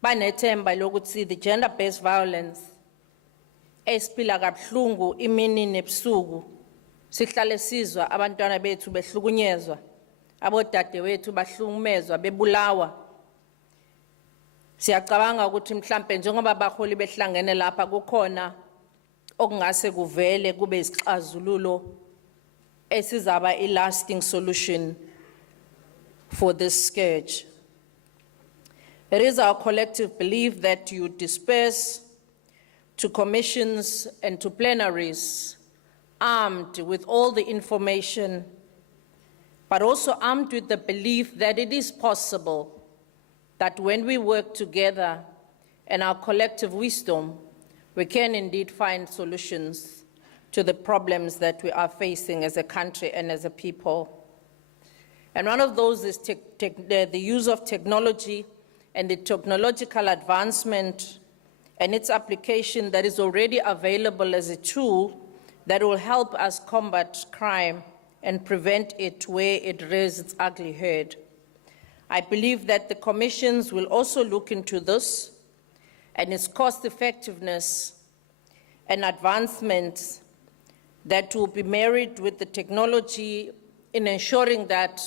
banethemba lokuthi the gender-based violence esiphila kabuhlungu imini nebusuku sihlale sizwa abantwana bethu behlukunyezwa, abodade wethu bahlukumezwa, bebulawa. Siyacabanga ukuthi mhlambe njengoba abaholi behlangene lapha kukhona okungase kuvele kube isixazululo esizaba lasting solution for this scourge. It is our collective belief that you disperse to commissions and to plenaries armed with all the information, but also armed with the belief that it is possible that when we work together and our collective wisdom, we can indeed find solutions to the problems that we are facing as a country and as a people. And one of those is the use of technology and the technological advancement and its application that is already available as a tool that will help us combat crime and prevent it where it rears its ugly head. I believe that the commissions will also look into this and its cost effectiveness and advancements that will be married with the technology in ensuring that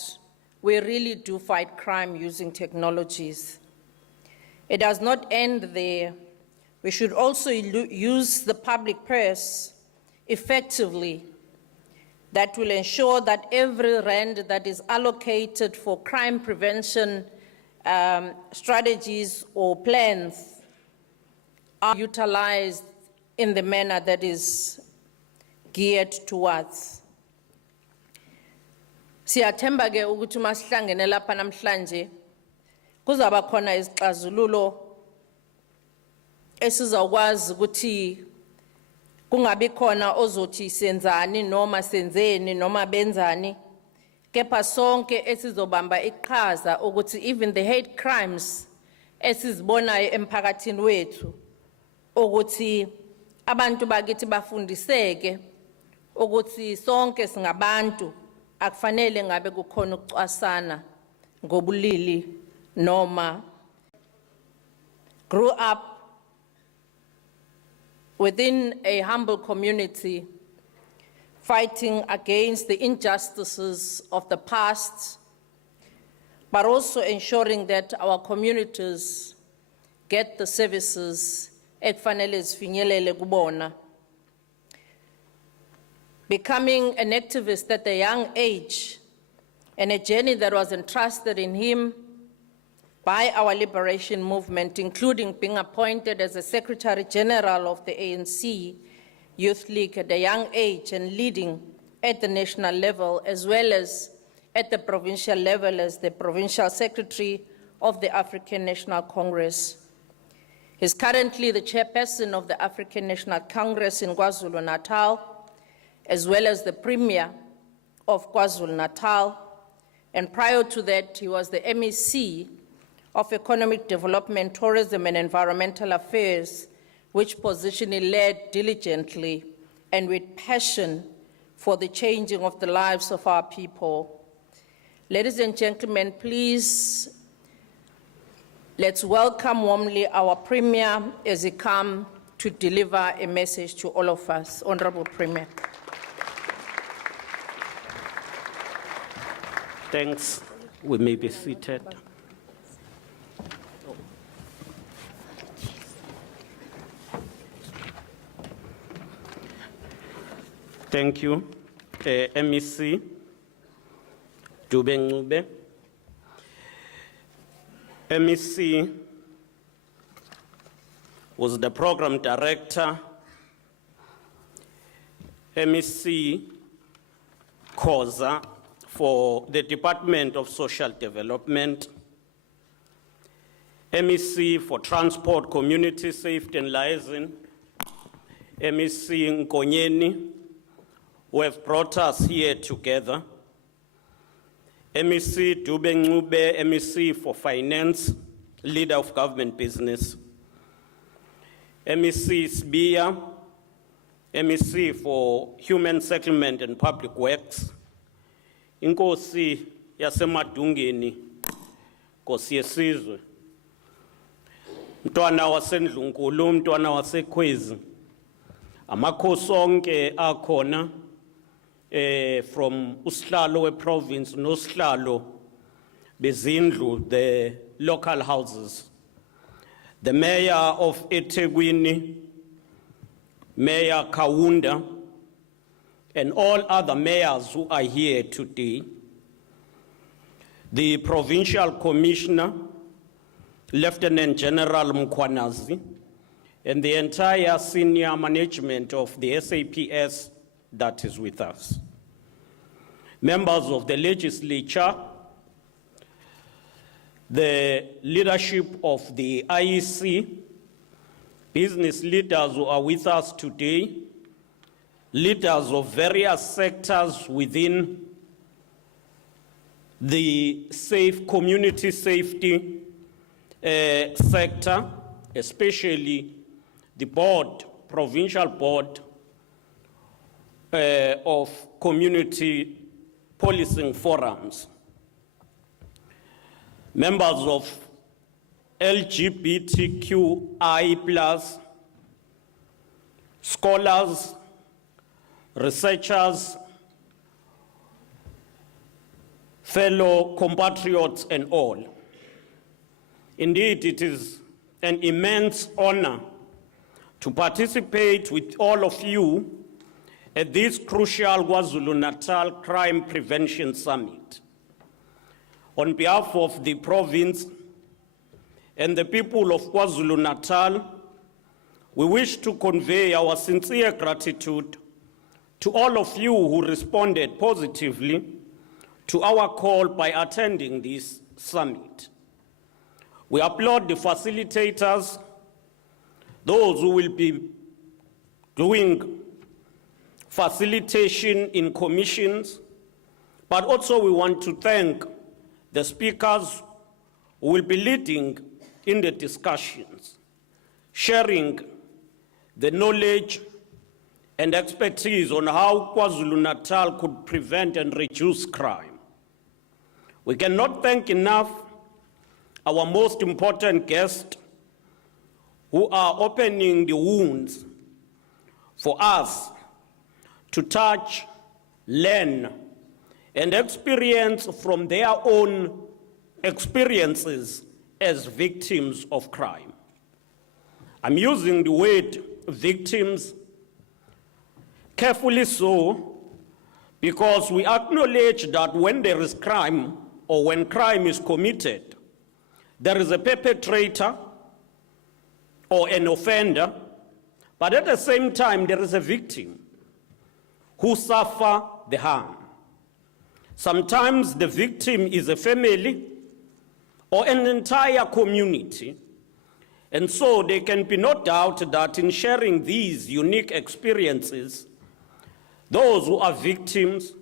we really do fight crime using technologies. It does not end there. We should also use the public purse effectively that will ensure that every rand that is allocated for crime prevention strategies or plans are utilized in the manner that is geared towards. Siyathemba ke ukuthi masihlangene lapha namhlanje kuzaba khona izixazululo esizokwazi ukuthi kungabi khona ozothi senzani noma senzeni noma benzani, kepha sonke esizobamba iqhaza ukuthi even the hate crimes esizibonayo emphakathini wethu ukuthi abantu bakithi bafundiseke ukuthi sonke singabantu, akufanele ngabe kukhona ukucwasana ngobulili noma grew up within a humble community, fighting against the injustices of the past, but also ensuring that our communities get the services ekufanele zifinyelele kubona. Becoming an activist at a young age, and a journey that was entrusted in him by our liberation movement, including being appointed as a Secretary General of the ANC Youth League at a young age and leading at the national level as well as at the provincial level as the Provincial Secretary of the African National Congress. He's currently the chairperson of the African National Congress in KwaZulu-Natal, as well as the Premier of KwaZulu-Natal. And prior to that, he was the MEC of Economic Development, Tourism and Environmental Affairs, which position he led diligently and with passion for the changing of the lives of our people. Ladies and gentlemen, please, let's welcome warmly our Premier as he comes to deliver a message to all of us. Honorable Premier. Thanks. We may be seated. Thank you, MEC Dube Ncube. MEC was the program director. MEC KZN for the Department of Social Development, MEC for Transport, Community Safety and Liaison, MEC Nkonyeni, who have brought us here together, MEC Dube Ncube, MEC for Finance, Leader of Government Business, MEC Sbia, MEC for Human Settlement and Public Works, Inkosi yasemadungeni, Nkosi yesizwe, Mntwana waseNdlunkulu, Mntwana waseKhwezi, amakhosi onke akhona from usihlalo province nosihlalo bezindlu, the local houses, the mayor of eThekwini, Mayor Kaunda, and all other mayors who are here today, the Provincial Commissioner, Lieutenant General Mkwanazi, and the entire senior management of the SAPS that is with us. Members of the legislature, the leadership of the IEC, business leaders who are with us today, leaders of various sectors within the community safety sector, especially the board, provincial board of community policing forums, members of LGBTQI+, scholars, researchers, fellow compatriots and all. Indeed, it is an immense honor to participate with all of you at this crucial KwaZulu-Natal Crime Prevention Summit. On behalf of the province and the people of KwaZulu-Natal, we wish to convey our sincere gratitude to all of you who responded positively to our call by attending this summit. We applaud the facilitators, those who will be doing facilitation in commissions, but also we want to thank the speakers who will be leading in the discussions, sharing the knowledge and expertise on how KwaZulu-Natal could prevent and reduce crime. We cannot thank enough our most important guest, who are opening the wounds for us to touch, learn, and experience from their own experiences as victims of crime. I'm using the word victims carefully so because we acknowledge that when there is crime or when crime is committed, there is a perpetrator or an offender, but at the same time there is a victim who suffer the harm. Sometimes the victim is a family or an entire community, and so there can be no doubt that in sharing these unique experiences, those who are victims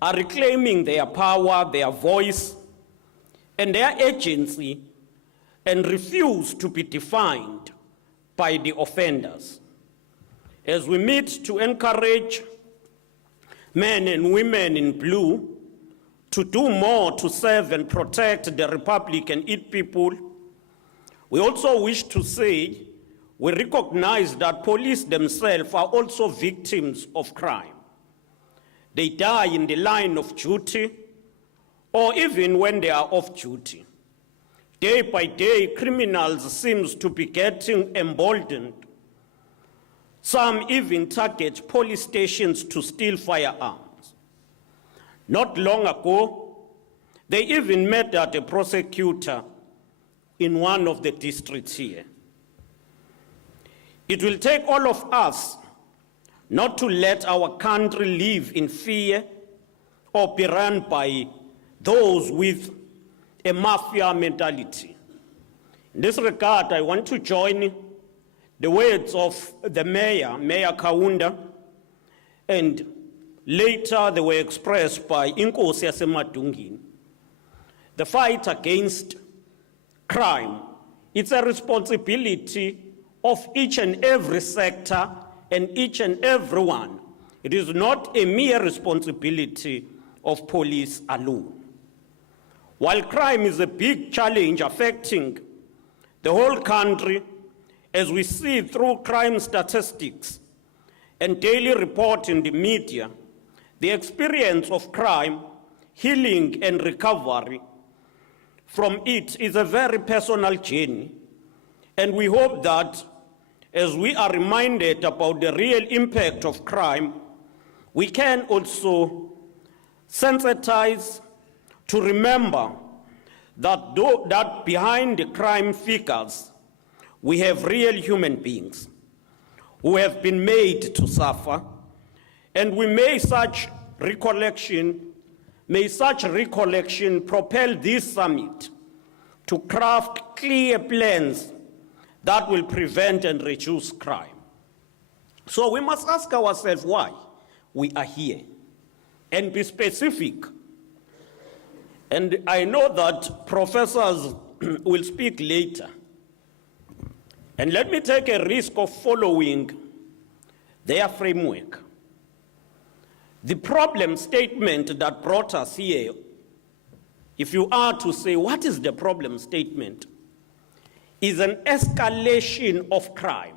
are reclaiming their power, their voice, and their agency, and refuse to be defined by the offenders. As we meet to encourage men and women in blue to do more to serve and protect the Republic and its people, we also wish to say we recognize that police themselves are also victims of crime. They die in the line of duty or even when they are off duty. Day by day, criminals seem to be getting emboldened. Some even target police stations to steal firearms. Not long ago, they even murdered a prosecutor in one of the districts here. It will take all of us not to let our country live in fear or be run by those with a mafia mentality. In this regard, I want to join the words of the Mayor Kaunda, and later they were expressed by Inkosi Yasemadungini. The fight against crime, it's a responsibility of each and every sector and each and every one. It is not a mere responsibility of police alone. While crime is a big challenge affecting the whole country, as we see through crime statistics and daily report in the media, the experience of crime, healing and recovery from it is a very personal journey. And we hope that as we are reminded about the real impact of crime, we can also sensitize to remember that behind the crime figures, we have real human beings who have been made to suffer, and such recollection propel this summit to craft clear plans that will prevent and reduce crime. So we must ask ourselves why we are here and be specific. And I know that professors will speak later. And let me take a risk of following their framework. The problem statement that brought us here, if you are to say, what is the problem statement? Is an escalation of crime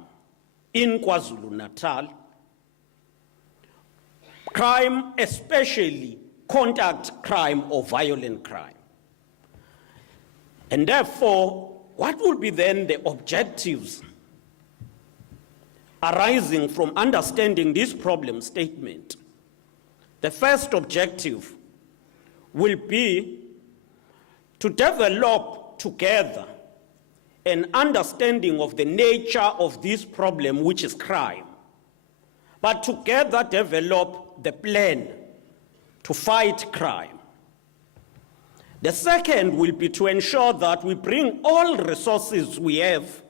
in KwaZulu-Natal. Crime, especially contact crime or violent crime. And therefore, what would be then the objectives arising from understanding this problem statement? The first objective will be to develop together an understanding of the nature of this problem, which is crime, but together develop the plan to fight crime. The second will be to ensure that we bring all resources we have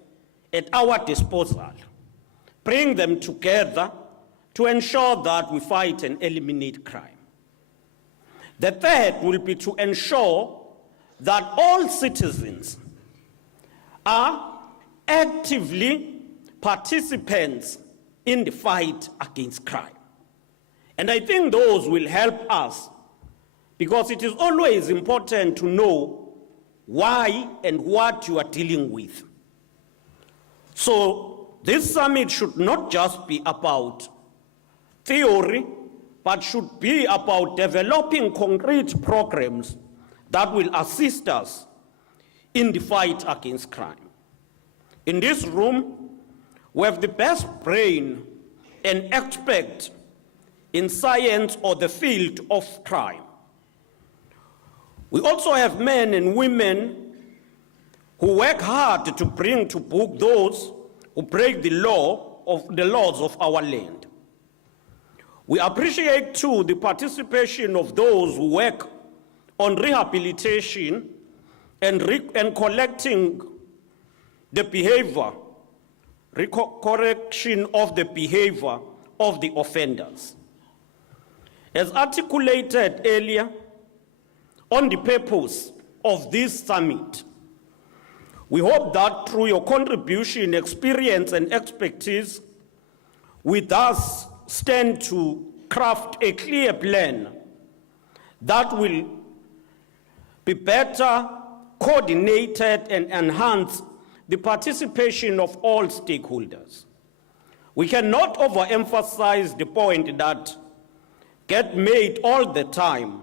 at our disposal, bring them together to ensure that we fight and eliminate crime. The third will be to ensure that all citizens are actively participants in the fight against crime. And I think those will help us, because it is always important to know why and what you are dealing with. So this summit should not just be about theory, but should be about developing concrete programs that will assist us in the fight against crime. In this room, we have the best brain and expert in science or the field of crime. We also have men and women who work hard to bring to book those who break the laws of our land. We appreciate too the participation of those who work on rehabilitation and collecting the behavior, correction of the behavior of the offenders. As articulated earlier, on the purpose of this summit, we hope that through your contribution, experience, and expertise, we thus stand to craft a clear plan that will be better coordinated and enhance the participation of all stakeholders. We cannot overemphasize the point that gets made all the time,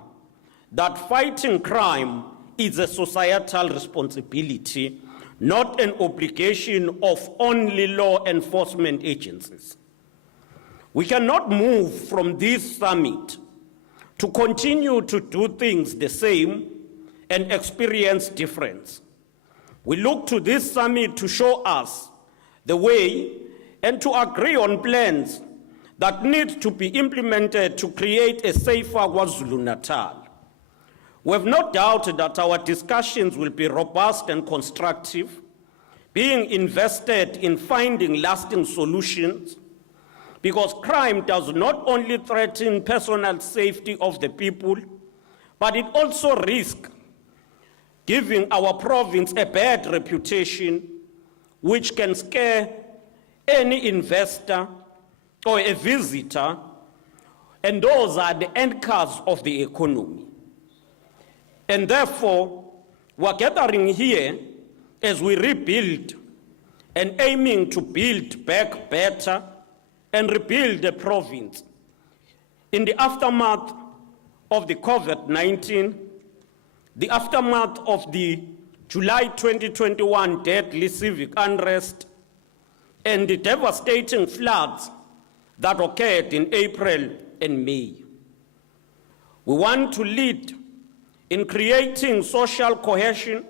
that fighting crime is a societal responsibility, not an obligation of only law enforcement agencies. We cannot move from this summit to continue to do things the same and experience difference. We look to this summit to show us the way and to agree on plans that need to be implemented to create a safer KwaZulu-Natal. We have no doubt that our discussions will be robust and constructive, being invested in finding lasting solutions, because crime does not only threaten personal safety of the people, but it also risks giving our province a bad reputation, which can scare any investor or a visitor, and those are the anchors of the economy. And therefore, we're gathering here as we rebuild and aiming to build back better and rebuild the province. In the aftermath of the COVID-19, the aftermath of the July 2021 deadly civic unrest, and the devastating floods that occurred in April and May. We want to lead in creating social cohesion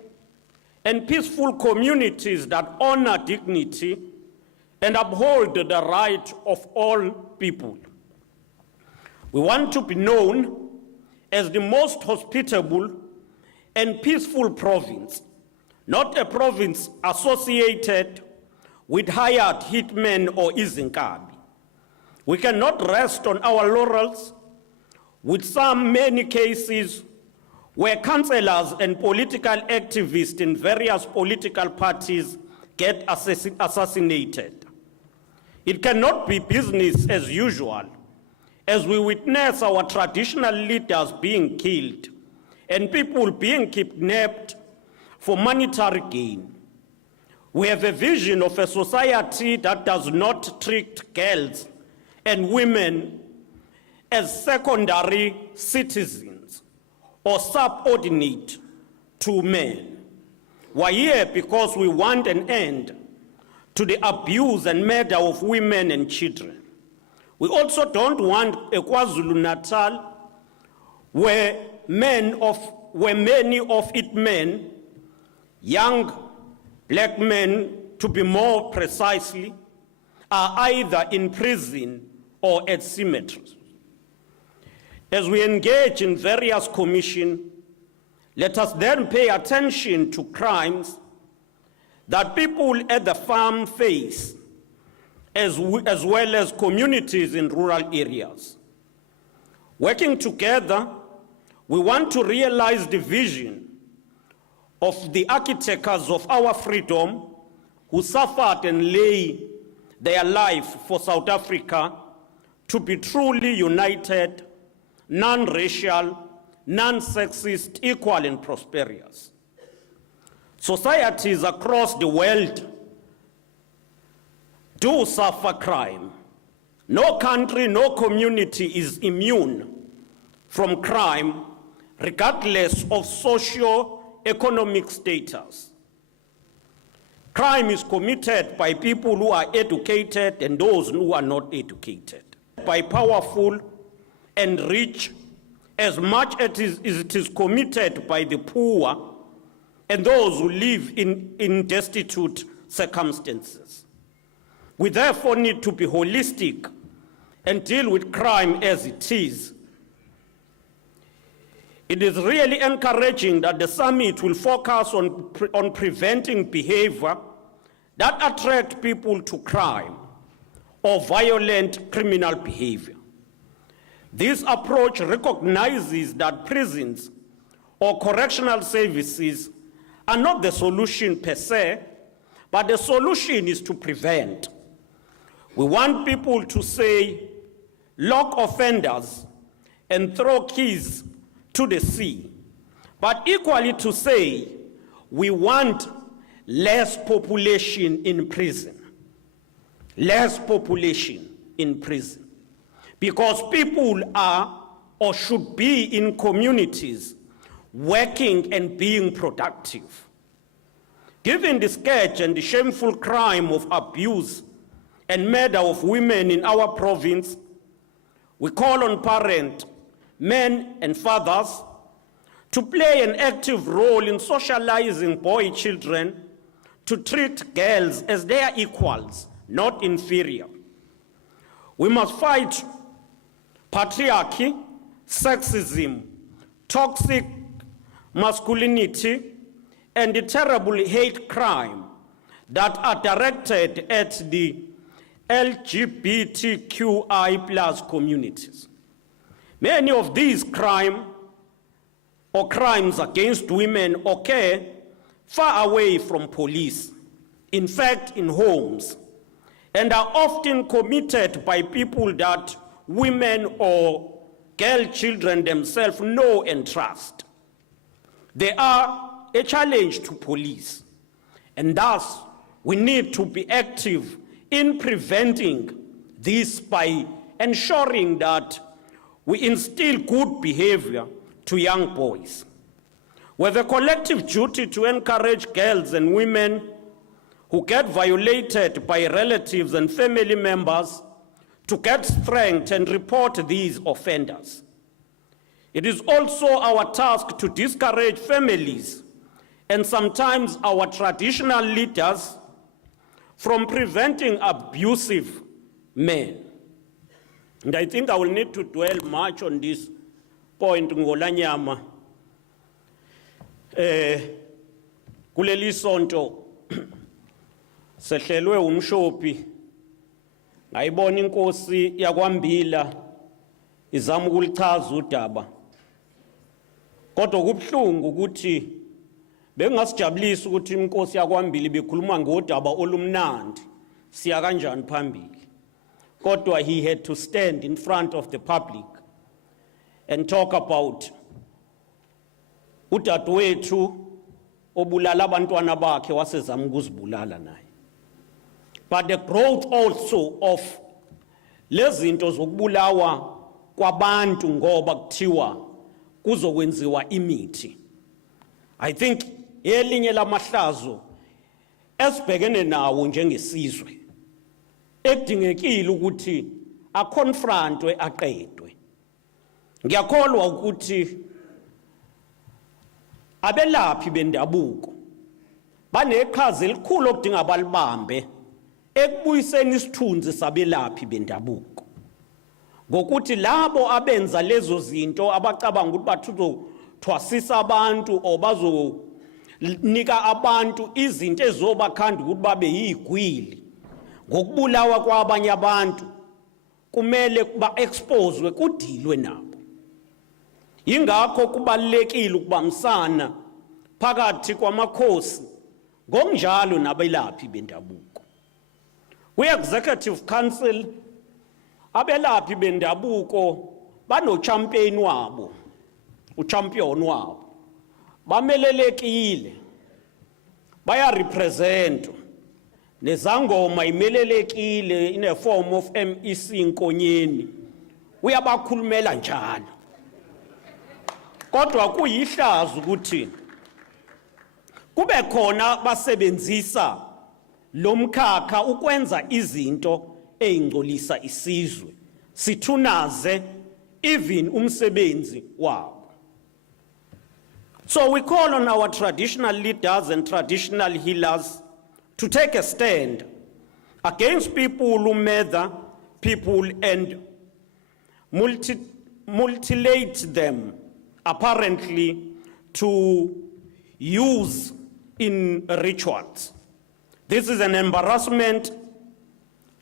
and peaceful communities that honor dignity and uphold the right of all people. We want to be known as the most hospitable and peaceful province, not a province associated with hired hitmen or izinkabi. We cannot rest on our laurels with many cases where councillors and political activists in various political parties get assassinated. It cannot be business as usual as we witness our traditional leaders being killed and people being kidnapped for monetary gain. We have a vision of a society that does not treat girls and women as secondary citizens or subordinate to men. We're here because we want an end to the abuse and murder of women and children. We also don't want a KwaZulu-Natal where many of its men, young black men to be more precisely, are either in prison or at cemeteries. As we engage in various commissions, let us then pay attention to crimes that people at the farm face, as well as communities in rural areas. Working together, we want to realize the vision of the architects of our freedom who suffered and lay their life for South Africa to be truly united, non-racial, non-sexist, equal and prosperous. Societies across the world do suffer crime. No country, no community is immune from crime, regardless of socio-economic status. Crime is committed by people who are educated and those who are not educated, by powerful and rich, as much as it is committed by the poor and those who live in destitute circumstances. We therefore need to be holistic and deal with crime as it is. It is really encouraging that the summit will focus on preventing behavior that attract people to crime or violent criminal behavior. This approach recognizes that prisons or correctional services are not the solution per se, but the solution is to prevent. We want people to say, lock offenders and throw keys to the sea, but equally to say, we want less population in prison. Less population in prison. Because people are or should be in communities working and being productive. Given the scourge and the shameful crime of abuse and murder of women in our province, we call on parents, men and fathers to play an active role in socializing boy children to treat girls as their equals, not inferior. We must fight patriarchy, sexism, toxic masculinity, and the terrible hate crime that are directed at the LGBTQI+ communities. Many of these crimes against women occur far away from police, in fact, in homes, and are often committed by people that women or girl children themselves know and trust. They are a challenge to police, and thus we need to be active in preventing this by ensuring that we instill good behavior to young boys. We have a collective duty to encourage girls and women who get violated by relatives and family members to get strength and report these offenders. It is also our task to discourage families and sometimes our traditional leaders from preventing abusive men. And I think I will need to dwell much on this point, Ngolanyama. Kuleli sonto sehlelwe umshopi ngayibona inkosi yakwaMbila izama ukulichaza udaba, kodwa kubhlungu ukuthi bengasijabulisa ukuthi inkosi yakwaMbila bekhuluma ngodaba olumnandi siya kanjani phambili, kodwa he had to stand in front of the public and talk about udadewethu obulala abantwana bakhe wasezama ukuzibulala naye. But the growth also of lezinto zokubulawa kwabantu ngoba kuthiwa kuzokwenziwa imithi, I think elinye lamahlazo esibhekene nawo njengesizwe ekudingekile ukuthi aconfrontwe aqedwe. Ngiyakholwa ukuthi abelaphi bendabuko baneqhaza elikhulu okudinga balibambe ekubuyiseni isithunzi sabelaphi bendabuko, ngokuthi labo abenza lezo zinto abacabanga ukuthi bathuthwasisa abantu o bazonika abantu izinto ezobakhanda ukuthi babe yigwili ngokubulawa kwabanye abantu, kumele ba-exposewe kudilwe nabo. Ingakho kubalulekile ukubambisana phakathi kwamakhosi ngokunjalo nabelaphi bendabuko. Kwi-Executive Council abelaphi bendabuko bano-champion wabo, uchampion wabo, bamelelekile, bayarepresentwa, nezangoma imelelekile in a form of MEC Nkonyeni uyabakhulumela njalo kodwa kuyihlazo ukuthi kube khona basebenzisa lomkhakha ukwenza izinto ezingcolisa isizwe sithunaze even umsebenzi wabo. So we call on our traditional leaders and traditional healers to take a stand against people who murder people and mutilate them, apparently to use in rituals. This is an embarrassment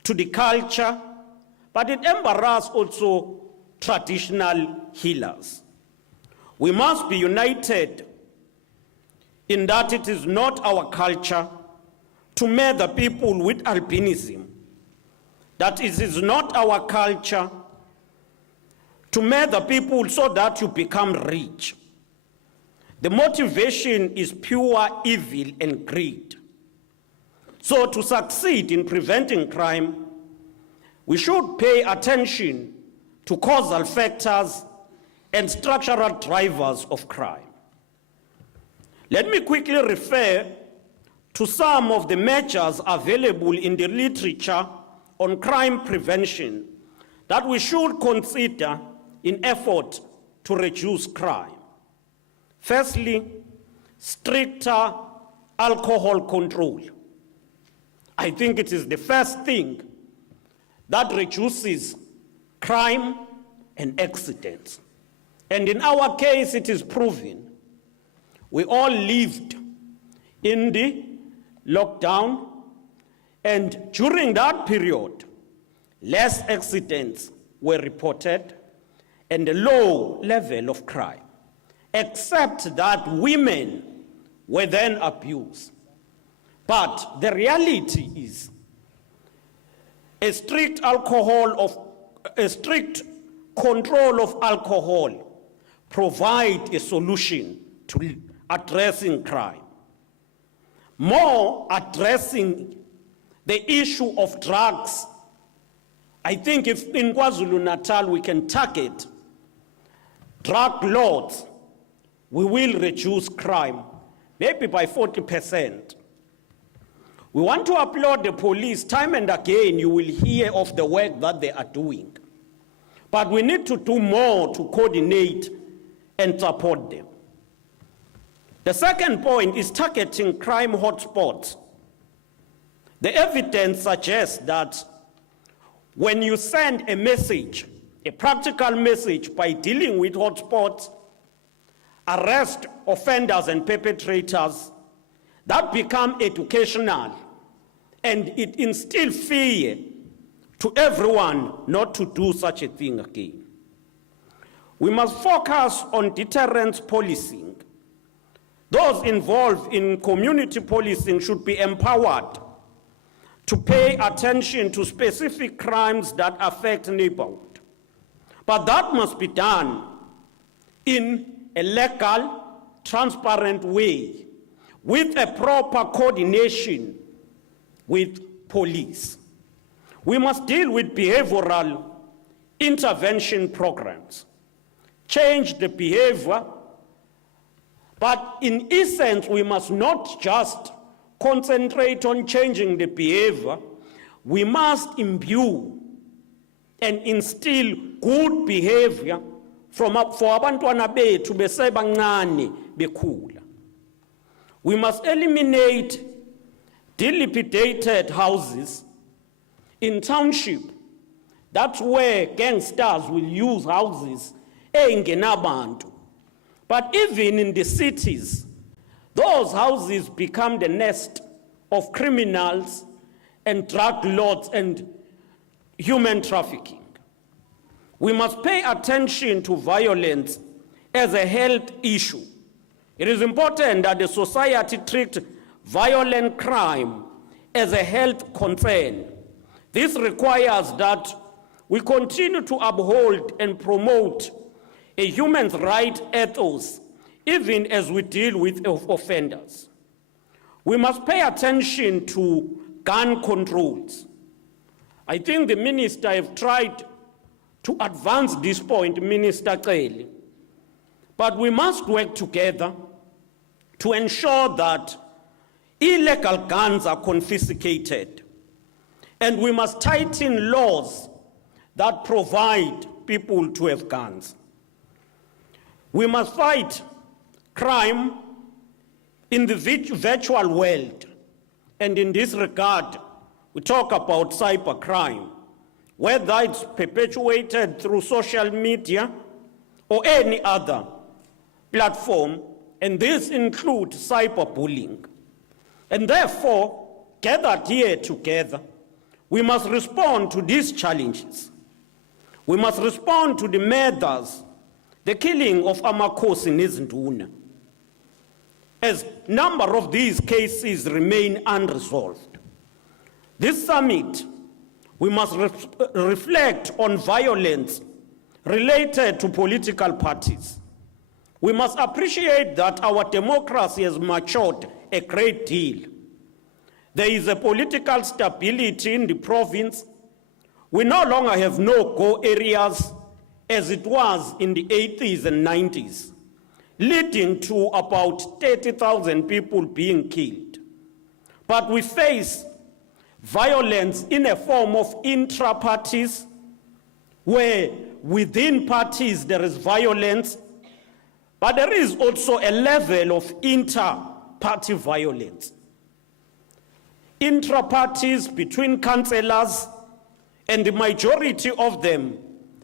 to the culture, but it embarrasses also traditional healers. We must be united in that it is not our culture to murder people with albinism, that it is not our culture to murder people so that you become rich. The motivation is pure evil and greed. So to succeed in preventing crime, we should pay attention to causal factors and structural drivers of crime. Let me quickly refer to some of the measures available in the literature on crime prevention that we should consider in effort to reduce crime. Firstly, stricter alcohol control. I think it is the first thing that reduces crime and accidents. And in our case, it is proven. We all lived in the lockdown, and during that period, less accidents were reported and a low level of crime, except that women were then abused. But the reality is a strict control of alcohol provide a solution to addressing crime. More addressing the issue of drugs. I think if in KwaZulu-Natal we can target drug lords, we will reduce crime, maybe by 40%. We want to applaud the police. Time and again, you will hear of the work that they are doing. But we need to do more to coordinate and support them. The second point is targeting crime hotspots. The evidence suggests that when you send a message, a practical message by dealing with hotspots, arrest offenders and perpetrators, that become educational, and it instills fear to everyone not to do such a thing again. We must focus on deterrence policing. Those involved in community policing should be empowered to pay attention to specific crimes that affect neighborhood. But that must be done in a legal, transparent way, with a proper coordination with police. We must deal with behavioral intervention programs, change the behavior, but in essence, we must not just concentrate on changing the behavior, we must imbue and instill good behavior for abantwana bethu besebancane bekhula. We must eliminate dilapidated houses in township. That's where gangsters will use houses engenabantu. But even in the cities, those houses become the nest of criminals and drug lords and human trafficking. We must pay attention to violence as a health issue. It is important that the society treat violent crime as a health concern. This requires that we continue to uphold and promote a human rights ethos, even as we deal with offenders. We must pay attention to gun controls. I think the minister have tried to advance this point, Minister Cele. But we must work together to ensure that illegal guns are confiscated. And we must tighten laws that provide people to have guns. We must fight crime in the virtual world. And in this regard, we talk about cybercrime, whether it's perpetuated through social media or any other platform, and this includes cyberbullying. And therefore, gathered here together, we must respond to these challenges. We must respond to the murders, the killing of Amakhosi Nezinduna, as a number of these cases remain unresolved. This summit, we must reflect on violence related to political parties. We must appreciate that our democracy has matured a great deal. There is a political stability in the province. We no longer have no-go areas as it was in the 80s and 90s, leading to about 30,000 people being killed. But we face violence in a form of intra-parties, where within parties there is violence, but there is also a level of inter-party violence. Intra-parties between councillors, and the majority of them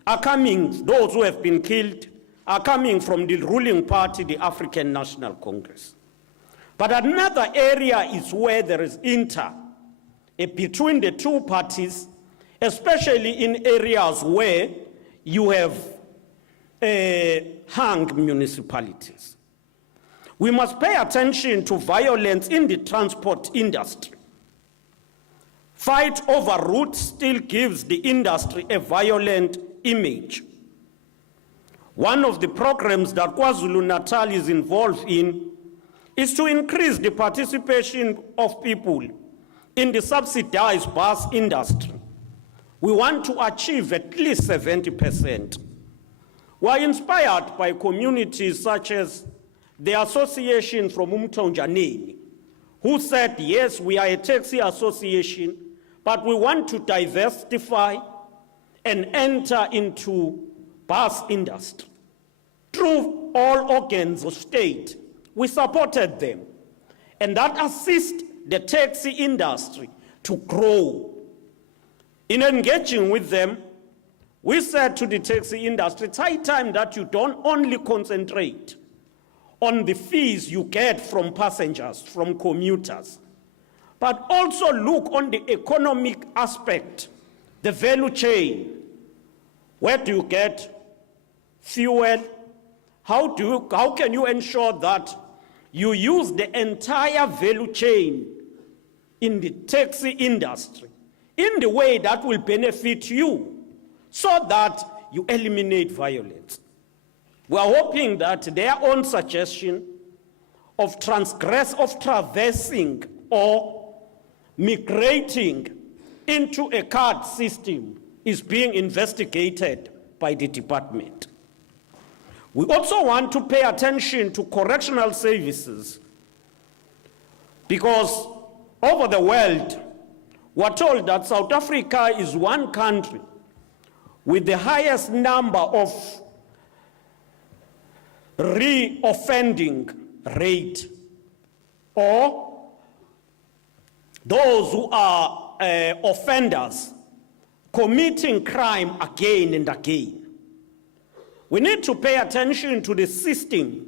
are coming, those who have been killed, are coming from the ruling party, the African National Congress. But another area is where there is between the two parties, especially in areas where you have hung municipalities. We must pay attention to violence in the transport industry. Fight over routes still gives the industry a violent image. One of the programs that KwaZulu-Natal is involved in is to increase the participation of people in the subsidized bus industry. We want to achieve at least 70%. We are inspired by communities such as the association from Umtonjaneni, who said, yes, we are a taxi association, but we want to diversify and enter into bus industry. Through all organs of state, we supported them, and that assists the taxi industry to grow. In engaging with them, we said to the taxi industry, it's high time that you don't only concentrate on the fees you get from passengers, from commuters, but also look on the economic aspect, the value chain. Where do you get fuel? How can you ensure that you use the entire value chain in the taxi industry in the way that will benefit you, so that you eliminate violence? We are hoping that their own suggestion of traversing or migrating into a card system is being investigated by the department. We also want to pay attention to correctional services, because over the world, we're told that South Africa is one country with the highest number of re-offending rate, or those who are offenders committing crime again and again. We need to pay attention to the system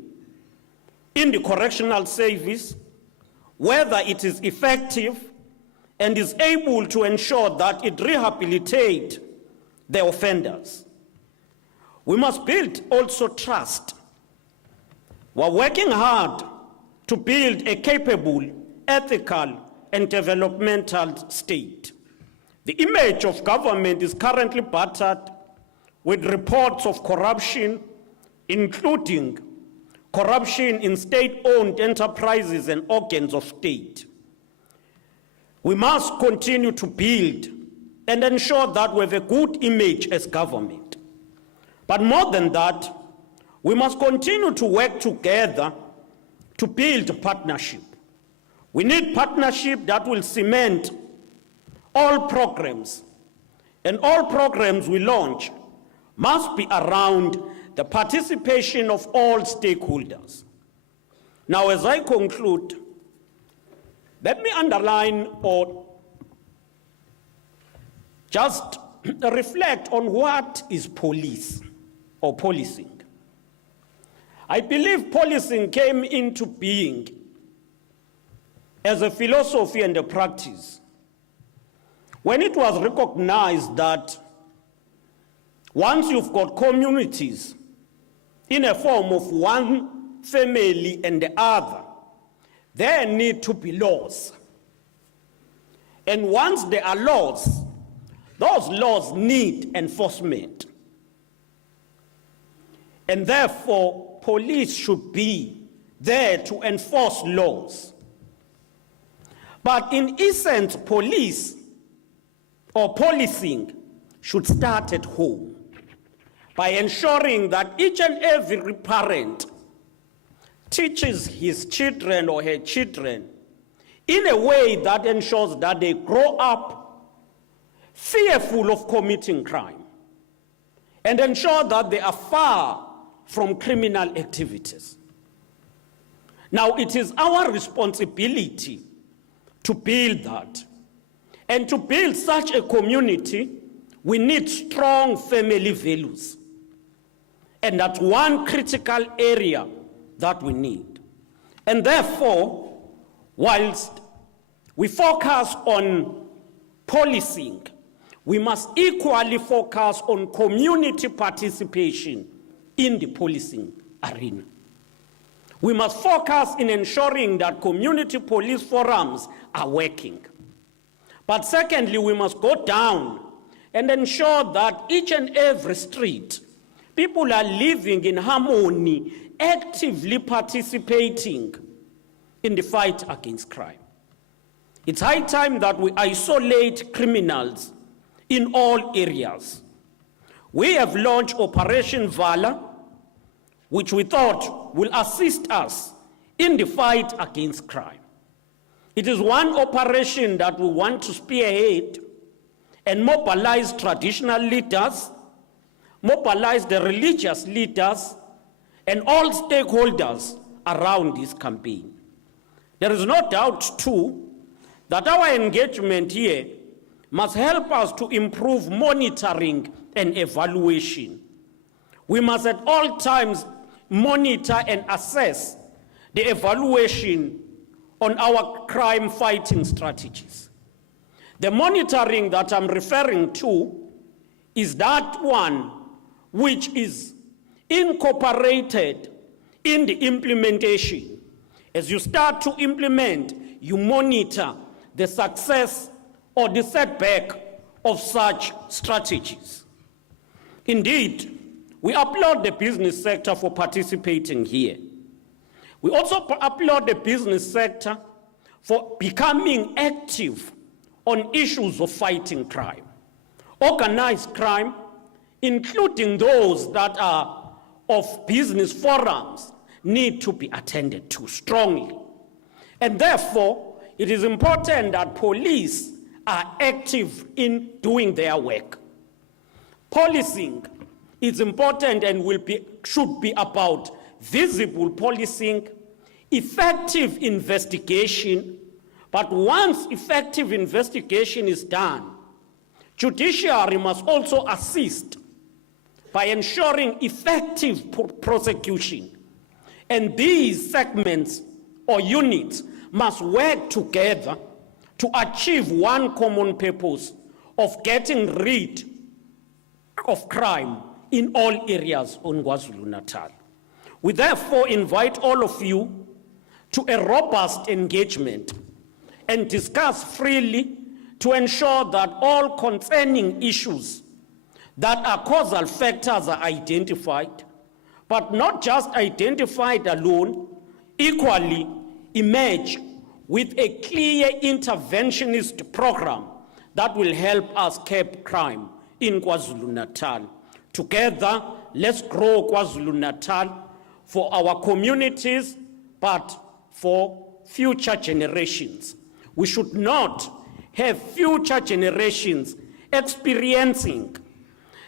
in the correctional service, whether it is effective and is able to ensure that it rehabilitates the offenders. We must build also trust. We're working hard to build a capable, ethical, and developmental state. The image of government is currently battered with reports of corruption, including corruption in state-owned enterprises and organs of state. We must continue to build and ensure that we have a good image as government. But more than that, we must continue to work together to build partnership. We need partnership that will cement all programs, and all programs we launch must be around the participation of all stakeholders. Now, as I conclude, let me underline or just reflect on what is police or policing. I believe policing came into being as a philosophy and a practice when it was recognized that once you've got communities in a form of one family and the other, there need to be laws. And once there are laws, those laws need enforcement. And therefore, police should be there to enforce laws. But in essence, police or policing should start at home by ensuring that each and every parent teaches his children or her children in a way that ensures that they grow up fearful of committing crime and ensure that they are far from criminal activities. Now, it is our responsibility to build that. And to build such a community, we need strong family values. And that's one critical area that we need. And therefore, whilst we focus on policing, we must equally focus on community participation in the policing arena. We must focus in ensuring that community police forums are working. But secondly, we must go down and ensure that each and every street, people are living in harmony, actively participating in the fight against crime. It's high time that we isolate criminals in all areas. We have launched Operation Valor, which we thought will assist us in the fight against crime. It is one operation that we want to spearhead and mobilize traditional leaders, mobilize the religious leaders, and all stakeholders around this campaign. There is no doubt, too, that our engagement here must help us to improve monitoring and evaluation. We must at all times monitor and assess the evaluation on our crime fighting strategies. The monitoring that I'm referring to is that one which is incorporated in the implementation. As you start to implement, you monitor the success or the setback of such strategies. Indeed, we applaud the business sector for participating here. We also applaud the business sector for becoming active on issues of fighting crime. Organized crime, including those that are of business forums, need to be attended to strongly. And therefore, it is important that police are active in doing their work. Policing is important and should be about visible policing, effective investigation, but once effective investigation is done, judiciary must also assist by ensuring effective prosecution. And these segments or units must work together to achieve one common purpose of getting rid of crime in all areas on KwaZulu-Natal. We therefore invite all of you to a robust engagement and discuss freely to ensure that all concerning issues that are causal factors are identified, but not just identified alone, equally emerge with a clear interventionist program that will help us curb crime in KwaZulu-Natal. Together, let's grow KwaZulu-Natal for our communities, but for future generations. We should not have future generations experiencing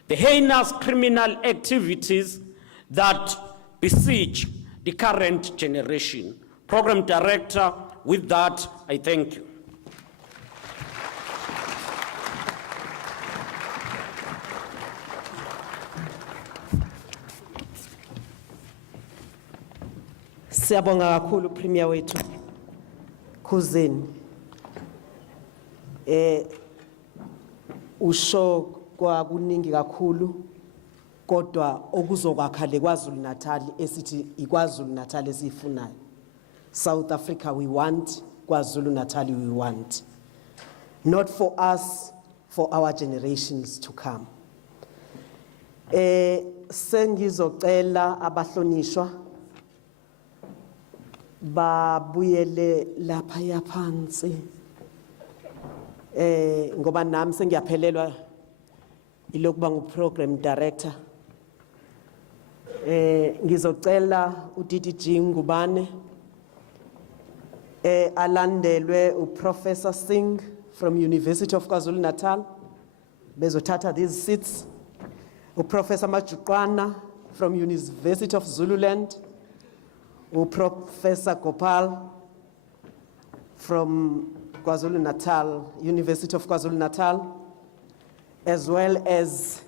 the heinous criminal activities that besiege the current generation. Program Director, with that, I thank you. Siyabonga kakhulu Premier wethu KZN. Usho kwa kuningi kakhulu kodwa okuzokwakha le KwaZulu-Natal esithi iKwaZulu-Natal esifunayo. South Africa we want, KwaZulu-Natal we want. Not for us, for our generations to come. Sengizocela abahlonishwa babuyele lapha yaphansi. Ngoba nami sengiyaphelelwa ilokuba ngu-program director. Ngizocela uDDG Ngubane alandelwe uProfessor Singh from University of KwaZulu-Natal. Bezothatha these seats. Uprofessor Majuqwana from University of Zululand. Professor Gopal from KwaZulu-Natal, University of KwaZulu-Natal, as well as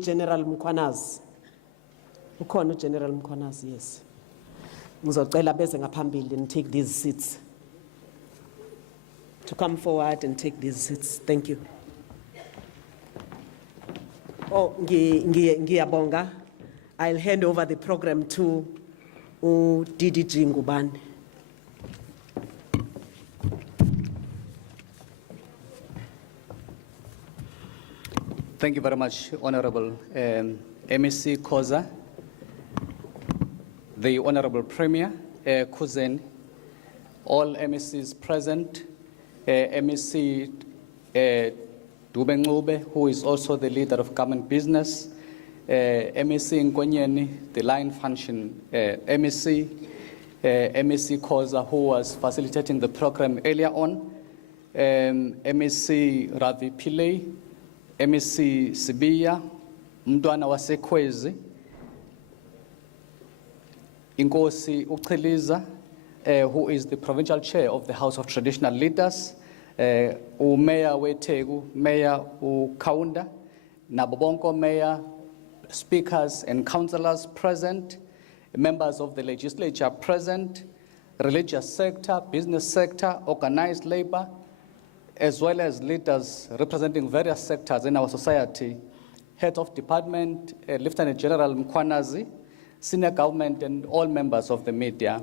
General Mkhwanazi. Ukhona General Mkhwanazi, yes. Ngizocela beze ngaphambili and take these seats. To come forward and take these seats. Thank you. Oh, ngiyabonga. I'll hand over the program to DDG Ngubane. Thank you very much, Honorable MEC Khoza, the Honorable Premier, KZN, all MECs present, MEC Dube Ngube, who is also the leader of government business, MEC Nkonyeni, the line function MEC, MEC Khoza, who was facilitating the program earlier on, MEC Ravi Pillay, MEC Sibiya, Mdwana Wasekwezi, Inkosi Uchiliza, who is the provincial chair of the House of Traditional Leaders, Mayor Wetegu, Mayor Kaunda, Nabobonko Mayor, speakers and councillors present, members of the legislature present, religious sector, business sector, organized labor, as well as leaders representing various sectors in our society, head of department, Lieutenant General Mkhwanazi, senior government, and all members of the media.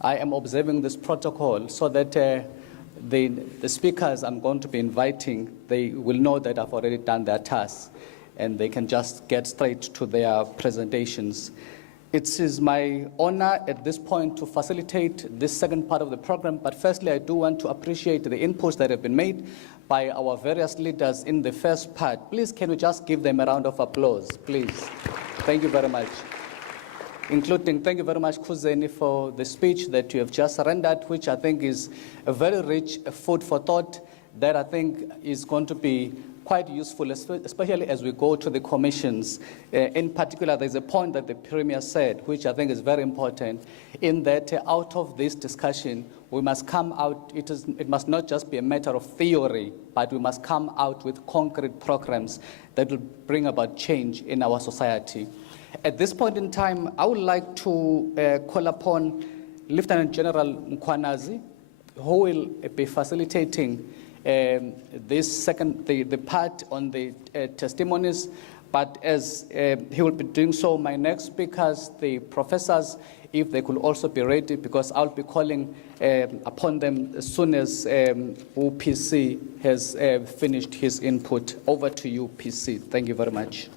I am observing this protocol so that the speakers I'm going to be inviting, they will know that I've already done their tasks and they can just get straight to their presentations. It is my honor at this point to facilitate this second part of the program, but firstly I do want to appreciate the inputs that have been made by our various leaders in the first part. Please, can we just give them a round of applause, please? Thank you very much. Including, thank you very much, KZN, for the speech that you have just rendered, which I think is a very rich food for thought that I think is going to be quite useful, especially as we go to the commissions. In particular, there's a point that the Premier said, which I think is very important, in that out of this discussion, we must come out, it must not just be a matter of theory, but we must come out with concrete programs that will bring about change in our society. At this point in time, I would like to call upon Lieutenant General Mkhwanazi, who will be facilitating the part on the testimonies, but as he will be doing so, my next speakers, the professors if they could also be ready, because I'll be calling upon them as soon as PC has finished his input. Over to you, PC. Thank you very much.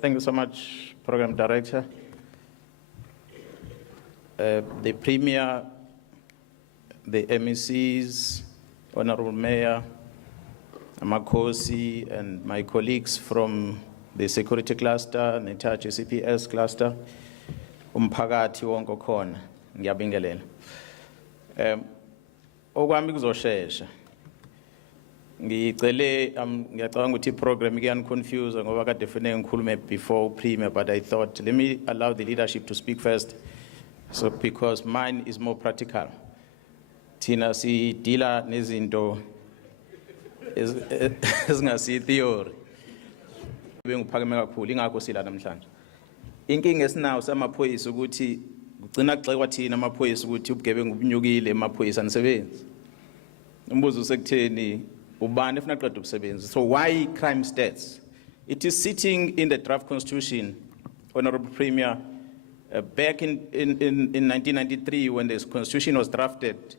Thank you so much, Program Director. The Premier, the MECs, Honorable Mayor, Amakosi, and my colleagues from the security cluster, and the entire CPS cluster, umphakathi wonke khona, ngiyabingelela. Okwami kuzoshesha. Ngiyacabanga ukuthi program iyanconfuse ngoba kade fanele ngikhulume before Premier, but I thought let me allow the leadership to speak first, so because mine is more practical. Thina si dealer nezinto ezingasi theory. Bengiphakeme kakhulu ingakho sila namhlanje. Inkinga esinayo samaphoyisa ukuthi ugcina kuxekwa thina amaphoyisa ukuthi ubugebengu bunyukile emaphoyisa anisebenzi. Umbuzo usekutheni ubani efuna qeda ubusebenzi. So why crime stats? It is sitting in the draft constitution, Honorable Premier, back in 1993 when this constitution was drafted.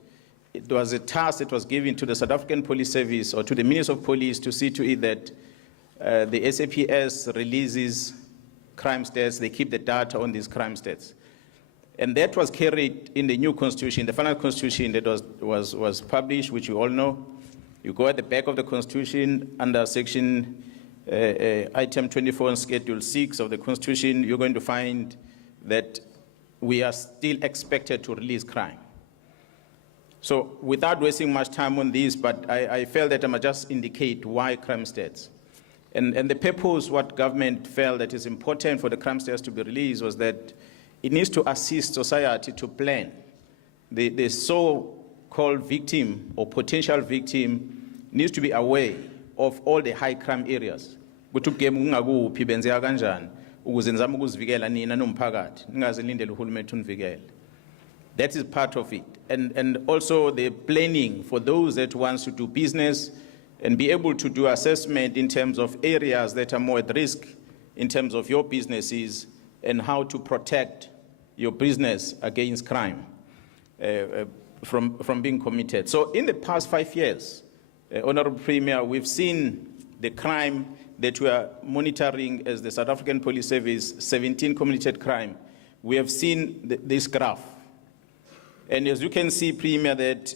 It was a task that was given to the South African Police Service or to the Minister of Police to see to it that the SAPS releases crime stats, they keep the data on these crime stats. And that was carried in the new constitution, the final constitution that was published, which you all know. You go at the back of the constitution under section item 24 and schedule 6 of the constitution, you're going to find that we are still expected to release crime. So without wasting much time on this, but I felt that I must just indicate why crime stats. And the purpose, what government felt that is important for the crime stats to be released was that it needs to assist society to plan. The so-called victim or potential victim needs to be aware of all the high crime areas. That is part of it. And also the planning for those that wants to do business and be able to do assessment in terms of areas that are more at risk in terms of your businesses and how to protect your business against crime from being committed. So in the past 5 years, Honorable Premier, we've seen the crime that we are monitoring as the South African Police Service, 17 committed crime. We have seen this graph. And as you can see, Premier, that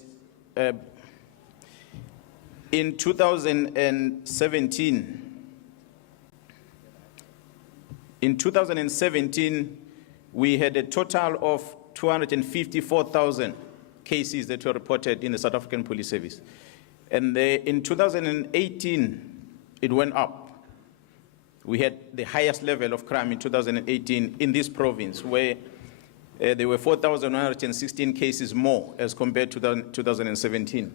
in 2017, we had a total of 254,000 cases that were reported in the South African Police Service. And in 2018, it went up. We had the highest level of crime in 2018 in this province, where there were 4,116 cases more as compared to 2017.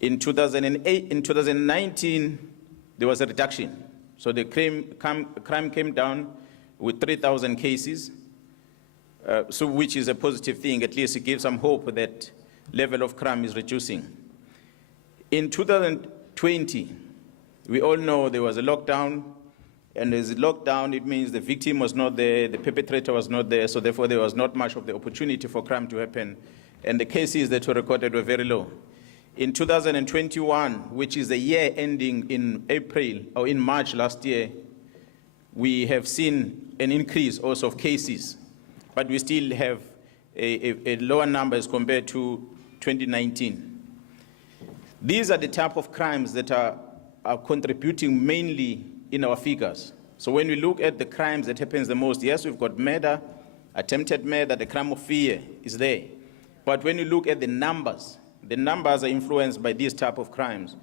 In 2019, there was a reduction. So the crime came down with 3,000 cases, so which is a positive thing. At least it gives some hope that level of crime is reducing. In 2020, we all know there was a lockdown. And as it locked down, it means the victim was not there, the perpetrator was not there, so therefore there was not much of the opportunity for crime to happen. And the cases that were recorded were very low. In 2021, which is the year ending in April or in March last year, we have seen an increase also of cases, but we still have a lower number as compared to 2019. These are the type of crimes that are contributing mainly in our figures. So when we look at the crimes that happens the most, yes, we've got murder, attempted murder, the crime of fear is there. But when you look at the numbers are influenced by these type of crimes,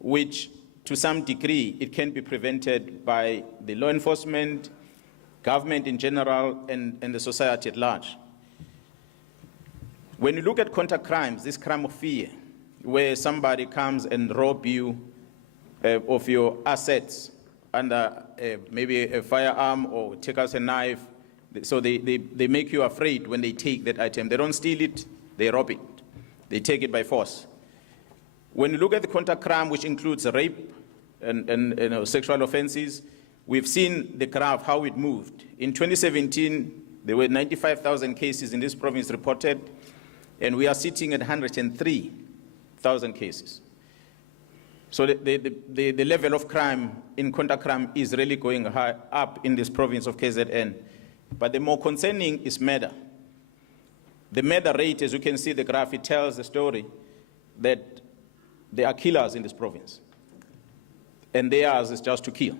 which to some degree it can be prevented by the law enforcement, government in general, and the society at large. When you look at contact crimes, this crime of fear, where somebody comes and rob you of your assets under maybe a firearm or take out a knife, so they make you afraid when they take that item. They don't steal it, they rob it. They take it by force. When you look at the contact crime, which includes rape and sexual offenses, we've seen the graph, how it moved. In 2017, there were 95,000 cases in this province reported, and we are sitting at 103,000 cases. So the level of crime in contact crime is really going high up in this province of KZN. But the more concerning is murder. The murder rate, as you can see the graph, it tells the story that there are killers in this province. And theirs is just to kill.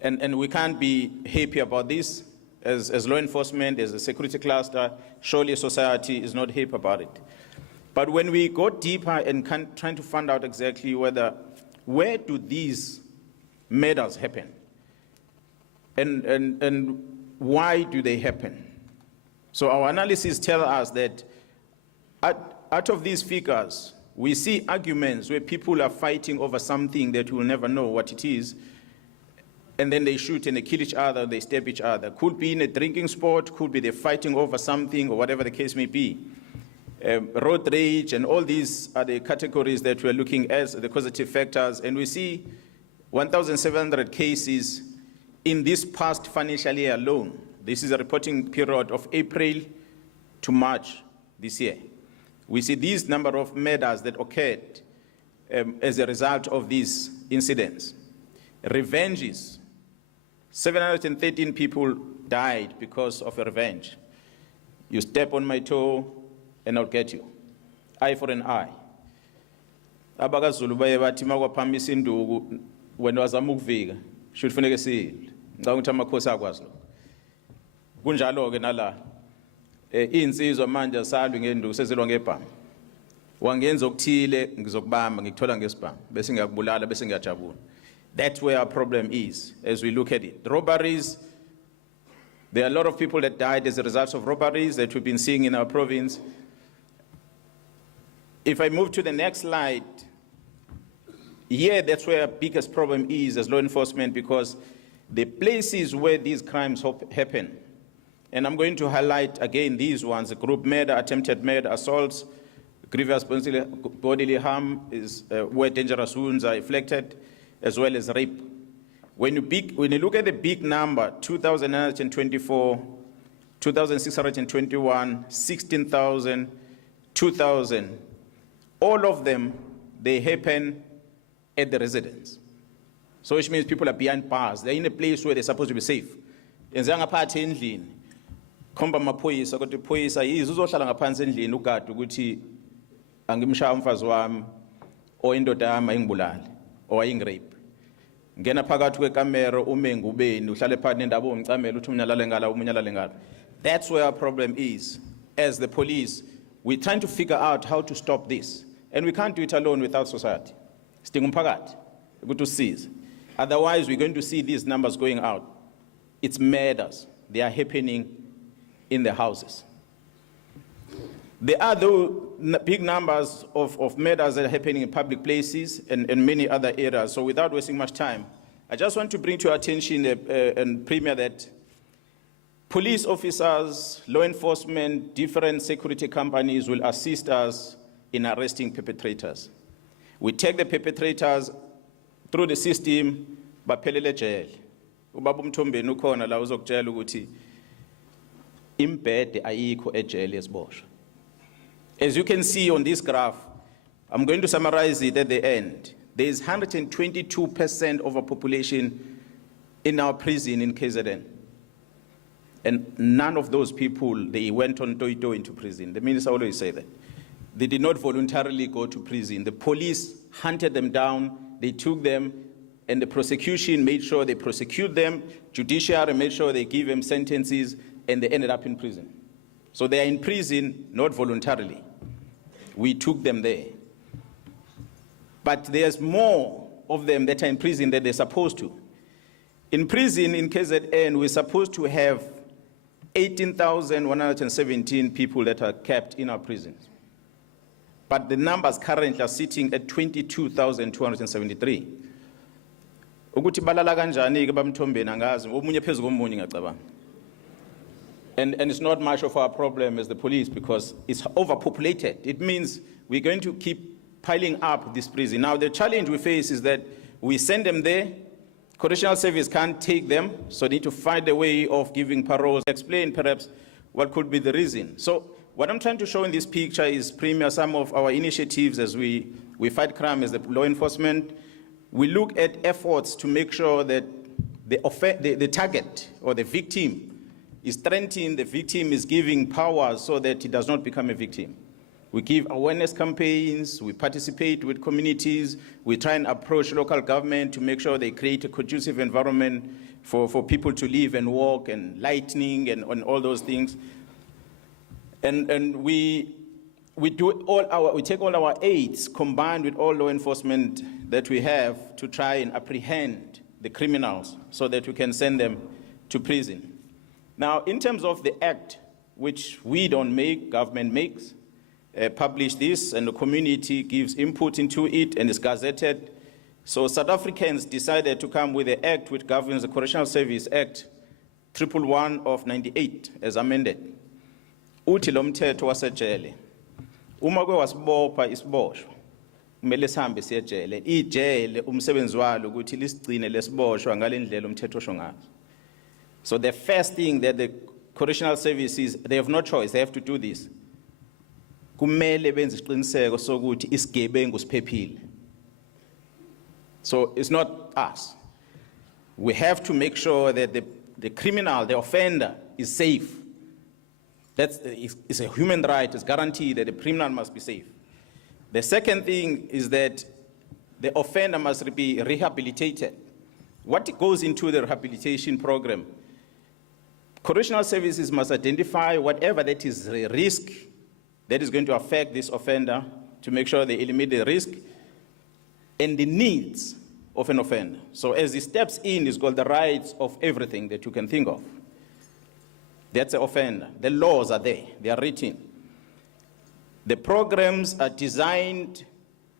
And we can't be happy about this. As law enforcement, as a security cluster, surely society is not happy about it. But when we go deeper and trying to find out exactly where do these murders happen? And why do they happen? So our analysis tells us that out of these figures, we see arguments where people are fighting over something that we'll never know what it is, and then they shoot and they kill each other, they stab each other. Could be in a drinking sport, could be they're fighting over something or whatever the case may be. Road rage and all these are the categories that we're looking at, the causative factors, and we see 1,700 cases in this past financial year alone. This is a reporting period of April to March this year. We see these number of murders that occurred as a result of these incidents. Revenges, 713 people died because of a revenge. You step on my toe and I'll get you. Eye for an eye. AbakaZulu baye bathi makwaphamisa induku wena wazama ukuvika should funeke sile. Ngicabanga ukuthi amakhosi akwazi lokho. Kunjalo ke nala insizwa manje asalwi ngenduku sezelwa ngebhamu. Wangenza okuthile ngizokubamba ngikuthola ngesibhamu bese ngiyakubulala bese ngiyajabula. That's where our problem is as we look at it. Robberies, there are a lot of people that died as a result of robberies that we've been seeing in our province. If I move to the next slide, here that's where our biggest problem is as law enforcement, because the places where these crimes happen, and I'm going to highlight again these ones: group murder, attempted murder, assaults, grievous bodily harm is where dangerous wounds are inflicted, as well as rape. When you look at the big number, 2,924, 2,621, 16,000, 2,000, all of them, they happen at the residence. So which means people are behind bars. They're in a place where they're supposed to be safe. Yenza ngaphansi endlini. Khomba amaphoyisa ukuthi iphoyisa yizo uzohlala ngaphansi endlini ugada ukuthi angimshaya umfazi wami o indoda yami ayingibulali o ayingirape. Ngena phakathi kwekamera ume ngubeni uhlale phakathi nendaba ongicamela uthi unyalale ngala umunyalale ngala. That's where our problem is. As the police, we're trying to figure out how to stop this. And we can't do it alone without society. Sidinga umphakathi ukuthi usize. Otherwise, we're going to see these numbers going out. It's murders. They are happening in the houses. There are big numbers of murders that are happening in public places and many other areas. So without wasting much time, I just want to bring to your attention and Premier that police officers, law enforcement, different security companies will assist us in arresting perpetrators. We take the perpetrators through the system, baphelele jail. Ubaba uMthombeni ukhona la uzokutshela ukuthi imbhede ayikho ejele yesiboshwa. As you can see on this graph, I'm going to summarize it at the end. There is 122% of our population in our prison in KZN. And none of those people, they went on toito into prison. The minister always say that. They did not voluntarily go to prison. The police hunted them down, they took them, and the prosecution made sure they prosecute them, judiciary made sure they give them sentences, and they ended up in prison. So they are in prison, not voluntarily. We took them there. But there's more of them that are in prison than they're supposed to. In prison, in KZN, we're supposed to have 18,117 people that are kept in our prisons. But the numbers currently are sitting at 22,273. Ukuthi balala kanjani ke bamthombeni angazi omunye phezulu komunye ngiyacabanga. And it's not much of our problem as the police because it's overpopulated. It means we're going to keep piling up this prison. Now the challenge we face is that we send them there, correctional service can't take them, so they need to find a way of giving paroles. Explain perhaps what could be the reason. So what I'm trying to show in this picture is Premier, some of our initiatives as we fight crime as the law enforcement. We look at efforts to make sure that the target or the victim is strengthened, the victim is giving power so that he does not become a victim. We give awareness campaigns, we participate with communities, we try and approach local government to make sure they create a conducive environment for people to live and walk and lighting and all those things. And we take all our aids combined with all law enforcement that we have to try and apprehend the criminals so that we can send them to prison. Now, in terms of the act, which we don't make, government makes, publish this and the community gives input into it and is gazetted. So South Africans decided to come with the act which governs the Correctional Service Act 111 of 98 as amended. Uthi lo mthetho wasejele. Uma kwe wasibopha isiboshwa, kumele sihambe siye ejele. Ijele umsebenzi walo ukuthi lisigcine lesiboshwa ngalendlela umthetho osho ngazo. So the first thing that the correctional services, they have no choice, they have to do this. Kumele benze isiqiniseko sokuthi isigebengu siphephile. So it's not us. We have to make sure that the criminal, the offender, is safe. It's a human right, it's guaranteed that the criminal must be safe. The second thing is that the offender must be rehabilitated. What goes into the rehabilitation program? Correctional services must identify whatever that is a risk that is going to affect this offender to make sure they eliminate the risk and the needs of an offender. So as he steps in, it's called the rights of everything that you can think of. That's the offender. The laws are there, they are written. The programs are designed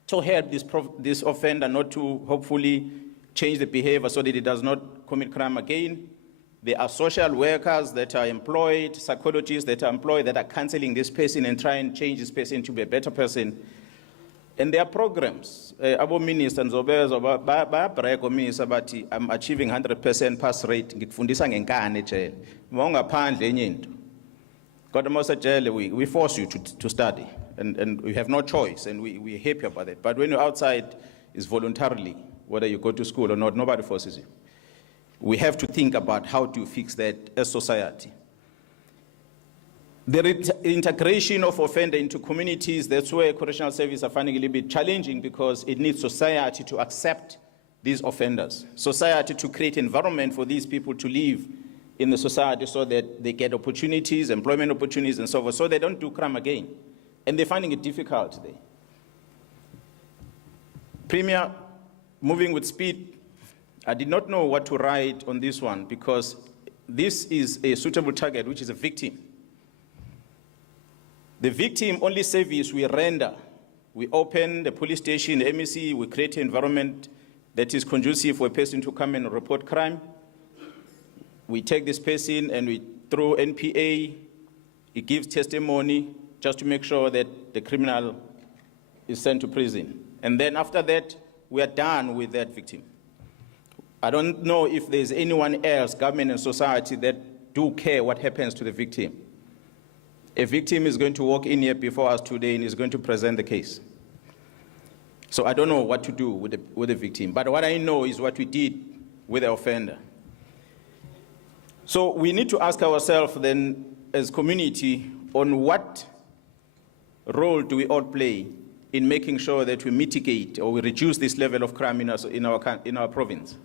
to help this offender not to hopefully change the behavior so that he does not commit crime again. There are social workers that are employed, psychologists that are employed that are counseling this person and try and change this person to be a better person. And there are programs. Abo minister Nzobezo bayabrag minister bathi I'm achieving 100% pass rate ngikufundisa ngenkani ejele. Mawungaphandle enye into. Kodwa mawusejele we force you to study and we have no choice and we're happy about that. But when you're outside it's voluntarily whether you go to school or not, nobody forces you. We have to think about how to fix that as society. The integration of offender into communities, that's where correctional services are finding a little bit challenging because it needs society to accept these offenders. Society to create environment for these people to live in the society so that they get opportunities, employment opportunities and so forth, so they don't do crime again. And they're finding it difficult today. Premier, moving with speed, I did not know what to write on this one because this is a suitable target, which is a victim. The victim only service we render. We open the police station, the MEC, we create an environment that is conducive for a person to come and report crime. We take this person and we through NPA, he gives testimony just to make sure that the criminal is sent to prison. And then after that, we are done with that victim. I don't know if there's anyone else, government and society, that do care what happens to the victim. A victim is going to walk in here before us today and is going to present the case. So I don't know what to do with the victim, but what I know is what we did with the offender. So we need to ask ourselves then, as community, on what role do we all play in making sure that we mitigate or we reduce this level of crime in our province.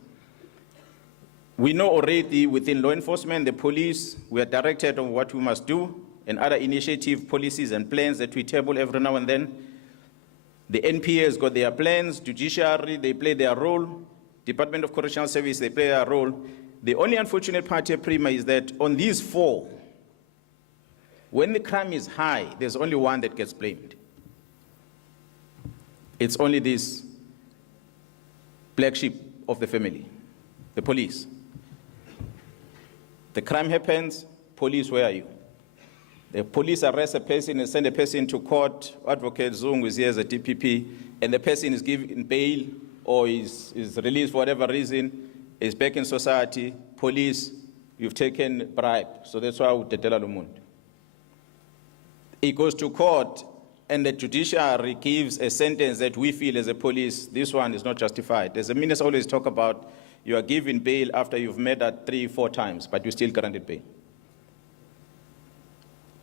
We know already within law enforcement, the police, we are directed on what we must do and other initiative policies and plans that we table every now and then. The NPA has got their plans, judiciary, they play their role, Department of Correctional Service, they play their role. The only unfortunate part here, Prima, is that on these four, when the crime is high, there's only one that gets blamed. It's only this black sheep of the family, the police. The crime happens, police, where are you? The police arrest a person and send a person to court. Advocate Zungu is here as a DPP, and the person is given bail or is released for whatever reason, is back in society. Police, you've taken bribe. So that's why we tetela lumuntu. It goes to court, and the judiciary gives a sentence that we feel as a police, this one is not justified. As the minister always talk about, you are given bail after you've murdered 3-4 times, but you still granted bail.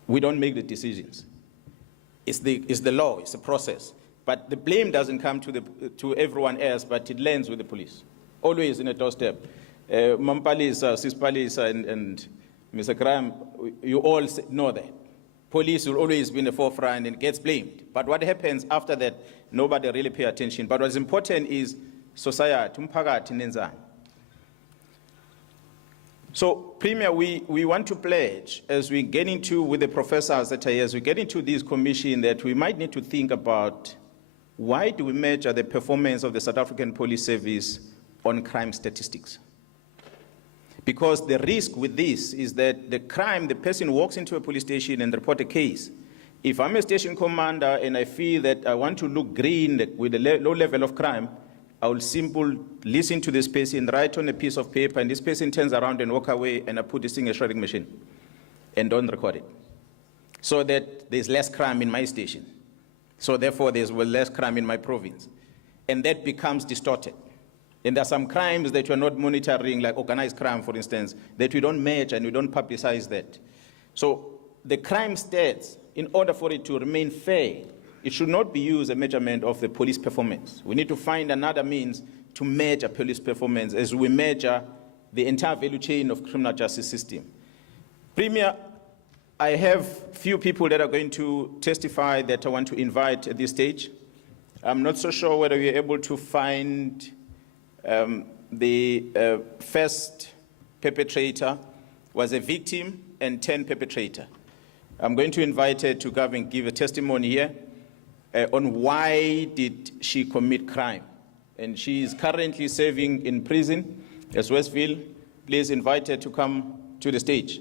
We don't make the decisions. It's the law, it's the process. But the blame doesn't come to everyone else, but it lands with the police. Always in a doorstep. Mampalisa, Sispalisa, and Mr. Crime, you all know that. Police will always be in the forefront and gets blamed. But what happens after that, nobody really pay attention. But what's important is society, umphakathi nenzani. So, Premier, we want to pledge, as we get into, with the professors that are here, as we get into this commission, that we might need to think about why do we measure the performance of the South African Police Service on crime statistics? Because the risk with this is that the person walks into a police station and report a case. If I'm a station commander and I feel that I want to look green with a low level of crime, I will simply listen to this person, write on a piece of paper, and this person turns around and walk away, and I put this thing in a shredding machine and don't record it. So that there's less crime in my station. So therefore, there's less crime in my province. And that becomes distorted. And there are some crimes that you're not monitoring, like organized crime, for instance, that we don't measure and we don't publicize that. So the crime stats, in order for it to remain fair, it should not be used as a measurement of the police performance. We need to find another means to measure police performance as we measure the entire value chain of criminal justice system. Premier, I have few people that are going to testify that I want to invite at this stage. I'm not so sure whether we're able to find the first perpetrator was a victim and 10 perpetrator. I'm going to invite her to come and give a testimony here on why did she commit crime. And she is currently serving in prison as Westville. Please invite her to come to the stage.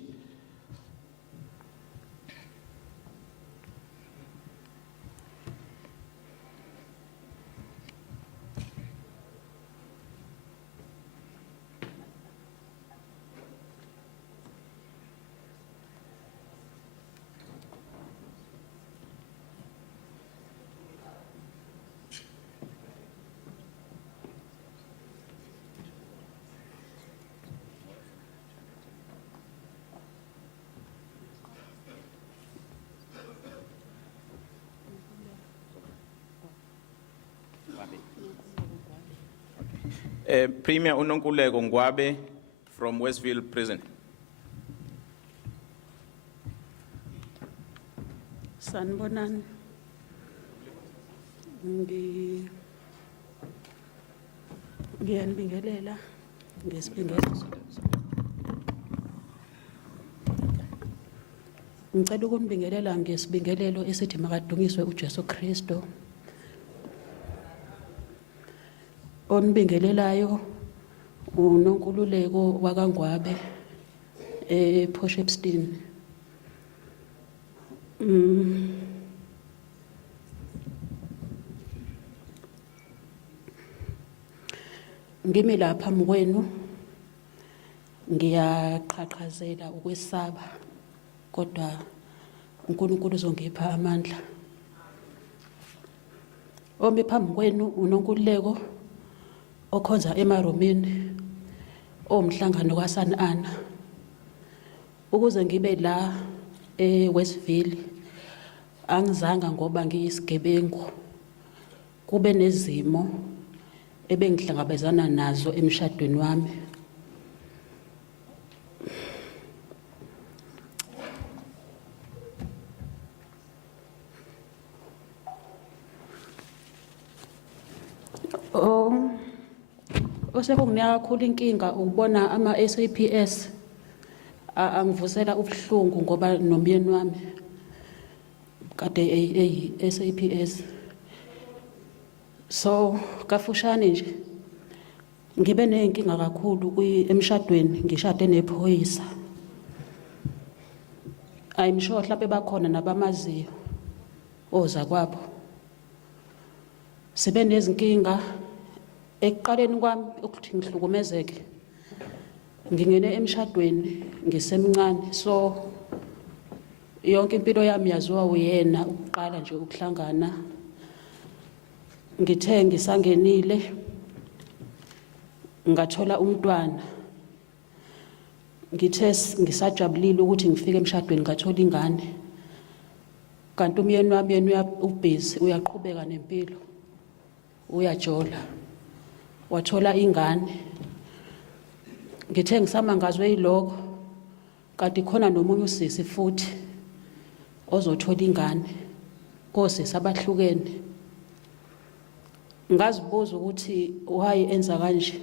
Premier Unonkuleko Ngwabe from Westville Prison. Sanibonani. Ngiyanibingelela ngesibingezo. Ngicela ukunibingelela ngesibingelelo esithi makadunyiswe uJesu Kristo. Onibingelelayo uNonkululeko wakangwabe ePortshepstone. Ngimi lapha phambi kwenu ngiyaqhaqhazela ukwesaba kodwa uNkulunkulu uzongipha amandla. Omi phambi kwenu uNonkululeko okhonza emaromini omhlangano kaSanana. Ukuze ngibe la eWestville angizanga ngoba ngiyisigebengu. Kube nezimo ebengihlangabezana nazo emshadweni wami. Osekungina kakhulu inkinga ukubona ama-SAPS angivusela ubuhlungu ngoba nomyeni wami kade eyi-SAPS. So kafushane nje ngibe nenkinga kakhulu emshadweni ngishade nephoyisa. I'm sure mhlawumbe bakhona nabamaziyo oza kwabo. Sibe nezinkinga ekuqaleni kwami ukuthi ngihlukumezeke. Ngingene emshadweni ngisemncane so yonke impilo yami yaziwa uyena ukuqala nje ukuhlangana. Ngithe ngisangenile ngathola umntwana. Ngithe ngisajabulile ukuthi ngifike emshadweni ngathola ingane. Kanti umyeni wami yena ubusy uyaqhubeka nempilo. Uyajola. Wathola ingane. Ngithe ngisamangazwe yiloko kanti khona nomunye usisi futhi ozothola ingane. Kosisi abahlukene. Ngazibuza ukuthi why enza kanje.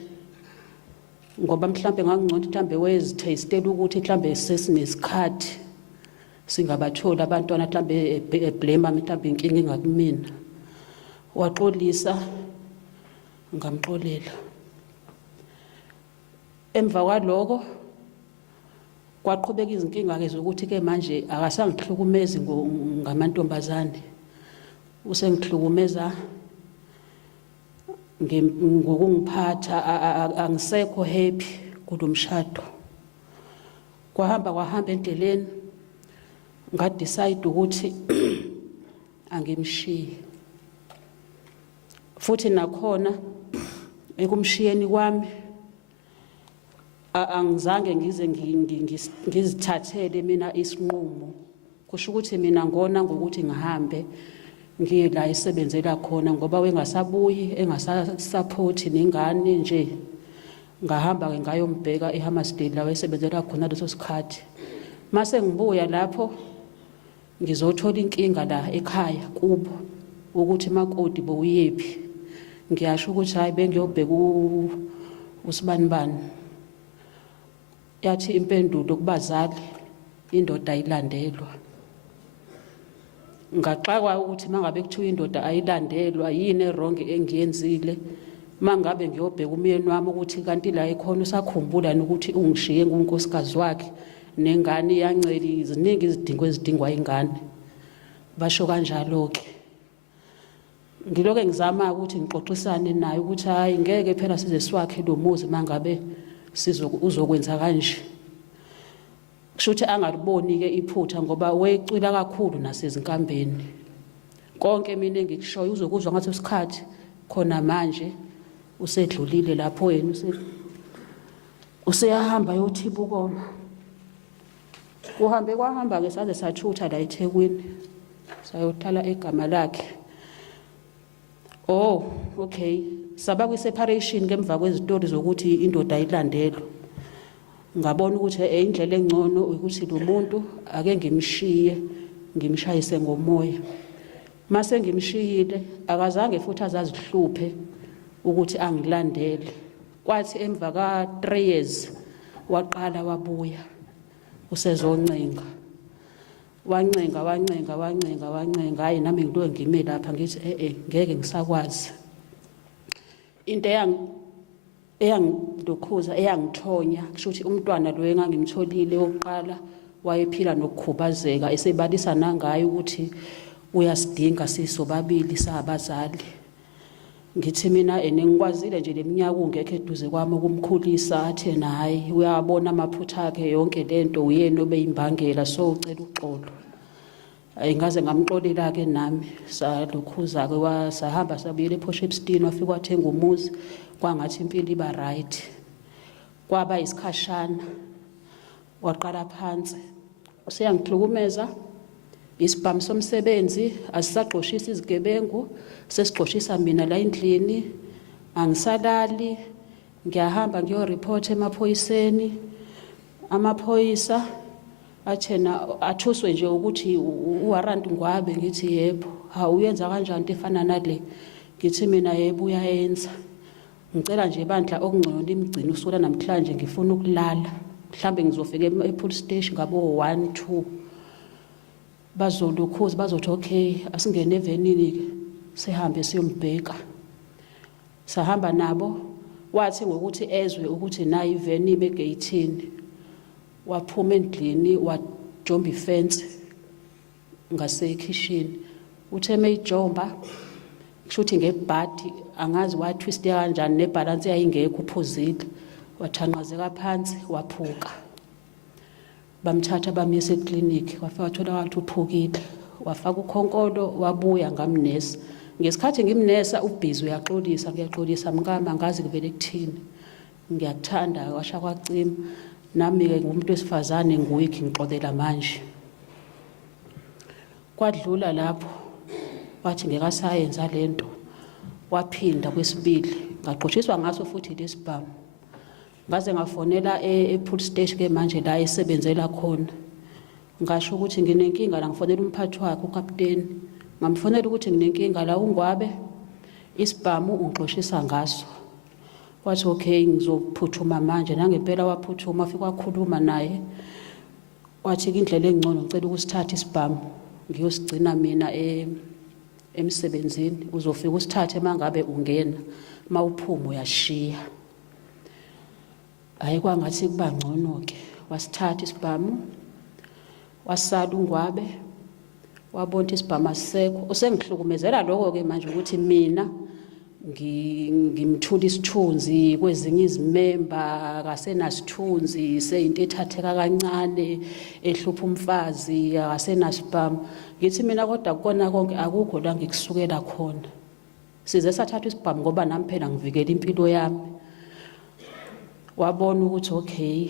Ngoba mhlambe ngangingcono mhlambe wezithestela ukuthi mhlambe sesinesikhathi singabathola abantwana mhlambe blame mhlambe inkinga ingakumina. Waxolisa ngamxolela. Emva kwaloko kwaqhubeka izinkinga ke zokuthi ke manje akasangihlukumezi ngamantombazane. Usengihlukumeza ngokungiphatha angisekho happy kulomshado. Kwahamba endleleni ngadecide ukuthi angimshiye. Futhi nakhona ekumshiyeni kwami angizange ngize ngizithathele mina isinqumo. Kusho ukuthi mina ngona ngokuthi ngihambe ngiye la isebenzela khona ngoba wengasabuyi engasasupport nengane nje. Ngahamba ke ngayombheka eHammersdale la wayesebenzela khona leso sikhathi. Mase ngibuya lapho ngizothola inkinga la ekhaya kubo ukuthi makoti bowuyephi. Ngiyasho ukuthi hayi bengiyobheka usibanibani. Yathi impendulo kubazali indoda ayilandelwa. Ngaxakwa ukuthi mangabe kuthiwa indoda ayilandelwa yini errong engiyenzile. Mangabe ngiyobheka umyeni wami ukuthi kanti la ekhona usakhumbula ukuthi ungishiye ngunkosikazi wakhe nengane iyanceli iziningi izidingo ezidingwa ingane. Basho kanjalo ke. Ngiloke ngizama ukuthi ngixoxisane naye ukuthi hayi ngeke phela size siwakhe lo muzi mangabe uzokwenza kanje. Kusho ukuthi angaliboni ke iphutha ngoba wecwila kakhulu nasezinkambeni. Konke mina engikushoyo uzokuzwa ngathi isikhathi khona manje usedlulile lapho yena useyahamba yothiba ukoma. Kwahamba ke saze sathutha la eThekwini sayothala egama lakhe. Oh, okay. Saba kwi-separation ngemva kwezitori zokuthi indoda ayilandelwa. Ngabona ukuthi indlela engcono ukuthi lo muntu ake ngimshayise ngomoya. Mase ngimshiyile akazange futhi azazihluphe ukuthi angilandele. Kwathi emva ka3 years waqala wabuya usezoncenga. Wancenga hayi nami ngilo ngime lapha ngithi ngeke ngisakwazi. Into eyangidokhuza eyangithonya kusho ukuthi umntwana lo engangimtholile oqala wayephila nokukhubazeka esebalisa nangayo ukuthi uyasidinga sisobabili sabazali. ngithi mina enengikwazile nje leminyaka ungekho eduze kwami ukumkhulisa athena hayi uyabona amaphutha akhe yonke lento uyena obeyimbangela so ucela uxolo ayingaze ngamxolela ke nami salokhuza ke sahamba sabuyela ePortshepstone wafika wathenga umuzi kwangathi impilo iba right kwaba isikhashana waqala phansi useyangihlukumeza isibhamu somsebenzi asisaqoshisa izigebengu sesiqoshisa mina la endlini angisalali ngiyahamba ngiyoreport emaphoyiseni amaphoyisa athena athuswe nje ukuthi uwarrant ngwabe ngithi yebo uyenza kanjani into efana nale ngithi mina yebo uyayenza ngicela nje bandla okungcono limgcina usula namhlanje ngifuna ukulala mhlambe ngizofika epolice station ngabo 1 2 bazolukhuza bazothi okay asingene evenini ke sihambe siyombheka sahamba nabo wathi ngokuthi ezwe ukuthi nayi iveni ebegeyithini waphuma endlini wajomba ifence ngasekitchen uthe mayijomba kushuthi ngebhadi angazi watwist kanjani nebalance yayingekho uphuzile wathanqazeka phansi waphuka bamthatha bamyisa eclinic wafika wathola ukuthi uphukile wafaka ukhonkolo wabuya ngamnesi ngesikhathi ngimnesa ubhizi uyaxolisa ngiyaxolisa mkama ngazi kuvele kuthini ngiyakuthanda washa kwacima nami ke ngumuntu wesifazane nguwiki ngixolela manje kwadlula lapho wathi ngekasayenza lento waphinda kwesibili ngaqoshiswa ngaso futhi lesibhamu ngaze ngafonela epolice station ke manje la esebenzela khona ngasho ukuthi nginenkinga la ngifonela umphathi wakhe ukapteni ngamfonela ukuthi nginenkinga la ungwabe isibhamu ungixoshisa ngaso wathi okay ngizophuthuma manje nangempela waphuthuma afika wakhuluma naye wathi indlela engcono ngicela ukusithatha isibhamu ngiyosigcina mina emsebenzini uzofika usithathe mangabe ungena mawuphuma uyashiya ayikwangathi kuba ngcono ke wasithatha isibhamu wasala ungwabe wabona isibhamu asekho usengihlukumezela lokho ke manje ukuthi mina ngimthula isithunzi kwezinye izimemba akasenasithunzi seyinto ethatheka kancane ehlupha umfazi akasenasibhamu ngithi mina kodwa kukona konke akukho la ngikusukela khona size sathatha isibhamu ngoba nami phela ngivikela impilo yami wabona ukuthi okay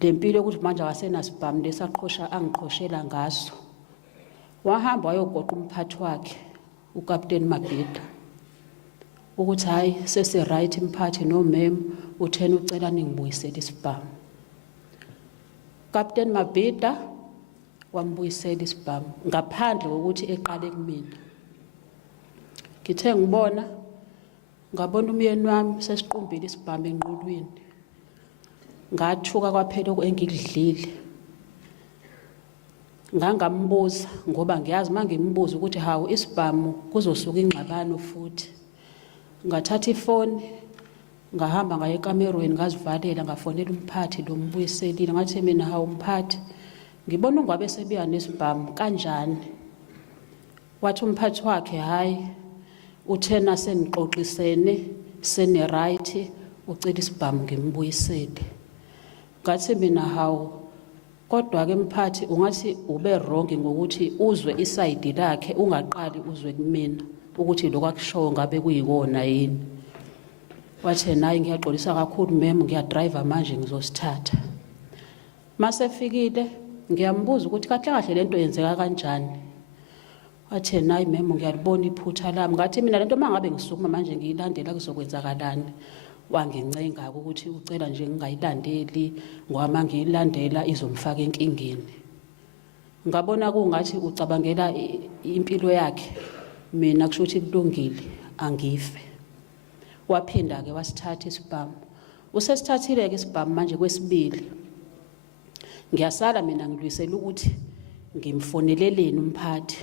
lempilo ukuthi manje akasenasibhamu lesaqhosha angiqhoshela ngaso wahamba wayogoqa umphathi wakhe ukapteni Mabhida ukuthi hayi sese right imphathi no mem uthena ucela ningibuyisele isibhamu Captain Mabhida wambuyisela isibhamu ngaphandle kokuthi eqale kumina ngithe ngibona ngabona umyeni wami sesiqumbile isibhamu enqulwini ngathuka kwaphela engikudlile ngangambuza ngoba ngiyazi mangimbuza ukuthi hawo isibhamu kuzosuka ingxabano futhi ngathatha ifoni ngahamba ngaye ekamerweni ngazivalela ngafonela umphathi lo mbuyiselile ngathi mina hawo umphathi ngibona ungwabe sebuya nesibhamu kanjani wathi umphathi wakhe hayi uthena senixoxisene sene right ucela isibhamu ngimbuyisele ngathi mina hawo kodwa ke mphathi ungathi ube wrong ngokuthi uzwe iside lakhe ungaqali uzwe kumina ukuthi lokho akushoyo ngabe kuyikona yini wathi nayi ngiyaxolisa kakhulu mem ngiyadrive manje ngizosithatha mase fikile ngiyambuza ukuthi kahle kahle lento yenzeka kanjani wathi nayi mem ngiyalibona iphutha lami ngathi mina lento mangabe ngisukuma manje ngiyilandela kuzokwenzakalani wangincenga ukuthi ucela nje ngingayilandeli ngoba ngiyilandela izomfaka enkingeni ngabona kungathi ucabangela impilo yakhe mina kusho ukuthi kulungile angife waphinda ke wasithatha isibhamu usesithathile ke isibhamu manje kwesibili ngiyasala mina ngilwisela ukuthi ngimfoneleleni umphathi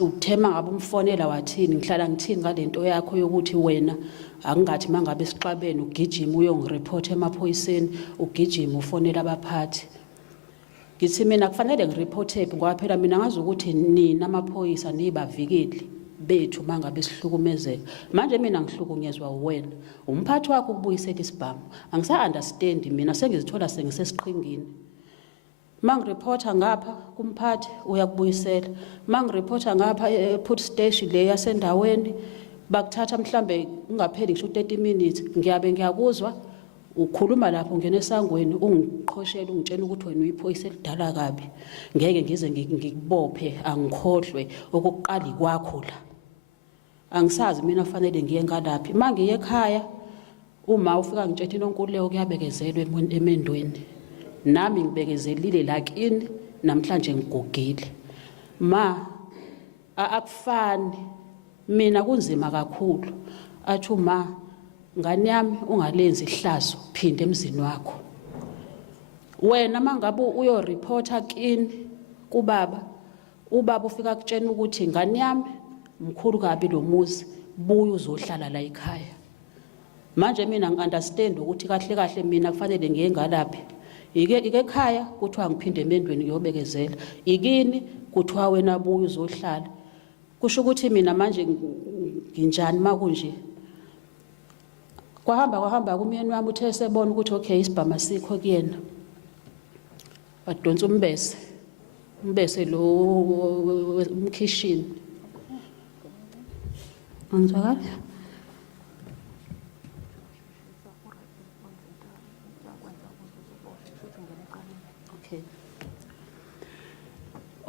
uthema ngabe umfonela wathini ngihlala ngithini ngalento yakho yokuthi wena akungathi mangabe sixabene ugijima uyongireport emaphoyiseni ugijima ufonela abaphathi ngithi mina kufanele ngireport ngoba phela mina ngazi ukuthi nina amaphoyisa nibavikeli bethu mangabe sihlukumezeka. Manje mina ngihlukunyezwa uwena. Umphathi wakho ukubuyisela isibhamu. Angisa-understand mina sengizithola sengisesiqhingini. Mangireporta ngapha kumphathi uyakubuyisela. Mangireporta ngapha e-put station le yasendaweni bakuthatha mhlambe ungapheli ngisho 30 minutes ngiyabe ngiyakuzwa ukhuluma lapho ngene esangweni ungiqhoshela ungitshela ukuthi wena uyiphoyisa elidala kabi ngeke ngize ngikubophe angikhohlwe okuqali kwakho la angisazi mina fanele ngiye ngalaphi mangiye ekhaya uma ufika ngitshela inonkululeko kuyabekezelwe emendweni nami ngibekezelile lakini namhlanje ngigugile ma akufani mina kunzima kakhulu athi uma ngani yami ungalenzi ihlazo phinde emzini wakho wena mangabe uyoreporta kini kubaba ubaba ufika kutshena ukuthi ngani yami mkhulu kabi lo muzi buya uzohlala la ekhaya manje mina ngiunderstand ukuthi kahle kahle mina kufanele ngiye ngalaphi ike ekhaya kuthiwa ngiphinde emendweni ngiyobekezela ikini kuthiwa wena buya uzohlala kusho ukuthi mina manje nginjani makunje kwahamba kumyeni wami uthe sebona ukuthi okay isibhama sikho kuyena wadonsa umbese lo umkhishini angizwakala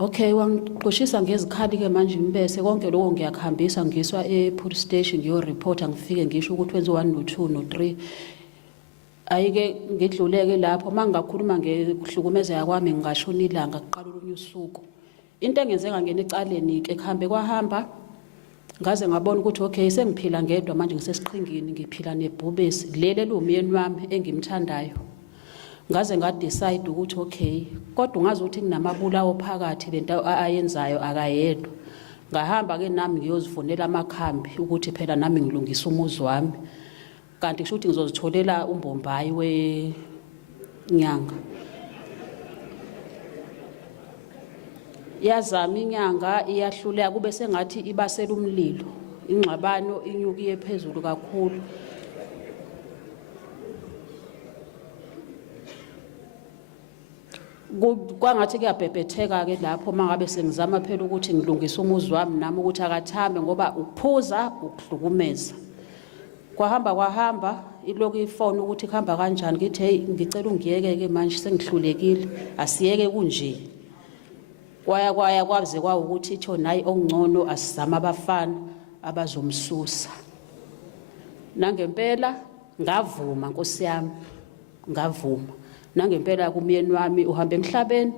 Okay wangiqoshisa ngezikhali ke manje imbese konke lokho ngiyakhambisa ngiswa e-police station ngiyoreporta ngifike ngisho ukuthi wenze 1 no 2 no 3 ayike ngidluleke lapho mangingakhuluma ngekuhlukumezeka kwami ngingashona ilanga kuqala olunye usuku into engenze ngangena ecaleni ke kuhambe kwahamba ngaze ngabona ukuthi okay sengiphila ngedwa manje ngisesiqhingini ngiphila nebhubesi lele lumyeni wami engimthandayo ngaze ngadecide ukuthi okay kodwa ungazi ukuthi kunamabulawo phakathi lento ayenzayo akayedwa ngahamba ke nami ngiyozifonela amakhambi ukuthi phela nami ngilungisa umuzi wami kanti kusho ukuthi ngizozitholela umbombayi wenyanga yazama inyanga iyahluleka kube sengathi ibasela umlilo ingxabano inyukiye phezulu kakhulu kwangathi kuyabhebhetheka ke lapho mangabe sengizama phela ukuthi ngilungise umuzi wami nami ukuthi akathambe ngoba ukuphuza ukuhlukumeza kwahamba iloku ifone ukuthi kuhamba kanjani ngithi hey ngicela ungiyeke ke manje sengihlulekile asiyeke kunje kwaya kwaze kwawukuthi itho nayi ongcono asizama abafana abazomsusa nangempela ngavuma Nkosi yami ngavuma nangempela kumyeni wami uhamba emhlabeni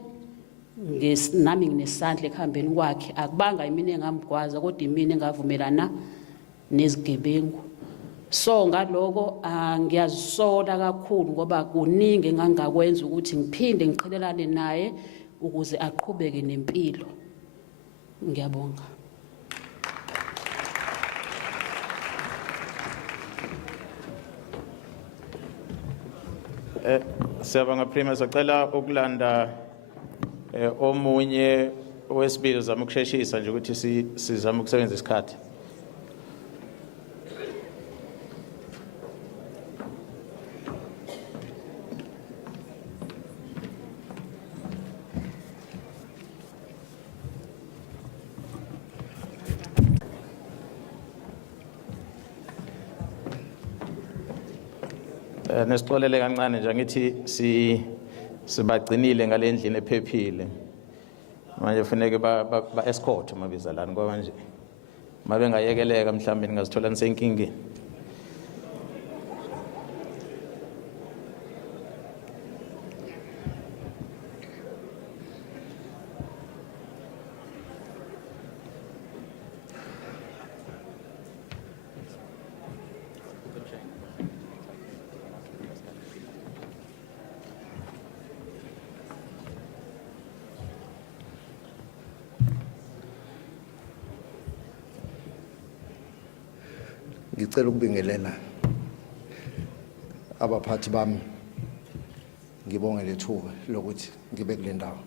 nami nginesandla ekuhambeni kwakhe akubanga imini engamgwaza kodwa imini engavumelana nezigebengu so ngaloko ngiyazisola kakhulu ngoba kuningi engangakwenza ukuthi ngiphinde ngiqhelelane naye ukuze aqhubeke nempilo ngiyabonga Siyabonga Premier sacela ukulanda omunye owesibili zama ukusheshisa nje ukuthi sizama ukusebenzisa isikhathi nesixolele kancane nje ngithi sibagcinile ngalendlini ephephile manje kufanele ba escort mabiza lana ngoba nje mabe ngayekeleka mhlawumbe ngazithola nisenkingeni Ngicela ukubingelela abaphathi bami ngibonge lethuba lokuthi ngibe kule ndawo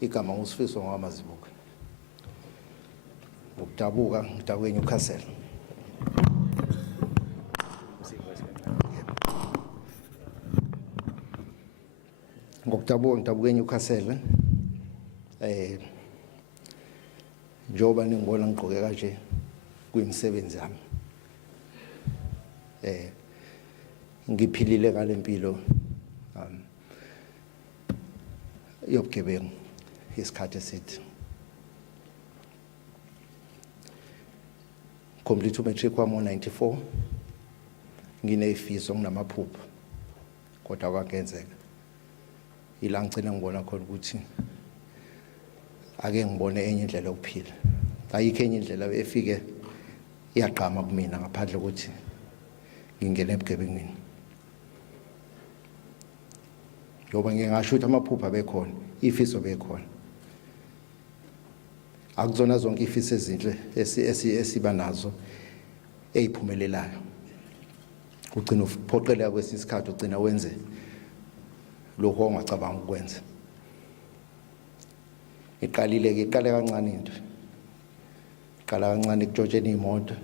igama nguSifiso ngamazibuko Ngokudabuka ngidabwe eNewcastle. Ngokudabuka ngidabuke eNewcastle. Njoba ningibona ngigqoke kanje kuyimsebenzi yami. Ngiphilile ngalempilo yobugebengu isikhathi esithi. Complete matric wami ngo-94. Nginefiso nginamaphupho kodwa kwakenzeka. Ila ngicela ngibona khona ukuthi ake ngibone enye indlela yokuphila. Ayikho enye indlela efike iyaqhama kumina ngaphandle ukuthi ngingene ebugebengwini. Ngoba ngingasho ukuthi amaphupho abekhona, ifiso bekhona. Akuzona zonke ifiso ezinhle esiba nazo eziphumelelayo. Ugcina uphoqeleka kwesinye isikhathi ugcina wenze lokho ongacabanga ukwenza. Iqale kancane into. Iqala kancane kujotsheni imoto.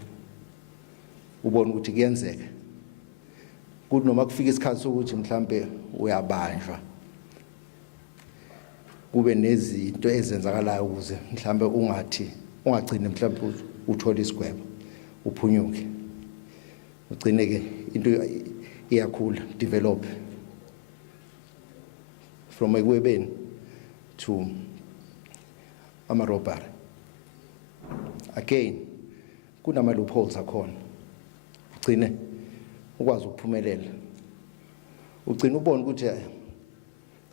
Ubona ukuthi kuyenzeka. Kuthi noma kufika isikhathi sokuthi mhlambe uyabanjwa. Kube nezinto ezenzakalayo ukuze mhlambe ungagcini mhlambe uthola isigwebo uphunyuke. Ugcine ke into iyakhula, develop from ekwebeni to amarobari. Again, kunama loopholes akhona. Ugcine ukwazi ukuphumelela. Ugcine ubone ukuthi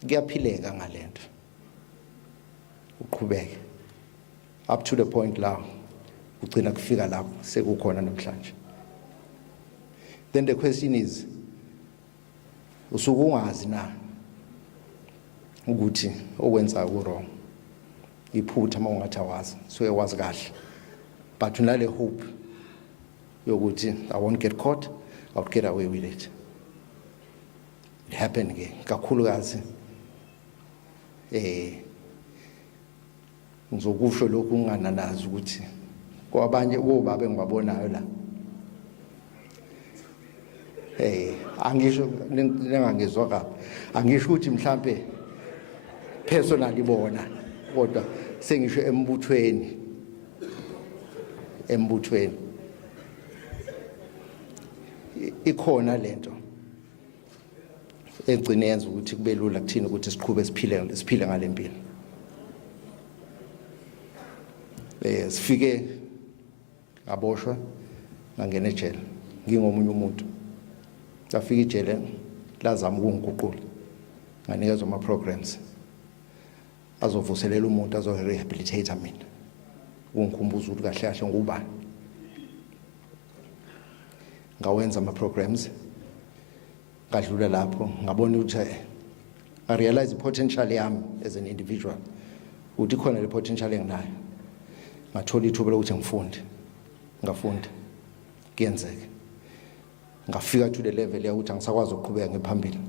kuyaphileka ngalento. Uqhubeke up to the point la ugcina kufika lapho sekukhona namhlanje. Then the question is, usuke ungazi na ukuthi okwenza ku-wrong. Iphutha uma ungathi awazi, so yawazi kahle. But unale hope yokuthi I won't get caught, I'll get away with it. It happened ke kakhulukazi ngizokusho lokhu ungananazi ukuthi kwabanye obaba engibabonayo la angisho nengangizwa kabi, angisho ukuthi mhlambe personally bona kodwa sengisho embuthweni ikhona lento egcine yenza ukuthi kube lula kuthina ukuthi siqhube siphile ngalempilo. Sifike ngaboshwa ngangena ejele ngingomunye umuntu. Ngafika ejele lazama ukungiguqula. Nganikezwa ama programs azovuselela umuntu azorehabilitate mina. Ungikhumbuza ukuthi kahle kahle ngubani. Ngawenza ama programs. Ngadlula lapho ngabona ukuthi I realize the potential yami as an individual. Ukuthi khona le potential enginayo. Ngathola ithuba lokuthi ngifunde. Ngafunda. Kuyenzeka. Ngafika to the level yokuthi angisakwazi ukuqhubeka ngephambili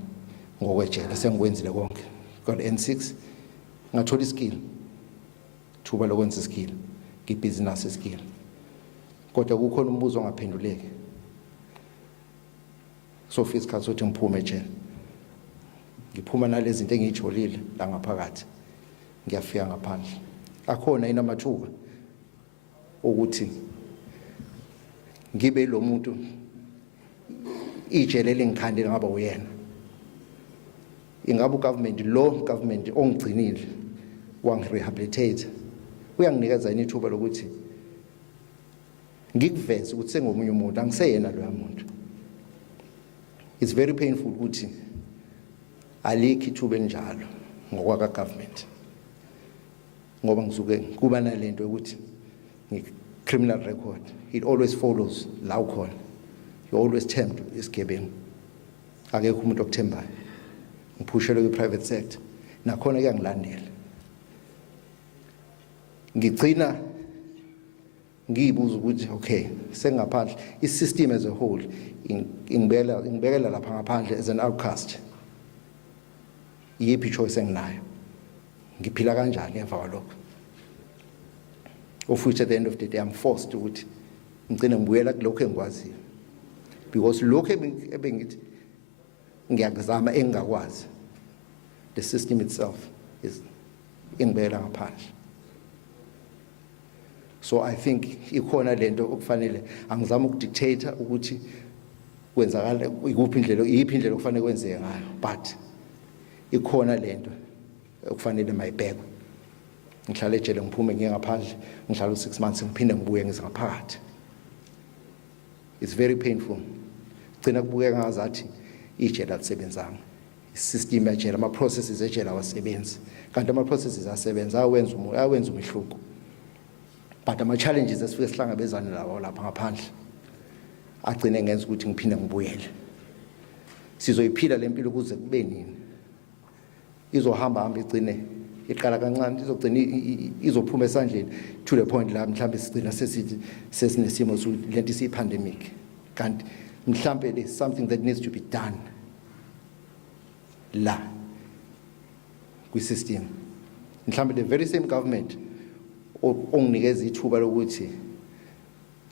ngokwejele sengikwenzile konke. Got N6. Ngathola iskill. Thuba lokwenza iskill. Ngibusiness skill. Kodwa kukhona umbuzo ongaphenduleki. So isikhathi sokuthi ngiphume ejele. Ngiphuma nalezi zinto engijolile la ngaphakathi. Ngiyafika ngaphandle. Akhona inamathuba ukuthi ngibe lo muntu ijele lengikhandile ngaba uyena. Ingabe government ongigcinile wangirehabilitate uyanginikeza ithuba lokuthi ngikuveze ukuthi sengomunye umuntu angiseyena lo muntu. It's very painful ukuthi alikho ithuba enjalo ngokwaka government. Ngoba ngisuke kuba nalento ukuthi criminal record, it always follows la ukhona. You always tempt isigebengu. Akekho umuntu okuthembayo. Ngiphushele kwi-private sector nakhona kuyangilandela. Ngicina ngiyibuza ukuthi okay sengaphandle i-system as a whole ingibekela lapha ngaphandle as an outcast. Yiphi choice enginayo? Ngiphila kanjani emva kwalokho? of which at the end of the day I'm forced to ngicine ngibuyela kulokho engikwaziyo, because lokho ebengithi ngiyakuzama engakwazi, the system itself is ingibeka ngaphandle. So I think ikhona lento okufanele angizama ukudictate ukuthi kwenzakala ikuphi indlela okufanele kwenzeke ngayo, but ikhona lento okufanele mayibhekwe. Ngihlala ejele ngiphume ngiye ngaphandle, ngihlala 6 months ngiphinde ngibuye ngizengaphakathi. It's very painful. Gcina kubukeka ngazathi ijele alisebenzanga. Isystem yejele, ama processes ejele awasebenzi. Kanti ama processes asebenza awenza umehluko. But ama challenges esifike sihlangabezana lawo lapha ngaphandle agcine ngenza ukuthi ngiphinde ngibuyele. Sizoyiphila lempilo kuze kube nini? Izohamba igcine iqala kancane, izogcina izophuma esandleni to the point la mhlambe sigcina sesinesimo lento isipandemic. Kanti mhlambe there's something that needs to be done la kwi-system. Mhlambe the very same government onginikeza ithuba lokuthi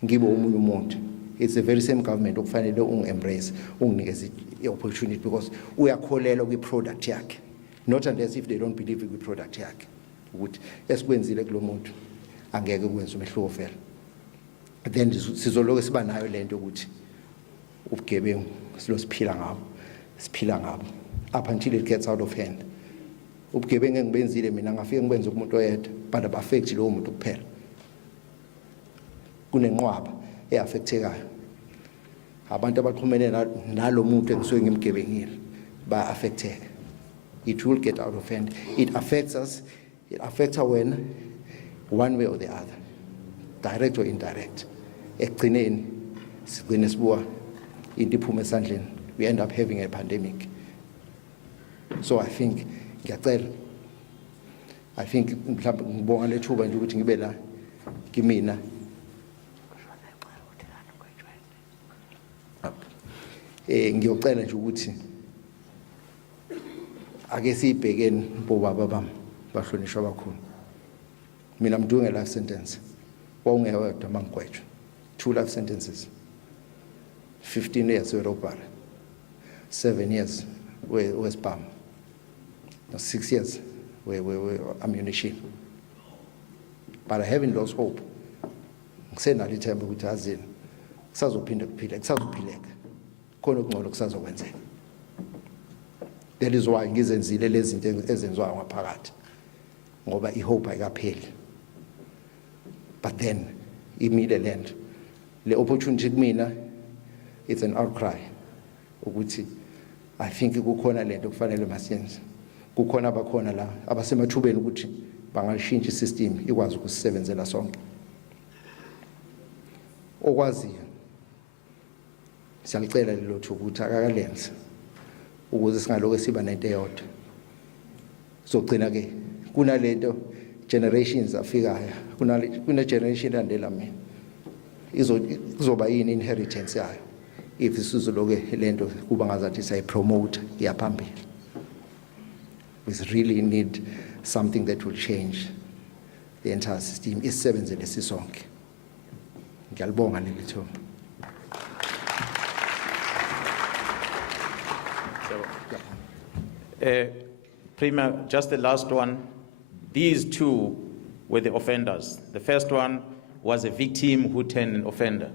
ngibe umunye umuntu, it's the very same government okufanele ungi-embrace, unginikeza i-opportunity, because uyakholelwa kwi-product yakhe, not unless if they don't believe kwi-product yakhe ukuthi esikwenzile kulo muntu angeke kwenze umehluko vele. Then sizoloku siba nayo lento ukuthi ubugebengu siphila ngabo up until it gets out of hand. Ubugebengu engibenzile mina ngafike ngibenze umuntu oyedwa, but aba-affect lowo muntu kuphela. Kunenqwaba e-affectekayo. Abantu abaxhumene nalo muntu engisuke ngimgebengile ba-affecteka. It will get out of hand. It affects us. It affects our one way or the other, direct or indirect. Ekugcineni sigcine sibuka into iphuma esandleni. We end up having a pandemic. So I think ngiyacela, I think mhlawumbe ngibonga lethuba nje ukuthi ngibe la kimina ngiyocela nje ukuthi ake sibhekeni bobaba bami bahlonishwa kakhulu. Mina I'm doing a life sentence. Wawungewedwa mangigwetshwa. 2 life sentences. 15 years we-robbery. 7 years we-spam. 6 years we-ammunition. But I haven't lost hope. Ngisenalo ithemba ukuthi azini kusazophinde kusazophileka. Khona okungcono kusazokwenzeka. That is why ngizenzile lezi zinto ezenziwa ngaphakathi, ngoba ihope ayikapheli. But then imile lento le opportunity kumina, it's an outcry ukuthi I think kukhona lento kufanele masiyenze. Kukhona abakhona la abasemathubeni ukuthi bangalishintsha isystem ikwazi ukusebenzela sonke. Okwaziyo siyalicela lelo thuba ukuthi akakalenze ukuze singaloku siba nento eyodwa. Sogcina ke kunalento generations afikayo, kuna generation andela mina izoba yini inheritance yayo if isizoloke lento kuba ngazathi sayipromote iyaphambili. We really need something that will change the entire system isebenzele sisonke. Ngiyalibonga leli thuba. Premier, just the last one. These two were the offenders. The first one was a victim who turned an offender.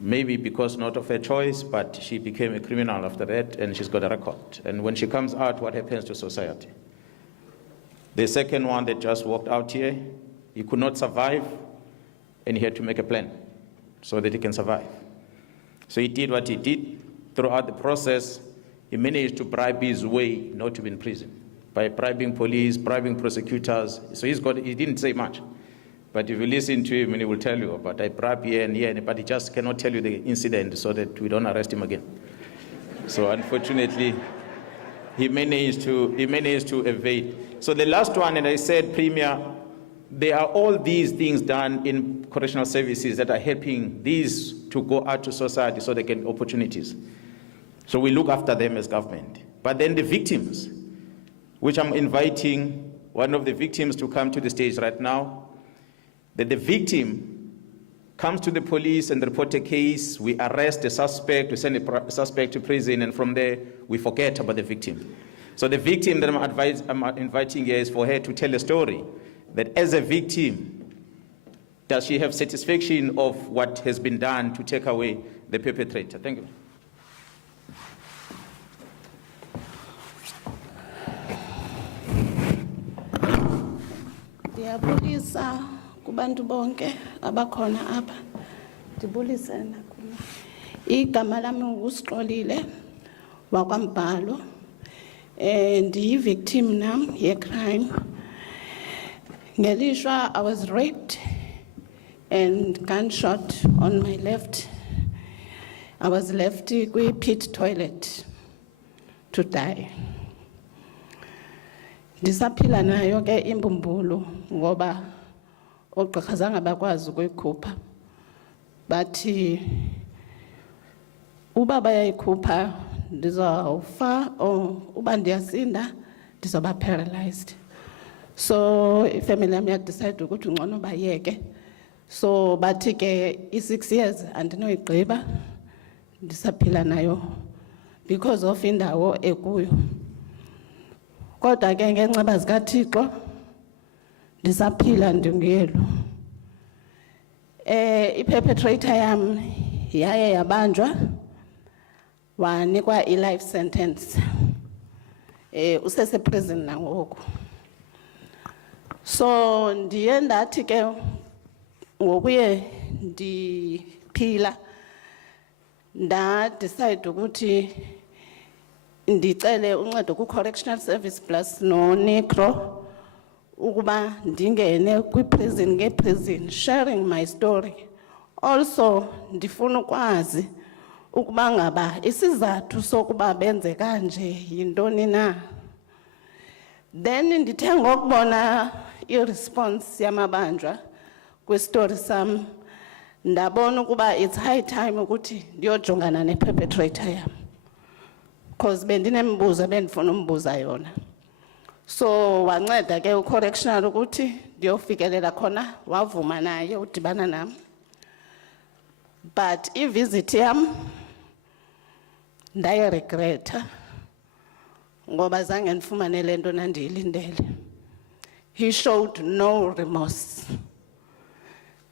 Maybe because not of her choice, but she became a criminal after that, and she's got a record. And when she comes out, what happens to society? The second one that just walked out here, he could not survive, and he had to make a plan so that he can survive. So he did what he did. Throughout the process, he managed to bribe his way not to be in prison by bribing police, bribing prosecutors. So he didn't say much. But if you listen to him, and he will tell you about I bribe here and here, but he just cannot tell you the incident so that we don't arrest him again. So unfortunately, he managed to evade. So the last one, and I said, Premier, there are all these things done in correctional services that are helping these to go out to society so they get opportunities. So we look after them as government. But then the victims, which I'm inviting one of the victims to come to the stage right now. that the victim comes to the police and report a case, we arrest the suspect, we send the suspect to prison, and from there, we forget about the victim. So the victim that I'm inviting here is for her to tell a story, that as a victim, does she have satisfaction of what has been done to take away the perpetrator? Thank you. Ndiyabulisa kubantu bonke abakhona apha. Ndibulise nakulo. Igama lami nguSixolile wakwaMbhalo. Ndiyi-victim nam ye-crime. Ngelishwa, I was raped and gunshot on my left. I was left kwi-pit toilet to die. Ndisaphila nayo ke imbumbulu ngoba ogqirha zange bakwazi ukuyikhupha. Bathi uba bayayikhupha ndizawufa or uba ndiyasinda ndizawuba paralyzed. So ifamily yami yadecide ukuthi ngcono bayeke. So bathi ke i6 years andinoyigqiba ndisaphila nayo because of indawo ekuyo. Kodwa ke ngenceba zikaThixo ndisaphila ndingelo. I-perpetrator yam yaye yabanjwa wanikwa i-life sentence. Usese prison nangoku. So ndiye ndathi ke ngokuye ndiphila decide ukuthi ndicele uncedo ku-correctional service plus no-necro ukuba ndingene kwi-prison nge-prison, sharing my story. Also ndifuna ukwazi ukuba ngaba isizathu sokuba benze kanje yintoni na. Then ndithe ngokubona i-response yamabanjwa kwi-story sam, ndabona ukuba it's high time ukuthi ndiyojongana ne-perpetrator yam. Because bendinembuzo bendifuna umbuza yona. So wanceda ke u-correctional ukuthi ndiyofikelela khona, wavuma naye udibana nam. But i-visit yam ndayiregreta ngoba zange ndifumane le nto nandiyilindele. He showed no remorse.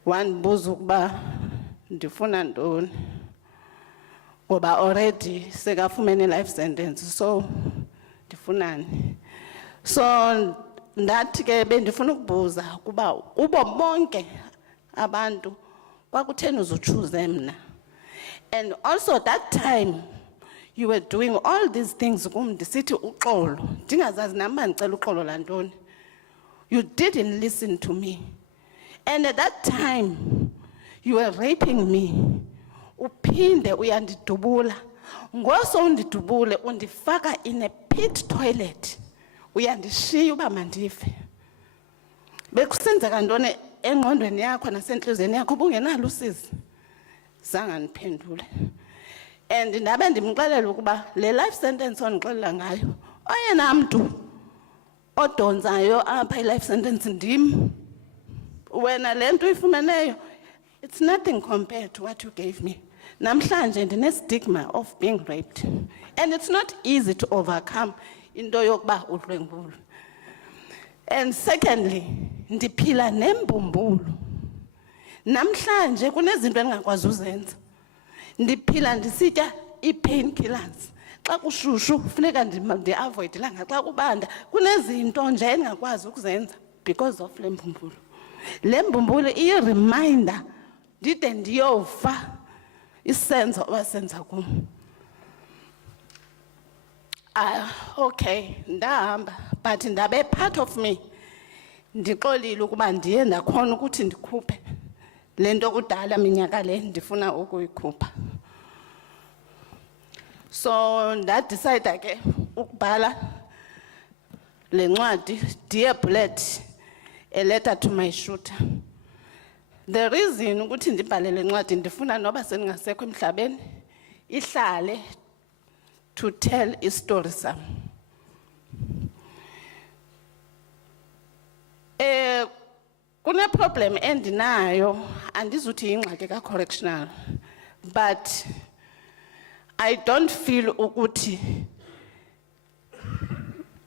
Wandibuza ukuba ndifuna ntoni ngoba already sekafumene life sentence, so ndifunani. So ndathi ke bendifuna ukubuza kuba ubo bonke abantu kwakutheni uzuchoose mna. And also that time you were doing all these things kum ndisithi uxolo, ndingazazi nami ndicela uxolo lantoni. You didn't listen to me. And at that time you were raping me. Uphinde uyandidubula. Ngoso undidubule undifaka in a pit toilet. Uyandishiya uba mandife. Bekusenzeka ntoni engqondweni yakho nasenhlizweni yakho ubungenalo usizi? Zange ndiphendule. And ndabe ndimxelela ukuba le life sentence ondixelela ngayo, oyena mntu odonzayo apha i-life sentence ndim. Wena le nto uyifumeneyo, it's nothing compared to what you gave me. Namhlanje ndine-stigma of being raped. And it's not easy to overcome into yokuba udlwengulwe. And secondly, ndiphila nembumbulu. Namhlanje kunezinto endingakwazi uzenza. Ndiphila ndisitya i-painkillers. Xa kushushu funeka ndi-avoid ilanga. Xa kubanda kunezinto nje endingakwazi ukuzenza because of le mbumbulu. Le mbumbulu iyi-reminder ndide ndiyofa isenzo abasenza kum. Okay, ndahamba, but ndabe part of me ndixolile ukuba ndiye ndakhona ukuthi ndikhuphe le nto kudala minyaka le ndifuna ukuyikhupha. So ndadecide ke ukubhala le ncwadi, Dear Blood, a letter to my shooter. The reason ukuthi ndibhale le ncwadi ndifuna noba sendingasekho emhlabeni ihlale to tell a story sam. kune problem endinayo andizuthi ingxaki ka correctional, but I don't feel ukuthi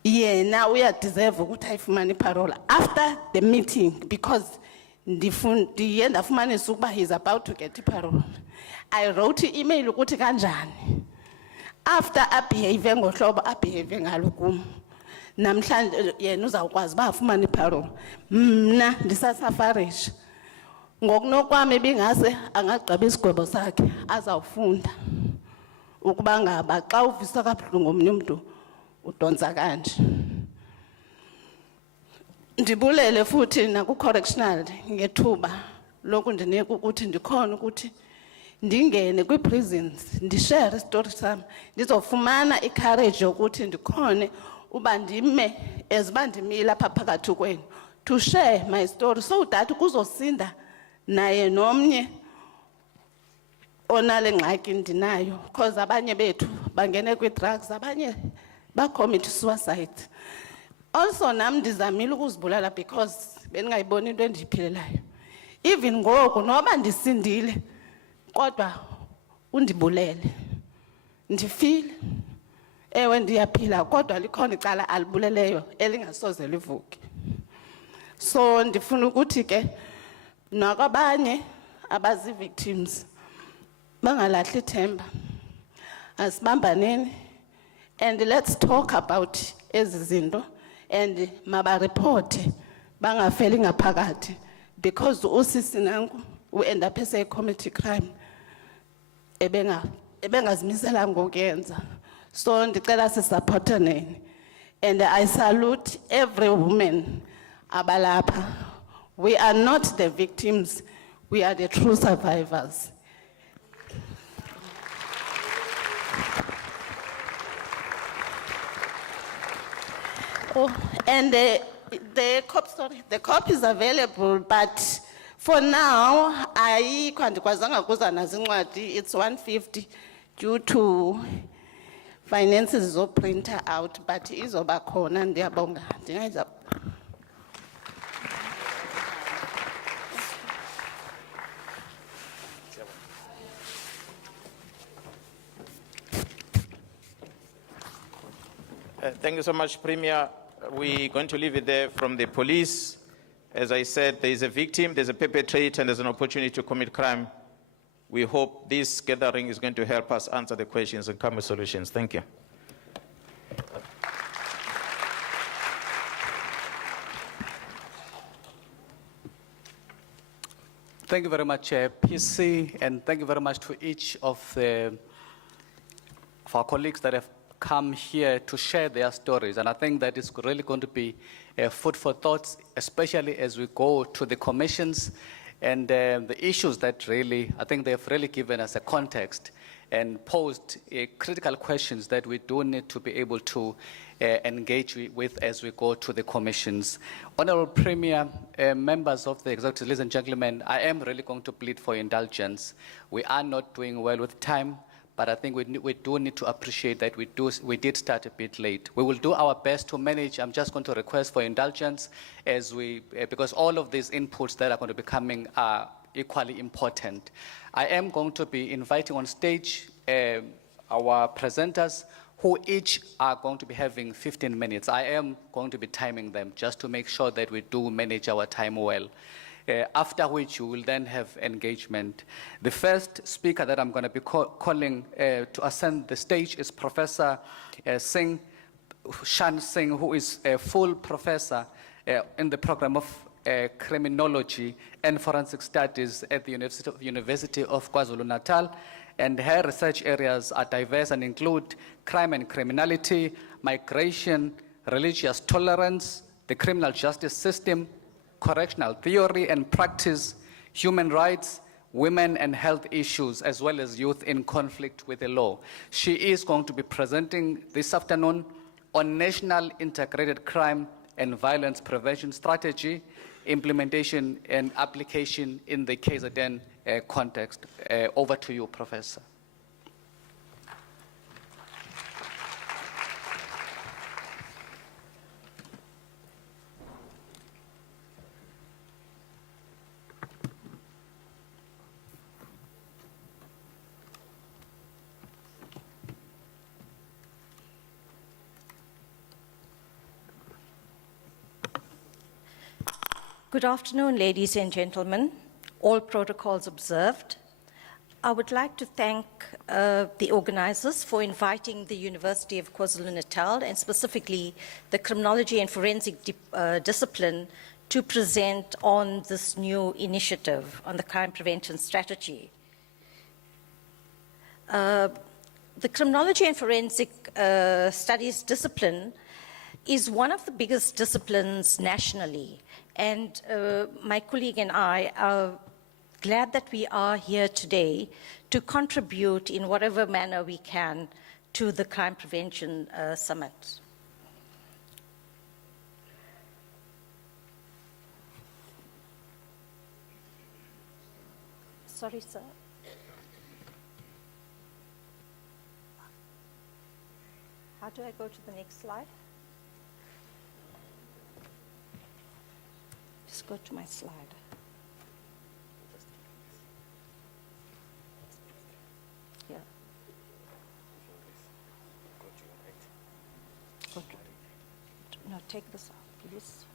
yena uya deserve ukuthi ayifumane parole after the meeting, because ndiye ndafumanisa ukuba he's about to get parole. I wrote email ukuthi kanjani after abehave ngohlobo abehave ngalo kum, namhlanje yena uzawukwazi uba afumane parole, mna ndisasafarisha. Ngokunokwami bingase angagqiba isigwebo sakhe azawufunda ukuba ngaba xa uvisa kabuhlungu omnye umntu udonsa kanje. Ndibulele futhi naku correctional ngethuba lokundinika ukuthi ndikhona ukuthi ndingene kwi prisons ndishare story sami ndizofumana icourage yokuthi ndikhone uba ndime eziba ndimile apha phakathi kwenu to share my story so that kuzosinda naye nomnye onale ngxaki ndinayo, because abanye bethu bangene kwi drugs, abanye bacommit suicide. Also nam ndizamile ukuzibulala because bendingayiboni into endiyiphilelayo. Even ngoku noba ndisindile kodwa undibulele ndifile ewe ndiyaphila kodwa likhona icala alibuleleyo elingasoze livuke. So ndifuna ukuthi ke nakwabanye abazi victims bangalahli ithemba, asibambaneni and let's talk about ezi zinto and mabareporte bangafeli ngaphakathi, because usisi nanku end up as a committee crime ebengazimisela ngokuyenza. So ndicela sisupportaneni and I salute every woman abalapha. We are not the victims, we are the true survivors. Oh, and the cop is available, but for now, it's 150 due to finances of printer out, but izoba khona ndiyabonga. Thank you so much, Premier. We're going to leave it there from the police. As I said, there is a victim, there's a perpetrator, and there's an opportunity to commit crime. We hope this gathering is going to help us answer the questions and come with solutions. Thank you. Thank you very much, PC, and thank you very much to each of our colleagues that have come here to share their stories. And I think that is really going to be food for thoughts, especially as we go to the commissions and the issues that really, I think they've really given us a context and posed critical questions that we do need to be able to engage with as we go to the commissions. Honorable Premier, members of the executive, ladies and gentlemen, I am really going to plead for indulgence. We are not doing well with time, but I think we do need to appreciate that we did start a bit late. We will do our best to manage. I'm just going to request for indulgence as because all of these inputs that are going to be coming are equally important. I am going to be inviting on stage our presenters who each are going to be having 15 minutes. I am going to be timing them just to make sure that we do manage our time well. After which we will then have engagement. The first speaker that I'm going to be calling to ascend the stage is Professor Shan Singh, who is a full professor in the program of Criminology and Forensic Studies at the University of KwaZulu-Natal. And her research areas are diverse and include crime and criminality, migration, religious tolerance, the criminal justice system, correctional theory and practice, human rights, women and health issues, as well as youth in conflict with the law. She is going to be presenting this afternoon on National Integrated Crime and Violence Prevention Strategy, implementation and application in the KZN context. Over to you, Professor. Good afternoon, ladies and gentlemen. All protocols observed. I would like to thank the organizers for inviting the University of KwaZulu-Natal and specifically the Criminology and Forensic discipline to present on this new initiative on the crime prevention strategy. The Criminology and Forensic Studies discipline is one of the biggest disciplines nationally, and my colleague and I are glad that we are here today to contribute in whatever manner we can to the Crime Prevention Summit. Sorry, sir. How do I go to the next slide? Just go to my slide. Yeah. Go to, no, take this out, please.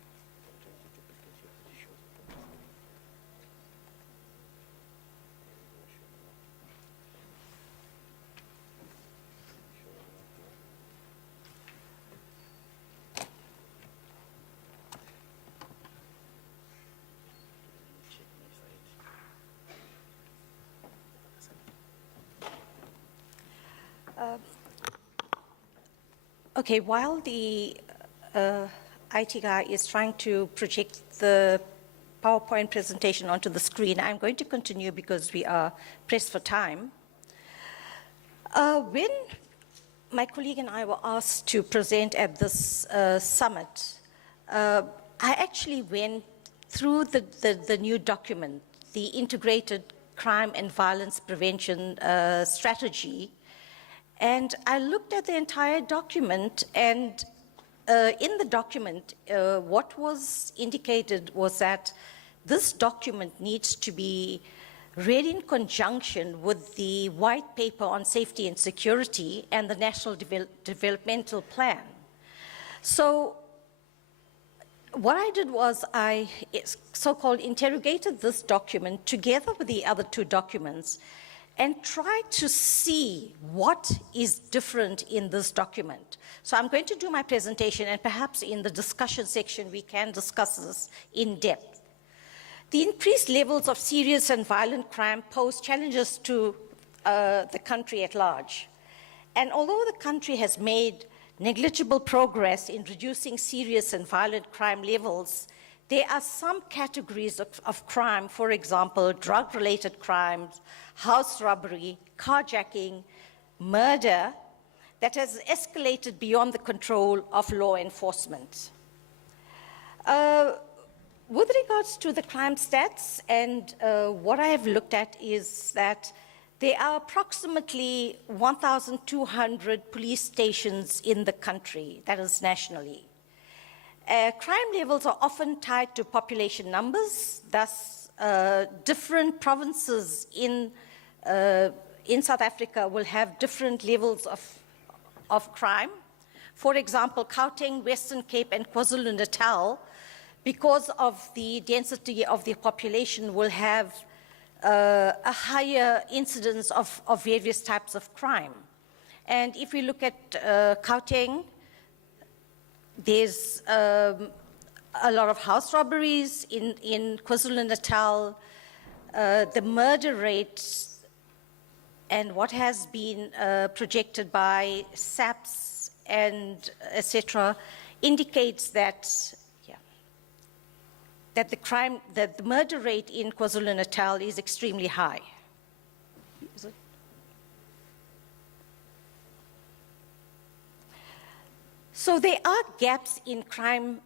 Okay, while the IT guy is trying to project the PowerPoint presentation onto the screen, I'm going to continue because we are pressed for time. When my colleague and I were asked to present at this summit, I actually went through the new document, the Integrated Crime and Violence Prevention Strategy, and I looked at the entire document, and in the document, what was indicated was that this document needs to be read in conjunction with the White Paper on Safety and Security and the National Developmental Plan. So what I did was I so-called interrogated this document together with the other two documents and try to see what is different in this document. So I'm going to do my presentation, and perhaps in the discussion section we can discuss this in depth. The increased levels of serious and violent crime pose challenges to the country at large. And although the country has made negligible progress in reducing serious and violent crime levels, there are some categories of crime, for example, drug-related crimes, house robbery, carjacking, murder, that has escalated beyond the control of law enforcement. With regards to the crime stats, and what I have looked at is that there are approximately 1,200 police stations in the country, that is nationally. Crime levels are often tied to population numbers, thus different provinces in South Africa will have different levels of crime. For example, Gauteng, Western Cape, and KwaZulu-Natal, because of the density of the population, will have a higher incidence of various types of crime. And if we look at Gauteng, there's a lot of house robberies. In KwaZulu-Natal, the murder rate and what has been projected by SAPS and etc. indicates that, that the murder rate in KwaZulu-Natal is extremely high. Is it? So there are gaps in crime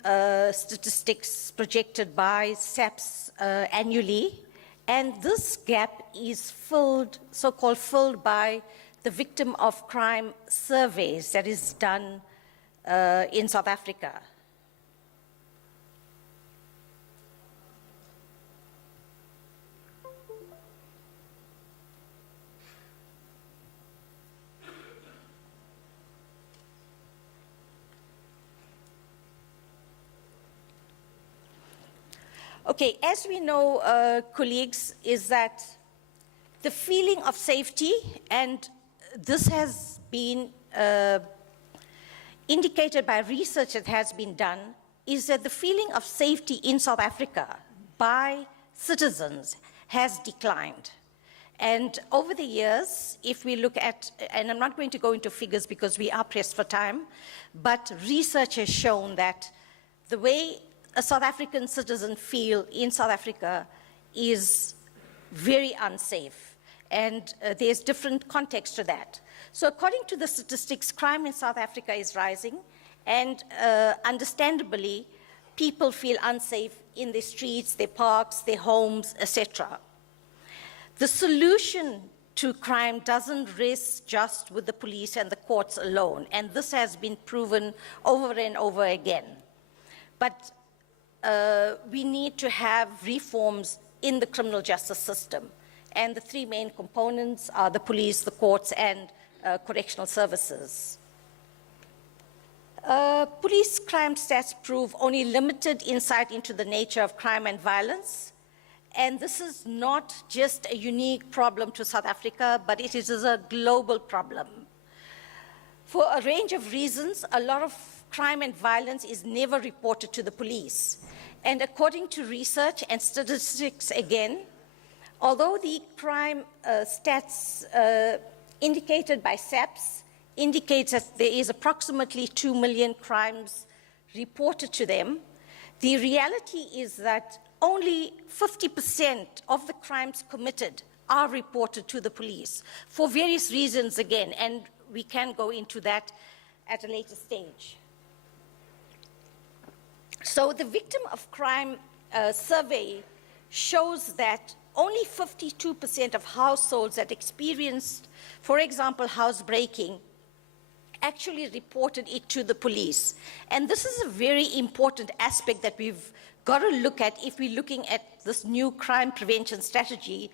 statistics projected by SAPS annually, and this gap is filled, so-called filled by the victim of crime surveys that is done in South Africa. Okay, as we know, colleagues, is that the feeling of safety, and this has been indicated by research that has been done, is that the feeling of safety in South Africa by citizens has declined. And over the years, if we look at, and I'm not going to go into figures because we are pressed for time, but research has shown that the way a South African citizen feels in South Africa is very unsafe. And there's different context to that. So according to the statistics, crime in South Africa is rising, and understandably, people feel unsafe in their streets, their parks, their homes, etc. The solution to crime doesn't rest just with the police and the courts alone, and this has been proven over and over again. But we need to have reforms in the criminal justice system, and the three main components are the police, the courts, and correctional services. Police crime stats prove only limited insight into the nature of crime and violence. And this is not just a unique problem to South Africa, but it is a global problem. For a range of reasons, a lot of crime and violence is never reported to the police. And according to research and statistics again, although the crime stats indicated by SAPS indicates that there is approximately 2 million crimes reported to them, the reality is that only 50% of the crimes committed are reported to the police for various reasons again, and we can go into that at a later stage. So the victim of crime survey shows that only 52% of households that experienced, for example, housebreaking, actually reported it to the police. And this is a very important aspect that we've got to look at if we're looking at this new crime prevention strategy,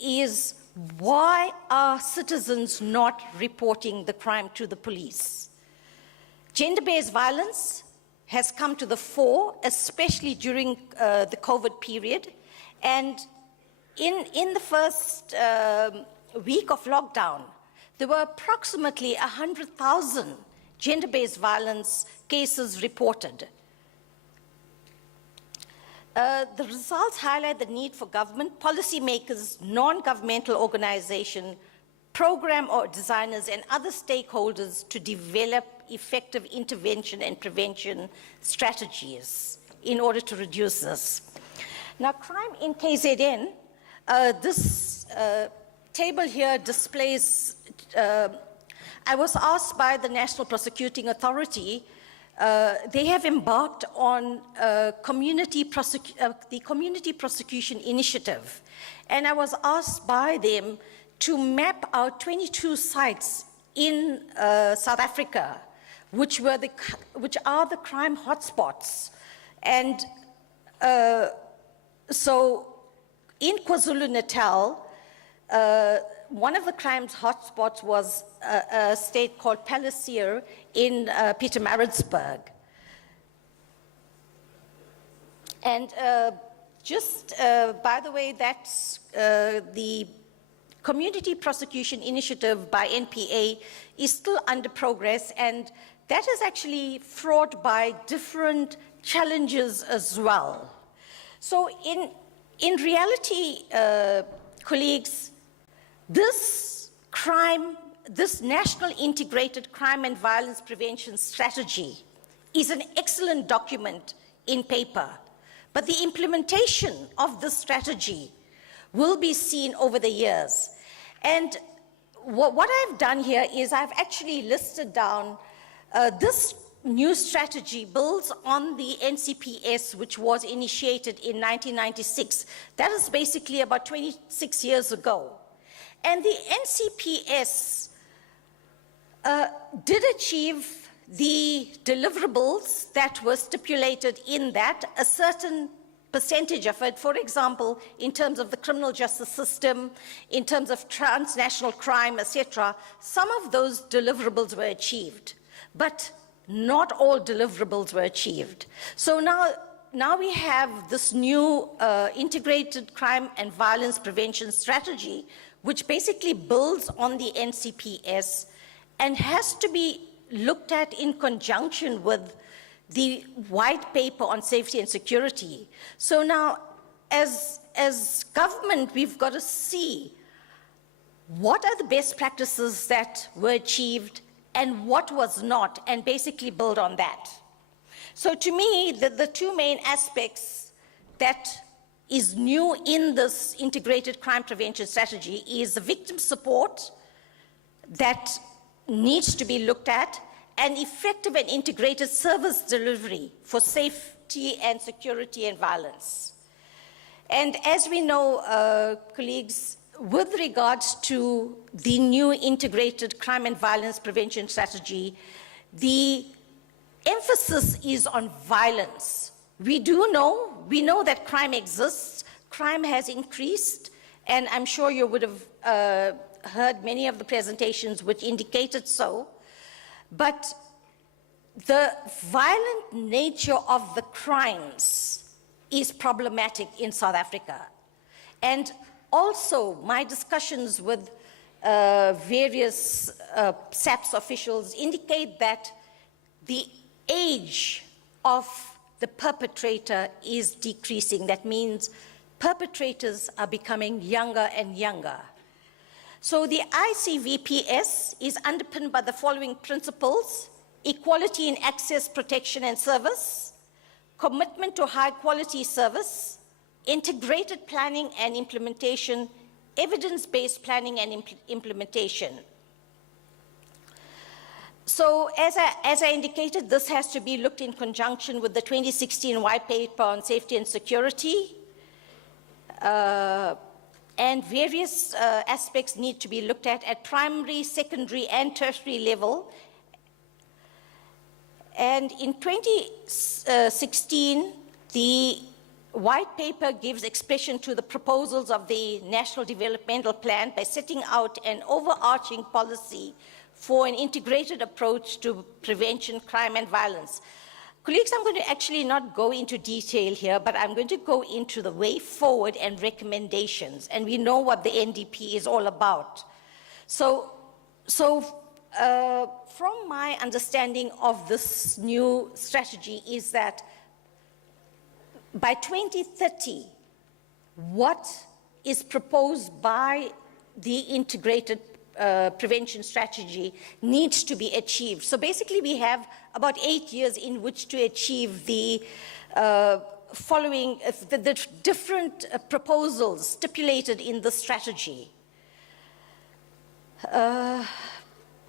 is why are citizens not reporting the crime to the police? Gender-based violence has come to the fore, especially during the COVID period. And in the first week of lockdown, there were approximately 100,000 gender-based violence cases reported. The results highlight the need for government, policymakers, non-governmental organizations, program or designers, and other stakeholders to develop effective intervention and prevention strategies in order to reduce this. Now, crime in KZN, this table here displays, I was asked by the National Prosecuting Authority, they have embarked on the Community Prosecution Initiative. And I was asked by them to map out 22 sites in South Africa, which are the crime hotspots. And so in KwaZulu-Natal, one of the crime hotspots was a state called Palliser in Pietermaritzburg. And just, by the way, that's the Community Prosecution Initiative by NPA is still under progress, and that is actually fraught by different challenges as well. So in reality, colleagues, this National Integrated Crime and Violence Prevention Strategy is an excellent document in paper, but the implementation of this strategy will be seen over the years. And what I've done here is I've actually listed down this new strategy builds on the NCPS, which was initiated in 1996. That is basically about 26 years ago. And the NCPS did achieve the deliverables that were stipulated in that, a certain percentage of it, for example, in terms of the criminal justice system, in terms of transnational crime, etc. Some of those deliverables were achieved, but not all deliverables were achieved. So now now we have this new integrated crime and violence prevention strategy, which basically builds on the NCPS and has to be looked at in conjunction with the white paper on safety and security. So now, as government, we've got to see what are the best practices that were achieved and what was not, and basically build on that. So to me, the two main aspects that is new in this integrated crime prevention strategy is the victim support that needs to be looked at, and effective and integrated service delivery for safety and security and violence. And as we know, colleagues, with regards to the new integrated crime and violence prevention strategy, the emphasis is on violence. We know that crime exists, crime has increased, and I'm sure you would have heard many of the presentations which indicated so. But the violent nature of the crimes is problematic in South Africa. And also, my discussions with various SAPS officials indicate that the age of the perpetrator is decreasing. That means perpetrators are becoming younger and younger. So the ICVPS is underpinned by the following principles: equality in access, protection and service, commitment to high quality service, integrated planning and implementation, evidence-based planning and implementation. So as I indicated, this has to be looked in conjunction with the 2016 white paper on safety and security, and various aspects need to be looked at primary, secondary, and tertiary level. And in 2016, the white paper gives expression to the proposals of the National Developmental Plan by setting out an overarching policy for an integrated approach to prevention, crime, and violence. Colleagues, I'm going to actually not go into detail here, but I'm going to go into the way forward and recommendations, and we know what the NDP is all about. So from my understanding of this new strategy is that by 2030, what is proposed by the integrated prevention strategy needs to be achieved. So basically we have about 8 years in which to achieve the following, the different proposals stipulated in the strategy.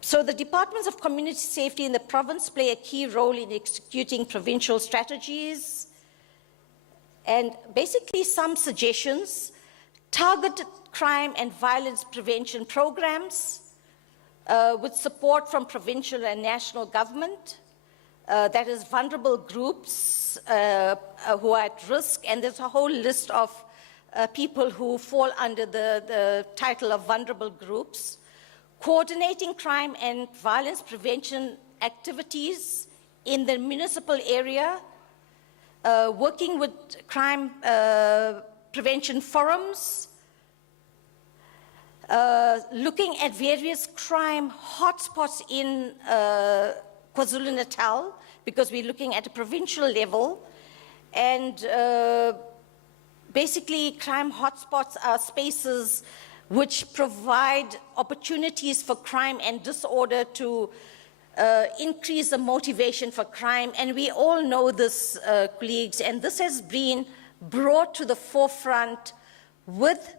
So the departments of community safety in the province play a key role in executing provincial strategies. And basically some suggestions: targeted crime and violence prevention programs with support from provincial and national government, that is vulnerable groups who are at risk, and there's a whole list of people who fall under the title of vulnerable groups. Coordinating crime and violence prevention activities in the municipal area, working with crime prevention forums, looking at various crime hotspots in KwaZulu-Natal, because we're looking at a provincial level, and basically crime hotspots are spaces which provide opportunities for crime and disorder to increase the motivation for crime. And we all know this, colleagues, and this has been brought to the forefront with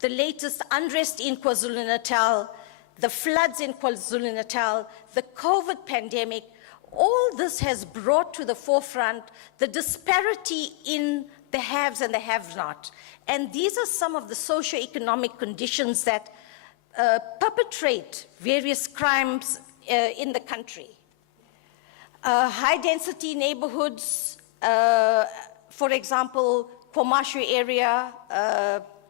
the latest unrest in KwaZulu-Natal, the floods in KwaZulu-Natal, the COVID pandemic. All this has brought to the forefront the disparity in the haves and the have-not. And these are some of the socio-economic conditions that perpetrate various crimes in the country. High-density neighborhoods, for example, Komashu area,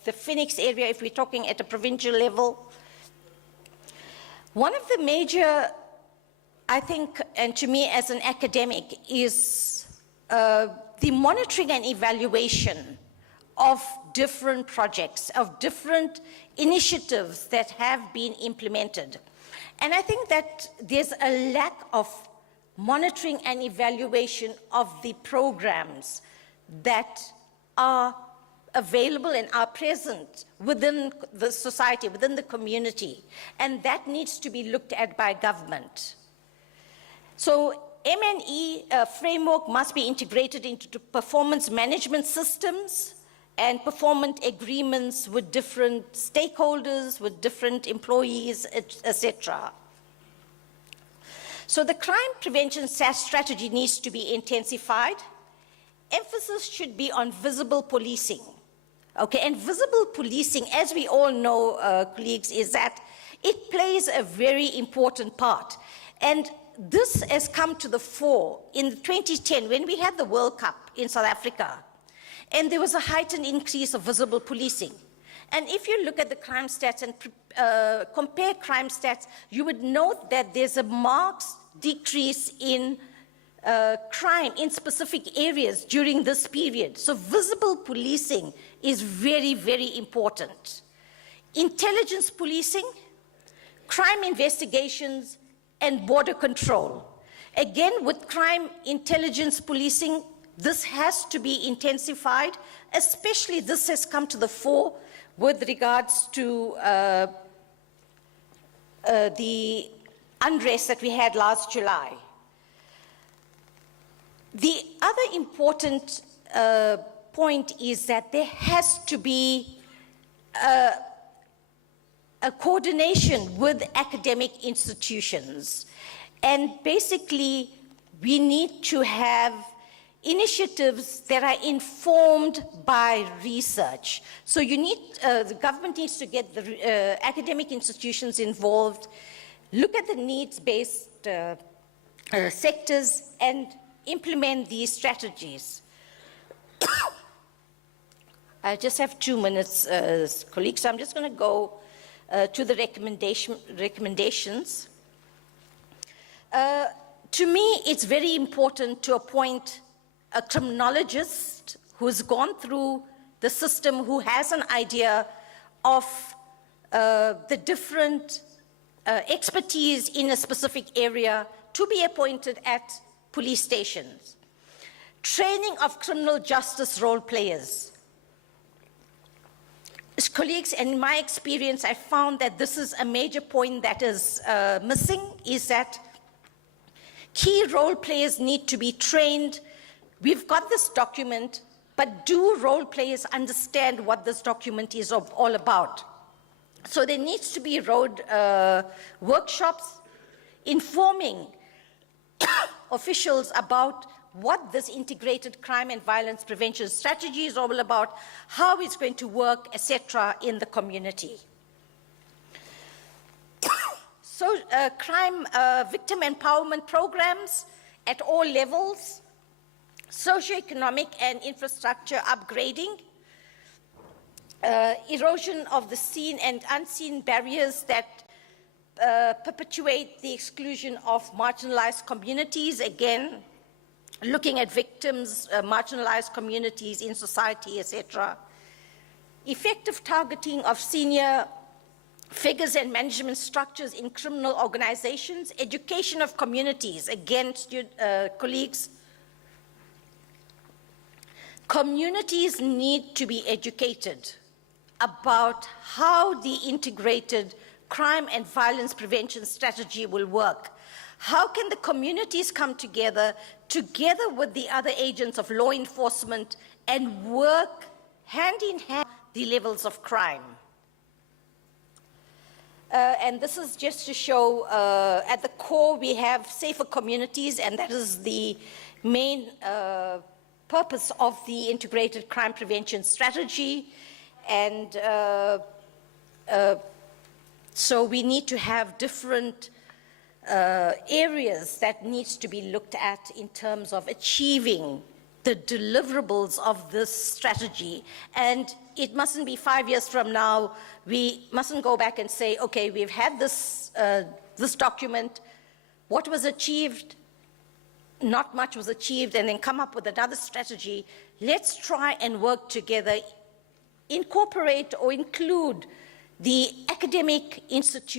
the Phoenix area, if we're talking at a provincial level. One of the major, I think, and to me as an academic, is the monitoring and evaluation of different projects, of different initiatives that have been implemented. And I think that there's a lack of monitoring and evaluation of the programs that are available and are present within the society, within the community, and that needs to be looked at by government. So M&E framework must be integrated into performance management systems and performance agreements with different stakeholders, with different employees, etc. So the crime prevention strategy needs to be intensified. Emphasis should be on visible policing. Okay, and visible policing, as we all know, colleagues, is that it plays a very important part. And this has come to the fore in 2010 when we had the World Cup in South Africa, and there was a heightened increase of visible policing. And if you look at the crime stats and compare crime stats, you would note that there's a marked decrease in crime in specific areas during this period. So visible policing is very, very important. Intelligence policing, crime investigations, and border control. Again, with crime intelligence policing, this has to be intensified, especially this has come to the fore with regards to the unrest that we had last July. The other important point is that there has to be a coordination with academic institutions. And basically, we need to have initiatives that are informed by research. So you need, the government needs to get the academic institutions involved, look at the needs-based sectors, and implement these strategies. I just have 2 minutes, colleagues, so I'm just going to go to the recommendations. To me, it's very important to appoint a criminologist who's gone through the system, who has an idea of the different expertise in a specific area to be appointed at police stations. Training of criminal justice role players. As colleagues, and in my experience, I found that this is a major point that is missing, is that key role players need to be trained. We've got this document, but do role players understand what this document is all about? So there needs to be workshops informing officials about what this integrated crime and violence prevention strategy is all about, how it's going to work, etc., in the community. So crime victim empowerment programs at all levels, socioeconomic and infrastructure upgrading, erosion of the seen and unseen barriers that perpetuate the exclusion of marginalized communities, again, looking at victims, marginalized communities in society, etc. Effective targeting of senior figures and management structures in criminal organizations, education of communities, again, colleagues. Communities need to be educated about how the integrated crime and violence prevention strategy will work. How can the communities come together with the other agents of law enforcement and work hand in hand the levels of crime? And this is just to show at the core we have safer communities, and that is the main purpose of the integrated crime prevention strategy. And so we need to have different areas that needs to be looked at in terms of achieving the deliverables of this strategy. And it mustn't be 5 years from now. We mustn't go back and say, okay, we've had this, this document. What was achieved? not much was achieved and then come up with another strategy. Let's try and work together, incorporate or include the academic institutions